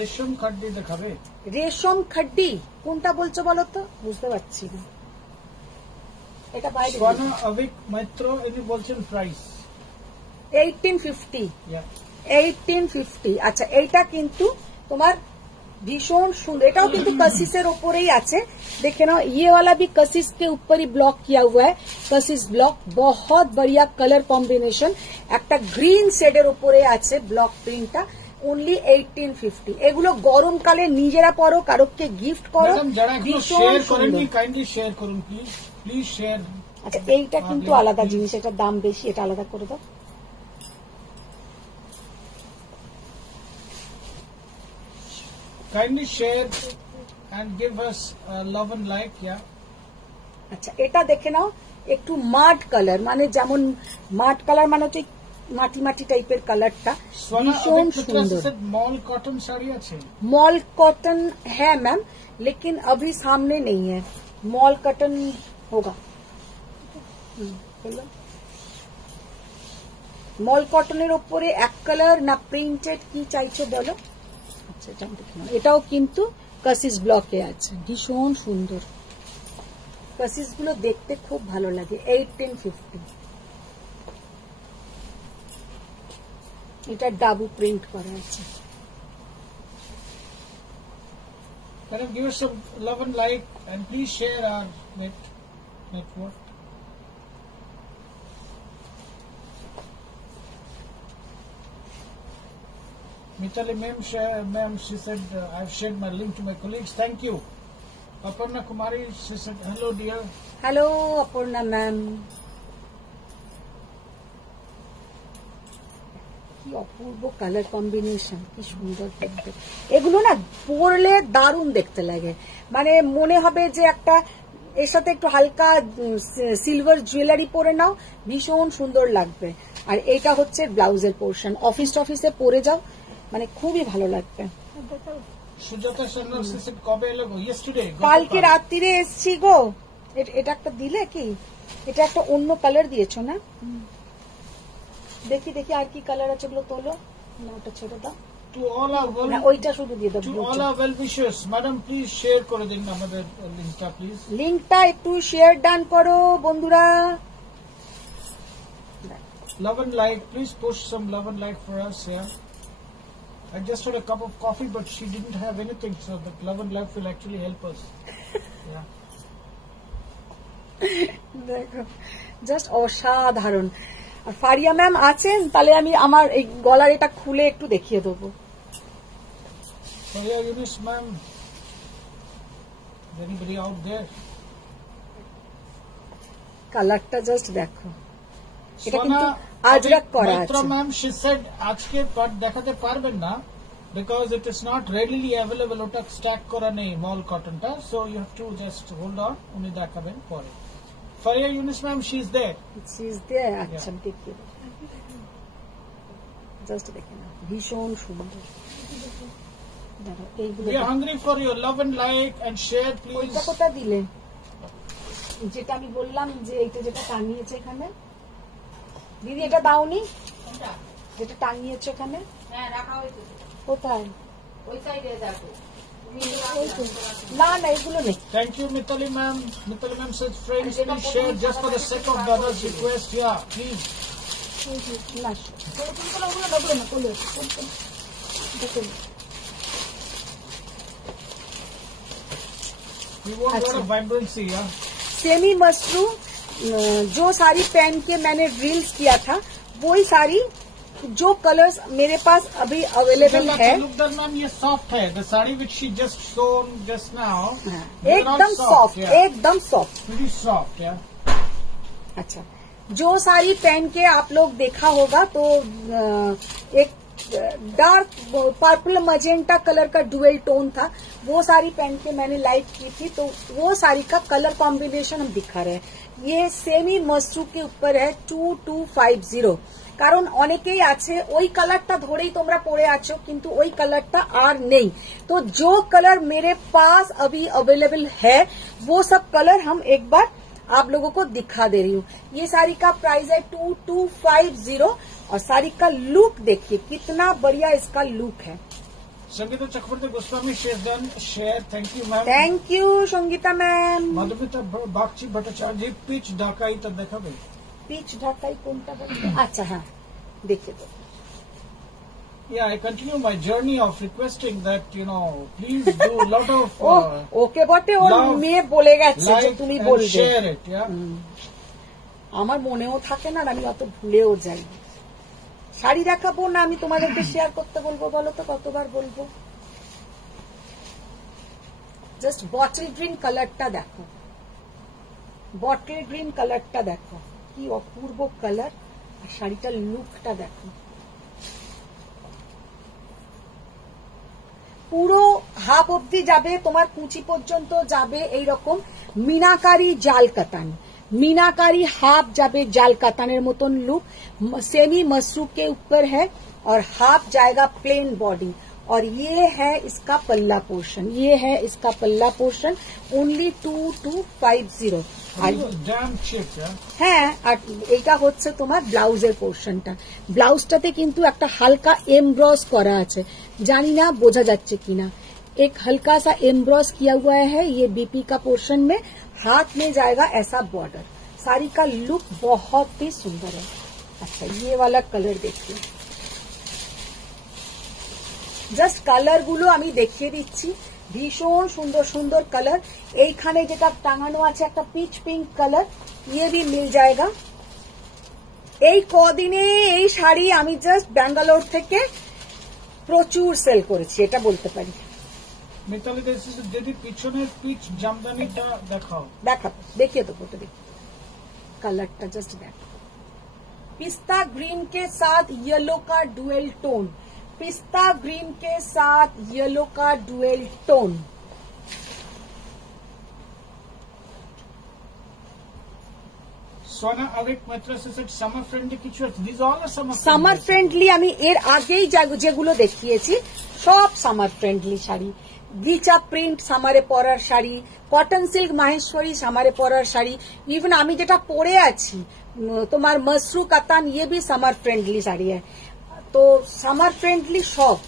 রেশম খদ্দি দেখাবে? রেশম খাড্ডি কোনটা বলছো বলো তো, বুঝতে পারছি না। এটা বাইরে সোনা অভিক মৈত্র, ইনি বলছেন প্রাইস 1850। 1850। আচ্ছা, এইটা কিন্তু তোমার ভীষণ সুন্দর, এটাও কিন্তু कसीसेर ওপরেই আছে, देखे ना। ये वाला भी कसीस के ऊपर ही ब्लॉक किया हुआ है, कसीस ब्लॉक, बहुत बढ़िया कलर कॉम्बिनेशन। একটা গ্রিন শেডের উপরে আছে ব্লক প্রিন্টটা, অনলি 1850। এগুলো গরমকালে নিজেরা পরো, কারোকে গিফট করো, ম্যাডাম যারা একটু ভীষণ শেয়ার সুন্দর। করেননি কাইন্ডলি শেয়ার করুন প্লিজ, প্লিজ শেয়ার। আচ্ছা, এইটা কিন্তু আলাদা জিনিস, এটার দাম বেশি, এটা আলাদা করে দাও। Kindly share and give us love and like. Yeah. আচ্ছা, এটা দেখে নাও, একটু মাড কালার, মানে যেমন মাড কালার মানে হচ্ছে মাটি মাটি টাইপের কালারটা, Swana, ভীষণ abhi Chitra সুন্দর। said mall cotton साड़ी আছে। मॉल कॉटन है मैम, लेकिन अभी सामने नहीं है। मॉल कॉटन होगा। बोलो। মল কটনের ওপরে এক কালার না প্রিন্টেড কি চাইছো বলো। আচ্ছা, এটা দেখে নাও। এটাও কিন্তু কাসিস ব্লকে আছে, ভীষণ সুন্দর। কাসিস গুলো দেখতে খুব ভালো লাগে। 1850। এটা ডাবু প্রিন্ট করা আছে। Can you give us some love and like and please share our network. Mitali ma'am, she said, I've shared my link to my colleagues. Thank you. Aparna Kumari, she said, hello dear. Hello Aparna ma'am. কি অপূর্ব colour combination, কি সুন্দর দেখতে। এগুলো না পরলে দারুণ দেখতে লাগে, মানে মনে হবে যে একটা এর সাথে একটু হালকা সিলভার জুয়েলারি পরে নাও, ভীষণ সুন্দর লাগবে। আর এইটা হচ্ছে ব্লাউজের পোর্শন, অফিসে পরে যাও, মানে খুবই ভালো লাগবে। Sujata Chandra, she said, কবে এলো গো? Yesterday. কালকে রাত্রিরে এসছি গো। এটা একটা দিলে কি, এটা একটা অন্য কালার দিয়েছো না? দেখি আর কি কালার আছে, ওগুলো তোলো না, ওটা ছেড়ে দাও। To all our না, ওইটা শুধু দিয়ে দাও। to all our well wishers, madam, please share করে দিন আমাদের লিংকটা প্লিজ। লিংকটা একটু শেয়ার ডান করো বন্ধুরা। Love and like, please push some love and like for us. Yeah. I just had a cup of coffee, but she didn't have anything, so that love and like will actually help us. Yeah. দেখো, just অসাধারণ। আর Faria ma'am আছেন, তাহলে আমি আমার এই গলার এটা খুলে একটু দেখিয়ে দেবো। So yeah, Eunice ma'am, is anybody out there? কালারটা জাস্ট দেখো, এটা Swana, কিন্তু আজরাক করা Maitra আছে। ma'am, she said আজকে কাট দেখাতে পারবেন না because it is not readily available. ওটা স্ট্যাক করা নেই মল কটনটা, so you have to just hold on, উনি দেখাবেন পরে। Faria Eunice ma'am, she is there. Cheese দিয়ে আচ্ছা দেখিয়ে দাও, জাস্ট দেখে নাও, ভীষণ সুন্দর। দেখো এইগুলো We are hungry for your love and like and share, please. ওইটা কোথায় দিলে, যেটা আমি বললাম যে এইটা যেটা টাঙিয়েছে এখানে, দিদি এটা দাওনি, যেটা টাঙিয়েছে এখানে, হ্যাঁ রাখা হয়েছে তো। কোথায়? ওই সাইডে দেখো তুমি ওই তো। না এগুলো নেই। Thank you, Mitali ma'am. Mitali ma'am says, friends, please share just for the sake of the others' request. Yeah, please. না ওগুলো না, কোলে দেখুন। We want a lot of vibrancy, yeah. Semi mashru जो साड़ी पहन के मैंने रील्स किया था, वही साड़ी जो कलर्स मेरे पास अभी अवेलेबल है। Talukdar ma'am, ये soft है. The saree which she just shown just now. एकदम सॉफ्ट, एकदम सॉफ्ट। Pretty soft, yeah. अच्छा, जो साड़ी पहन के आप लोग देखा होगा तो एक डार्क पर्पल मजेंटा कलर का डुअल टोन था, वो साड़ी पहन के मैंने लाइव की थी, तो वो साड़ी का कलर कॉम्बिनेशन हम दिखा रहे हैं। ये सेमी मसरू के ऊपर है 2250। কারণ অনেকেই আছে ওই কালারটা ধরেই তোমরা পরে আছো, কিন্তু ওই কালারটা আর নেই। तो जो कलर मेरे पास अभी अवेलेबल है वो सब कलर हम एक बार आप लोगों को दिखा दे रही हूँ। ये साड़ी का प्राइस है 2250 और साड़ी का लुक देखिए कितना बढ़िया इसका लुक है। Sangeeta Chakraborty Goswami, she has done share. Thank you, ma'am. Thank you Sangeeta ma'am. Madhumita Bakchi Bhattacharya, pitch Dhakai तब देखा भाई। পিচ ঢাকাই কোনটা বলতে? আচ্ছা হ্যাঁ দেখিয়ে দেবো। Yeah, I continue my journey of requesting that, please do a lot of ও ওকে বটে, ওর love, মেয়ে বলে গেছে যে like তুমি and বলবে। share it, yeah. আমার মনেও থাকে না, আর আমি অত ভুলেও যাই। শাড়ি দেখাবো না আমি তোমাদেরকে শেয়ার করতে বলবো, বলো তো কতবার বলবো। জাস্ট বটল গ্রিন কালারটা দেখো, বটল গ্রিন কালারটা দেখো, কি অপূর্ব কালার। আর শাড়িটার লুকটা দেখো, পুরো হাফ অব্দি যাবে, তোমার কুচি পর্যন্ত যাবে এইরকম মিনাকারি জাল কাতান, मीनाकारी हाफ जाबे जाल कातानेर मतन लुक, सेमी मसरू के ऊपर है और हाफ जाएगा प्लेन बॉडी। और ये है इसका पल्ला पोर्शन, ये है इसका पल्ला पोर्शन ओनली 2250। হ্যাঁ, আর এটা হচ্ছে তোমার ব্লাউজের পোর্শনটা। ব্লাউজটাতে কিন্তু একটা হালকা এমব্রস করা আছে, জানি না বোঝা যাচ্ছে কিনা। एक हल्का सा एम्ब्रॉस किया हुआ है ये बीपी का पोर्शन में, हाथ में जाएगा ऐसा बॉर्डर। साड़ी का लुक बहुत ही सुंदर है। अच्छा, ये वाला कलर देखिए, জাস্ট কালার গুলো আমি দেখিয়ে দিচ্ছি, ভীষণ সুন্দর সুন্দর কালার। এইখানে যেটা টাঙানো আছে একটা পিচ পিঙ্ক কালার, ইয়ে भी मिल जाएगा। এই কদিনে এই শাড়ি আমি জাস্ট ব্যাঙ্গালোর থেকে প্রচুর সেল করেছি, এটা বলতে পারি। মিতালি যদি পিছনের পিচ জামদানিটা দেখাও, देखिए तो फोटो देखिए, कलरটা जस्ट देखो, पिस्ता ग्रीन के साथ येलो का डुअल टोन, पिस्ता ग्रीन के साथ येलो का डुअल टोन। সোনা আরেক ম্যাট্রেসেস সামার ফ্রেন্ডলি কিছু আছে? This all are summer friendly. আমি এর আগেই যেগুলো দেখিয়েছি সব summer friendly sari. Ghicha print সামারে পরার শাড়ি, কটন সিল্ক মাহেশ্বরী সামারে পরার শাড়ি, ইভেন আমি যেটা পরে আছি তোমার মসরু কাতান, ইয়ে भी সামার ফ্রেন্ডলি শাড়ি है। তো সামার ফ্রেন্ডলি সব।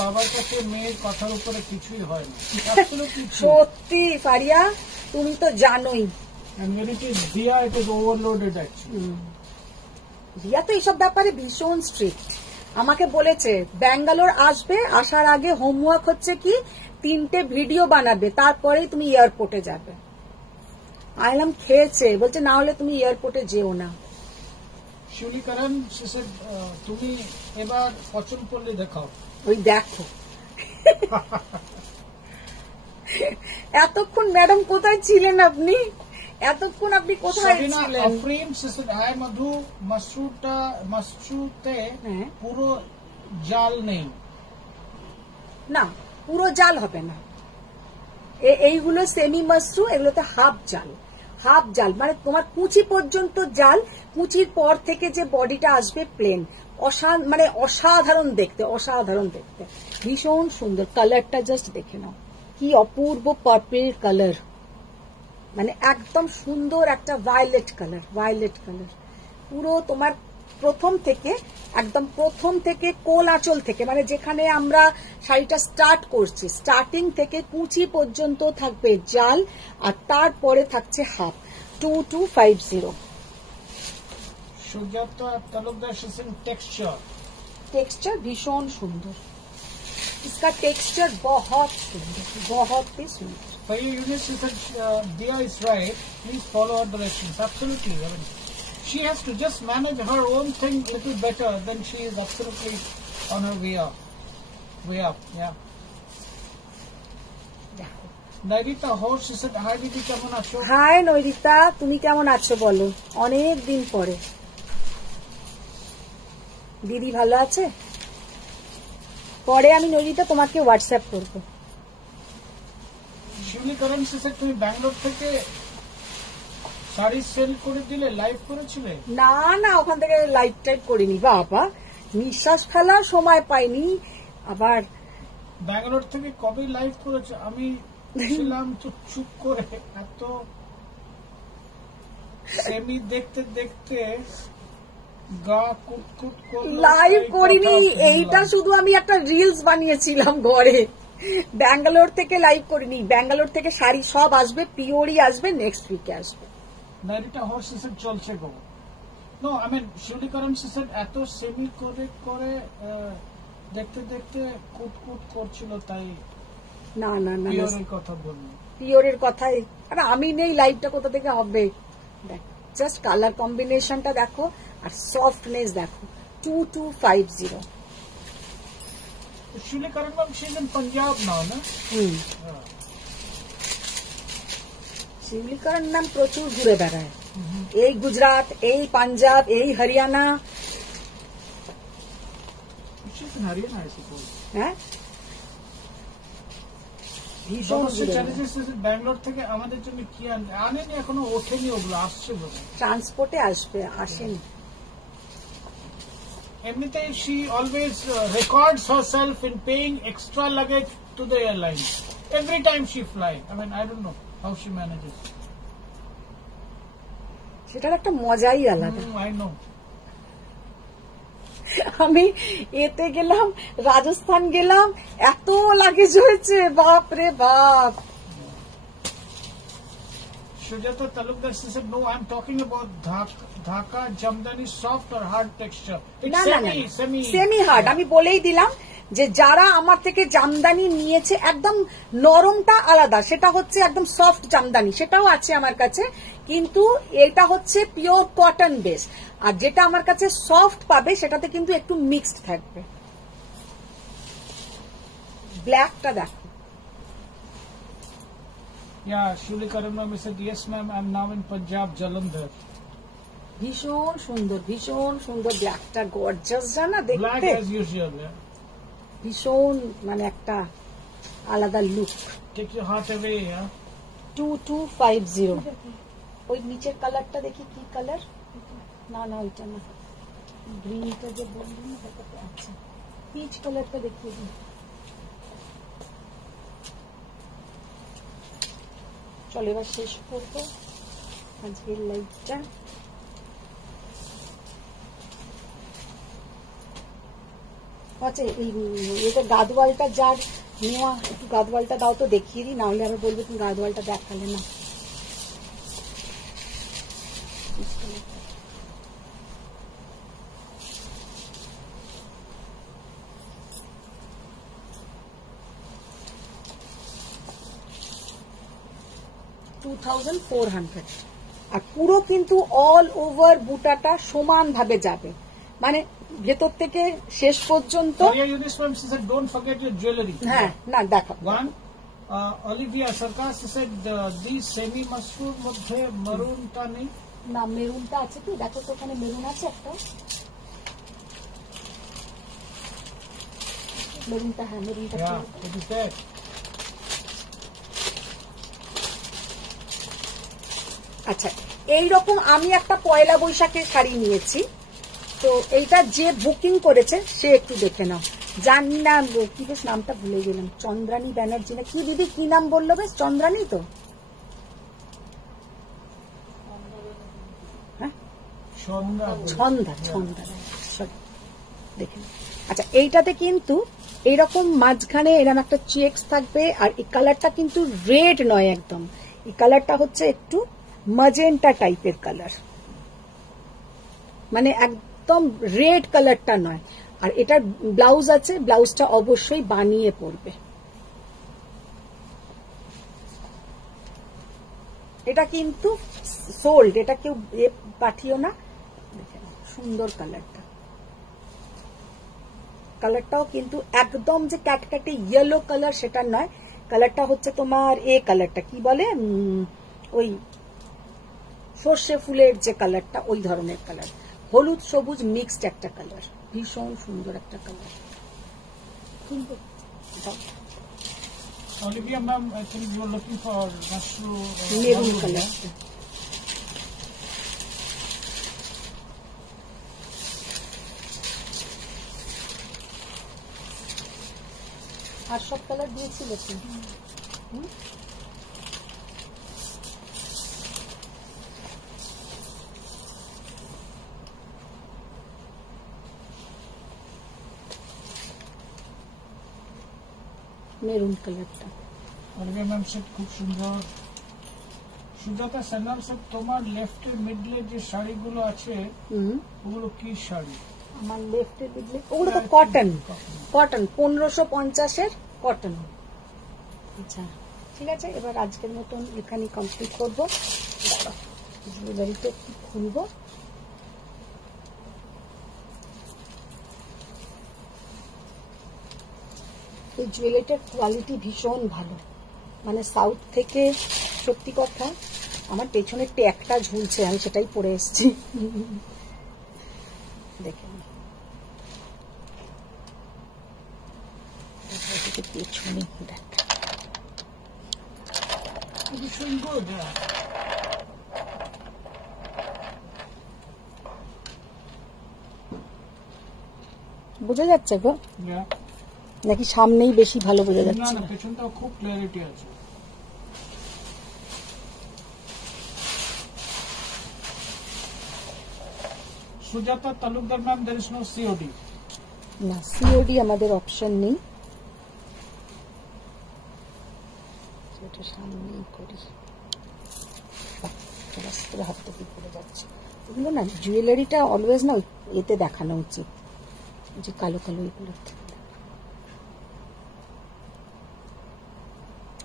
বাবার কাছে মেয়ের কথার উপরে কিছুই হয় না, সত্যি ফারিয়া, তুমি তো জানোই। রিয়া তো এইসব ব্যাপারে ভীষণ স্ট্রিক্ট। আমাকে বলেছে ব্যাঙ্গালোর আসবে, আসার আগে হোমওয়ার্ক হচ্ছে কি 3টে ভিডিও বানাবে, তারপরেই তুমি এয়ারপোর্টে যাবে। আইলাম খেয়েছে, বলছে না হলে তুমি এয়ারপোর্টে যেও না। শিউলিকরণ তুমি এবার পছন্দ করলে দেখাও। ওই দেখো এতক্ষণ ম্যাডাম কোথায় ছিলেন আপনি? এতক্ষণ আপনি কোথায় ছিলেন? মধু মসরুতে পুরো জাল নেই না, পুরো জাল হবে না। এইগুলো সেমি মসরু, এগুলোতে হাফ জাল। হাফ জাল মানে তোমার কুচি পর্যন্ত জাল, কুচির পর থেকে যে বডিটা আসবে প্লেন। মানে অসাধারণ দেখতে, অসাধারণ দেখতে, ভীষণ সুন্দর। কালারটা জাস্ট দেখে নাও, কি অপূর্ব পার্পল কালার, মানে একদম সুন্দর একটা ভায়োলেট কালার, ভায়োলেট কালার। পুরো তোমার একদম প্রথম থেকে কোল আঁচল থেকে, মানে যেখানে আমরা শাড়িটা স্টার্ট করছি, স্টার্টিং থেকে কুচি পর্যন্ত থাকবে জাল, আর তারপরে থাকছে হাফ। 2250। সুজাতা তালুকদার টেক্সচার ভীষণ সুন্দর, इसका टेक्सचर बहुत सुंदर, बहुत ही सुंदर। Dia is right. Please follow her directions. Absolutely. I mean, she has to just manage her own thing a little better. Then she is absolutely on her way up. Way up. Yeah. Nairita hose, she said, hi দিদি, কেমন আছো? High Nairita, তুমি কেমন আছো বলো? অনেক দিন পরে। দিদি ভালো আছে? পরে আমি নৈরিতা তোমাকে হোয়াটসঅ্যাপ করবো। শিউলিকরণ, she said, তুমি ব্যাঙ্গালোর থেকে শাড়ি সেল করে দিলে, লাইভ করেছিলে? না না, ওখান থেকে লাইভ টাইপ করিনি বাবা, নিঃশ্বাস ফেলার সময় পাইনি। আবার ব্যাঙ্গালোর থেকে কবে লাইভ করেছে? আমি ছিলাম তো চুপ করে, এত সেমি দেখতে দেখতে গা কুটকুট করলো। লাইভ করিনি, এইটা শুধু আমি একটা রিলস বানিয়েছিলাম ঘরে। ব্যাঙ্গালোর থেকে লাইভ করিনি। ব্যাঙ্গালোর থেকে শাড়ি সব আসবে, পিওরই আসবে, নেক্সট উইকে আসবে। নাইরিটা হোস চলছে গো। নো, আই মিন শিউলিকরণ এত সেমি করে করে দেখতে দেখতে কুটকুট করছিল, তাই না না না, পিওরের কথা বলবো। পিওরের কথাই, আরে আমি নেই, লাইভটা কোথা থেকে হবে? দেখ, জাস্ট কালার কম্বিনেশনটা দেখো আর সফটনেস দেখো। 2250। শিউলিকরণ ma'am, she is in Punjab now, না? শিউলিকরণ ম্যাম প্রচুর ঘুরে বেড়ায়, এই গুজরাট, এই পাঞ্জাব, এই Haryana. She's challenges in Haryana, I suppose. হ্যাঁ ভীষণ সমস্যা চ্যালেঞ্জেস ব্যাঙ্গালোর থেকে আমাদের জন্য কি আনেনি, এখনো ওঠেনি, ওগুলো আসছে বলে। ট্রান্সপোর্টে আসবে, আসেনি। এমনিতেই she always records herself in paying extra luggage to the airlines every time she fly. I mean, I don't know how she manages. সেটার একটা মজাই আলাদা। I know. আমি এতে গেলাম, রাজস্থান গেলাম, এত লাগেজ হয়েছে, বাপ রে বাপ। Sujata Talukdar said, no, I'm talking about Dhaka Jamdani soft or hard texture. It's না না না semi. Semi hard. আমি বলেই দিলাম যে যারা আমার থেকে জামদানি নিয়েছে একদম নরমটা আলাদা, সেটা হচ্ছে একদম সফট জামদানি, সেটাও আছে আমার কাছে, কিন্তু এটা হচ্ছে পিওর কটন বেস। আর যেটা আমার কাছে সফট পাবে সেটাতে কিন্তু একটু মিক্সড থাকবে। ব্ল্যাকটা দেখো। Yeah, Shuli Karamnami said, yes ma'am, I'm now in Punjab, Jalandhar. ভীষণ সুন্দর, ভীষণ সুন্দর ব্ল্যাকটা, গর্জাস জানা Black দেখতে, as usual, yeah. ভীষণ মানে একটা আলাদা look. Take your heart away, yeah. 2250। ওই নিচের কালারটা দেখি কি কালার। না না ওইটা না, গ্রিনটা যে বললাম না সেটা। আচ্ছা পিচ কালারটা দেখিয়ে দিন। চলো এবার শেষ করবো আজকের লাইভটা। আচ্ছা এটা গাদওয়ালটা যার নেওয়া, একটু গাদওয়ালটা দাও তো দেখিয়ে দিই, নাহলে আবার বলবে তুমি গাদওয়ালটা দেখালে না। $2,400। আর পুরো কিন্তু অল ওভার বুটাটা সমান ভাবে যাবে, মানে ভেতর থেকে শেষ পর্যন্ত। Maria Uniform, she said, don't forget your jewelry. হ্যাঁ না দেখো। One, Olivia Sarkar, she said, these semi mushroom মধ্যে maroon টা নেই। না মেরুনটা আছে কি, দেখো তো ওখানে মেরুন আছে একটা, মেরুনটা। হ্যাঁ মেরুনটা Yeah, it is there. আচ্ছা এইরকম আমি একটা পয়লা বৈশাখের শাড়ি নিয়েছি, তো এইটা যে বুকিং করেছে সে একটু দেখে নাও। জানি না কি বেশ নামটা ভুলে গেলাম, চন্দ্রানী ব্যানার্জি না কি, দিদি কি নাম বললো বেশ, চন্দ্রানী তো? হ্যাঁ ছন্দা ছন্দা সরি দেখে নাও। আচ্ছা এইটাতে কিন্তু এইরকম মাঝখানে এরকম একটা চেক্স থাকবে, আর এই কালারটা কিন্তু রেড নয় একদম, এই কালারটা হচ্ছে একটু ম্যাজেন্টা টাইপের কালার, মানে একদম রেড কালারটা নয়। আর এটার ব্লাউজ আছে, ব্লাউজটা অবশ্যই বানিয়ে পরবে। এটা কিন্তু সোল্ড, এটা কেউ পাঠিও না। সুন্দর কালারটা, কালারটাও কিন্তু একদম যে ক্যাটক্যাটে ইয়েলো কালার সেটা নয়, কালারটা হচ্ছে তোমার এ কালারটা কি বলে, ওই সর্ষে ফুলের যে কালারটা, ওই ধরনের কালার, হলুদ সবুজ মিক্সড একটা কালার, ভীষণ সুন্দর একটা colour. Olivia ma'am, I think you are looking for mushroom. Maroon কালারটা। আর সব কালার দিয়েছিল কি? মেরুন কালারটা। Olivia ma'am said, খুব সুন্দর। সুজাতা সান্যাল said, তোমার লেফটের মিডলে যে শাড়িগুলো আছে ওগুলো কি শাড়ি? আমার লেফটের দিকে ওগুলো তো কটন, কটন 1550-এর কটন। আচ্ছা ঠিক আছে, এবার আজকের মতন এখানে কমপ্লিট করবো। জুয়েলারিটা একটু খুলবো। এই জুয়েলারিটার কোয়ালিটি ভীষণ ভালো, মানে সাউথ থেকে। সত্যি কথা, আমার পেছনে ট্যাগটা ঝুলছে, আমি সেটাই পরে এসেছি। দেখে থেকে পেছনে দেখ, It is showing good, yeah. বোঝা যাচ্ছে গো Yeah. নাকি সামনেই বেশি ভালো বোঝা না যাচ্ছে? না, পেছনটাও খুব ক্লিয়ারিটি আছে। Sujata Talukdar ma'am, there is no COD. না, সিওডি আমাদের অপশন নেই। এটা সামনেই করি, হাত থেকে পড়ে যাচ্ছে। এগুলো না জুয়েলারিটা অলওয়েজ না এতে দেখানো উচিত, যে কালো কালো এগুলো।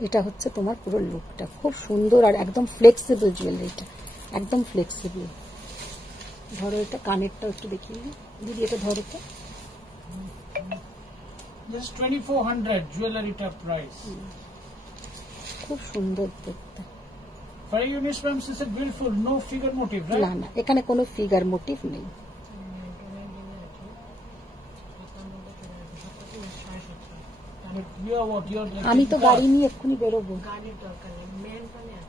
এটা হচ্ছে তোমার পুরো লুকটা, খুব সুন্দর আর একদম ফ্লেক্সিবল জুয়েলারিটা, একদম ফ্লেক্সিবল। ধরো এটা কানেরটা একটু দেখিয়ে দিই দিদি, এটা ধরো তো। This is 2400 jewelry টা price. খুব সুন্দর দেখতে। For Eunice ma'am, she said beautiful, no figure motive, right? না না, এখানে কোনো ফিগার মোটিভ নেই। But you are what? You are like আমি তো in car. গাড়ি নিয়ে এক্ষুনি বেরোবো।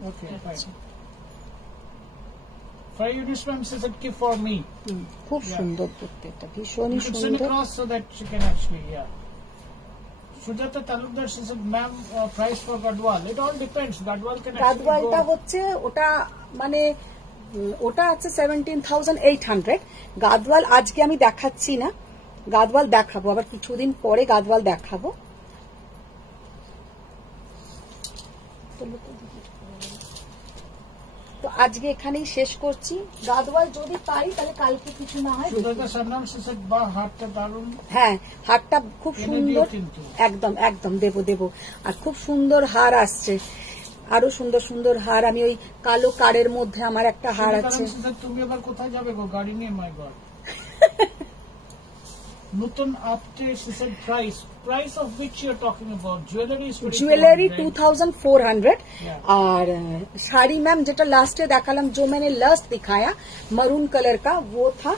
Okay, fine. For Eunice ma'am, she said keep for me. খুব Yeah. সুন্দর দেখতে, এটা ভীষণই You should send সুন্দর। across so that she can actually, yeah. Sujata Talukdar, she said, ma'am, price for Gadwal. It all depends. Gadwal can actually গাদওয়ালটা go. হচ্ছে ওটা মানে ওটা আছে 17,800। গাদওয়াল আজকে আমি দেখাচ্ছি না, গাদওয়াল দেখাবো আবার কিছুদিন পরে, গাদওয়াল দেখাবো। তো আজকে এখানেই শেষ করছি। গাদওয়াল যদি পাই তাহলে কালকে কিছু না হয় দেখি। Sujata Sarnam, she said, bah, hatta darun. হ্যাঁ, হারটা খুব এনে সুন্দর, দিও কিন্তু। একদম একদম দেবো দেবো। আর খুব সুন্দর হার আসছে, আরো সুন্দর সুন্দর হার। আমি ওই কালো কারের মধ্যে আমার একটা হার আছে। She said, তুমি আবার কোথায় যাবে গো গাড়ি নিয়ে, my God. Nutun Apte, she said, price of which you are talking about? Jewelry is 2400, jewellery right? 2400। Yeah. और साड़ी मैम যেটা লাস্টে দেখালাম, जो मैंने लास्ट दिखाया मरून कलर का, वो था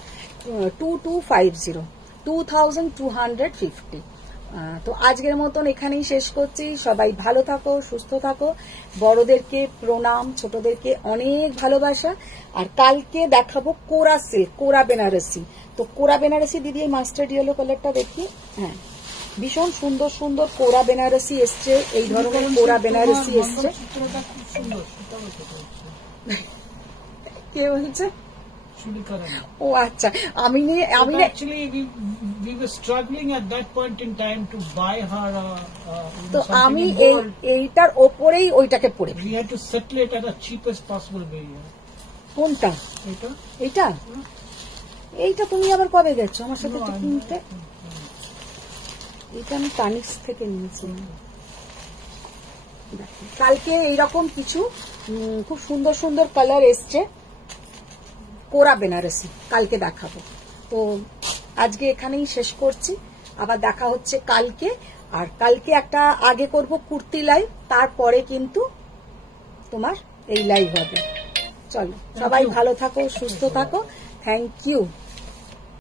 2250, 2250। তো আজকের মতন এখানেই শেষ করছি। সবাই ভালো থাকো, সুস্থ থাকো, বড়দেরকে প্রণাম, ছোটদেরকে অনেক ভালোবাসা। আর কালকে দেখাবো কোরা সিল্ক, কোরা বেনারসি। তো কোরা বেনারসি দিদি এই মাস্টার্ড ইয়েলো কালারটা দেখি, হ্যাঁ ভীষণ সুন্দর সুন্দর কোরা বেনারসি এসছে, এই ধরনের কোরা বেনারসি এসছে। মঙ্গলসূত্রটা খুব সুন্দর, সেটাও এটা বলছে। কে বলছে? Shurikaran. ও আচ্ছা, আমি Actually, we were struggling at that point in time to buy her তো something আমি in gold. এইটার ওপরেই ওইটাকে পরে। We had to settle it at the cheapest possible way. কোনটা? এটা? এইটা? এইটা তুমি আবার কবে গেছো আমার সাথে No, এটা I'm- কিনতে? এটা আমি তানিক্স থেকে নিয়েছিলাম। দেখো, কালকে এইরকম কিছু খুব সুন্দর সুন্দর কালার এসছে, কোরা বেনারসি, কালকে দেখাবো। তো আজকে এখানেই শেষ করছি, আবার দেখা হচ্ছে কালকে। আর কালকে একটা আগে করব কুর্তি লাইভ, তারপরে কিন্তু তোমার এই লাইভ হবে। চলো, সবাই ভালো থাকো, সুস্থ থাকো। Thank you.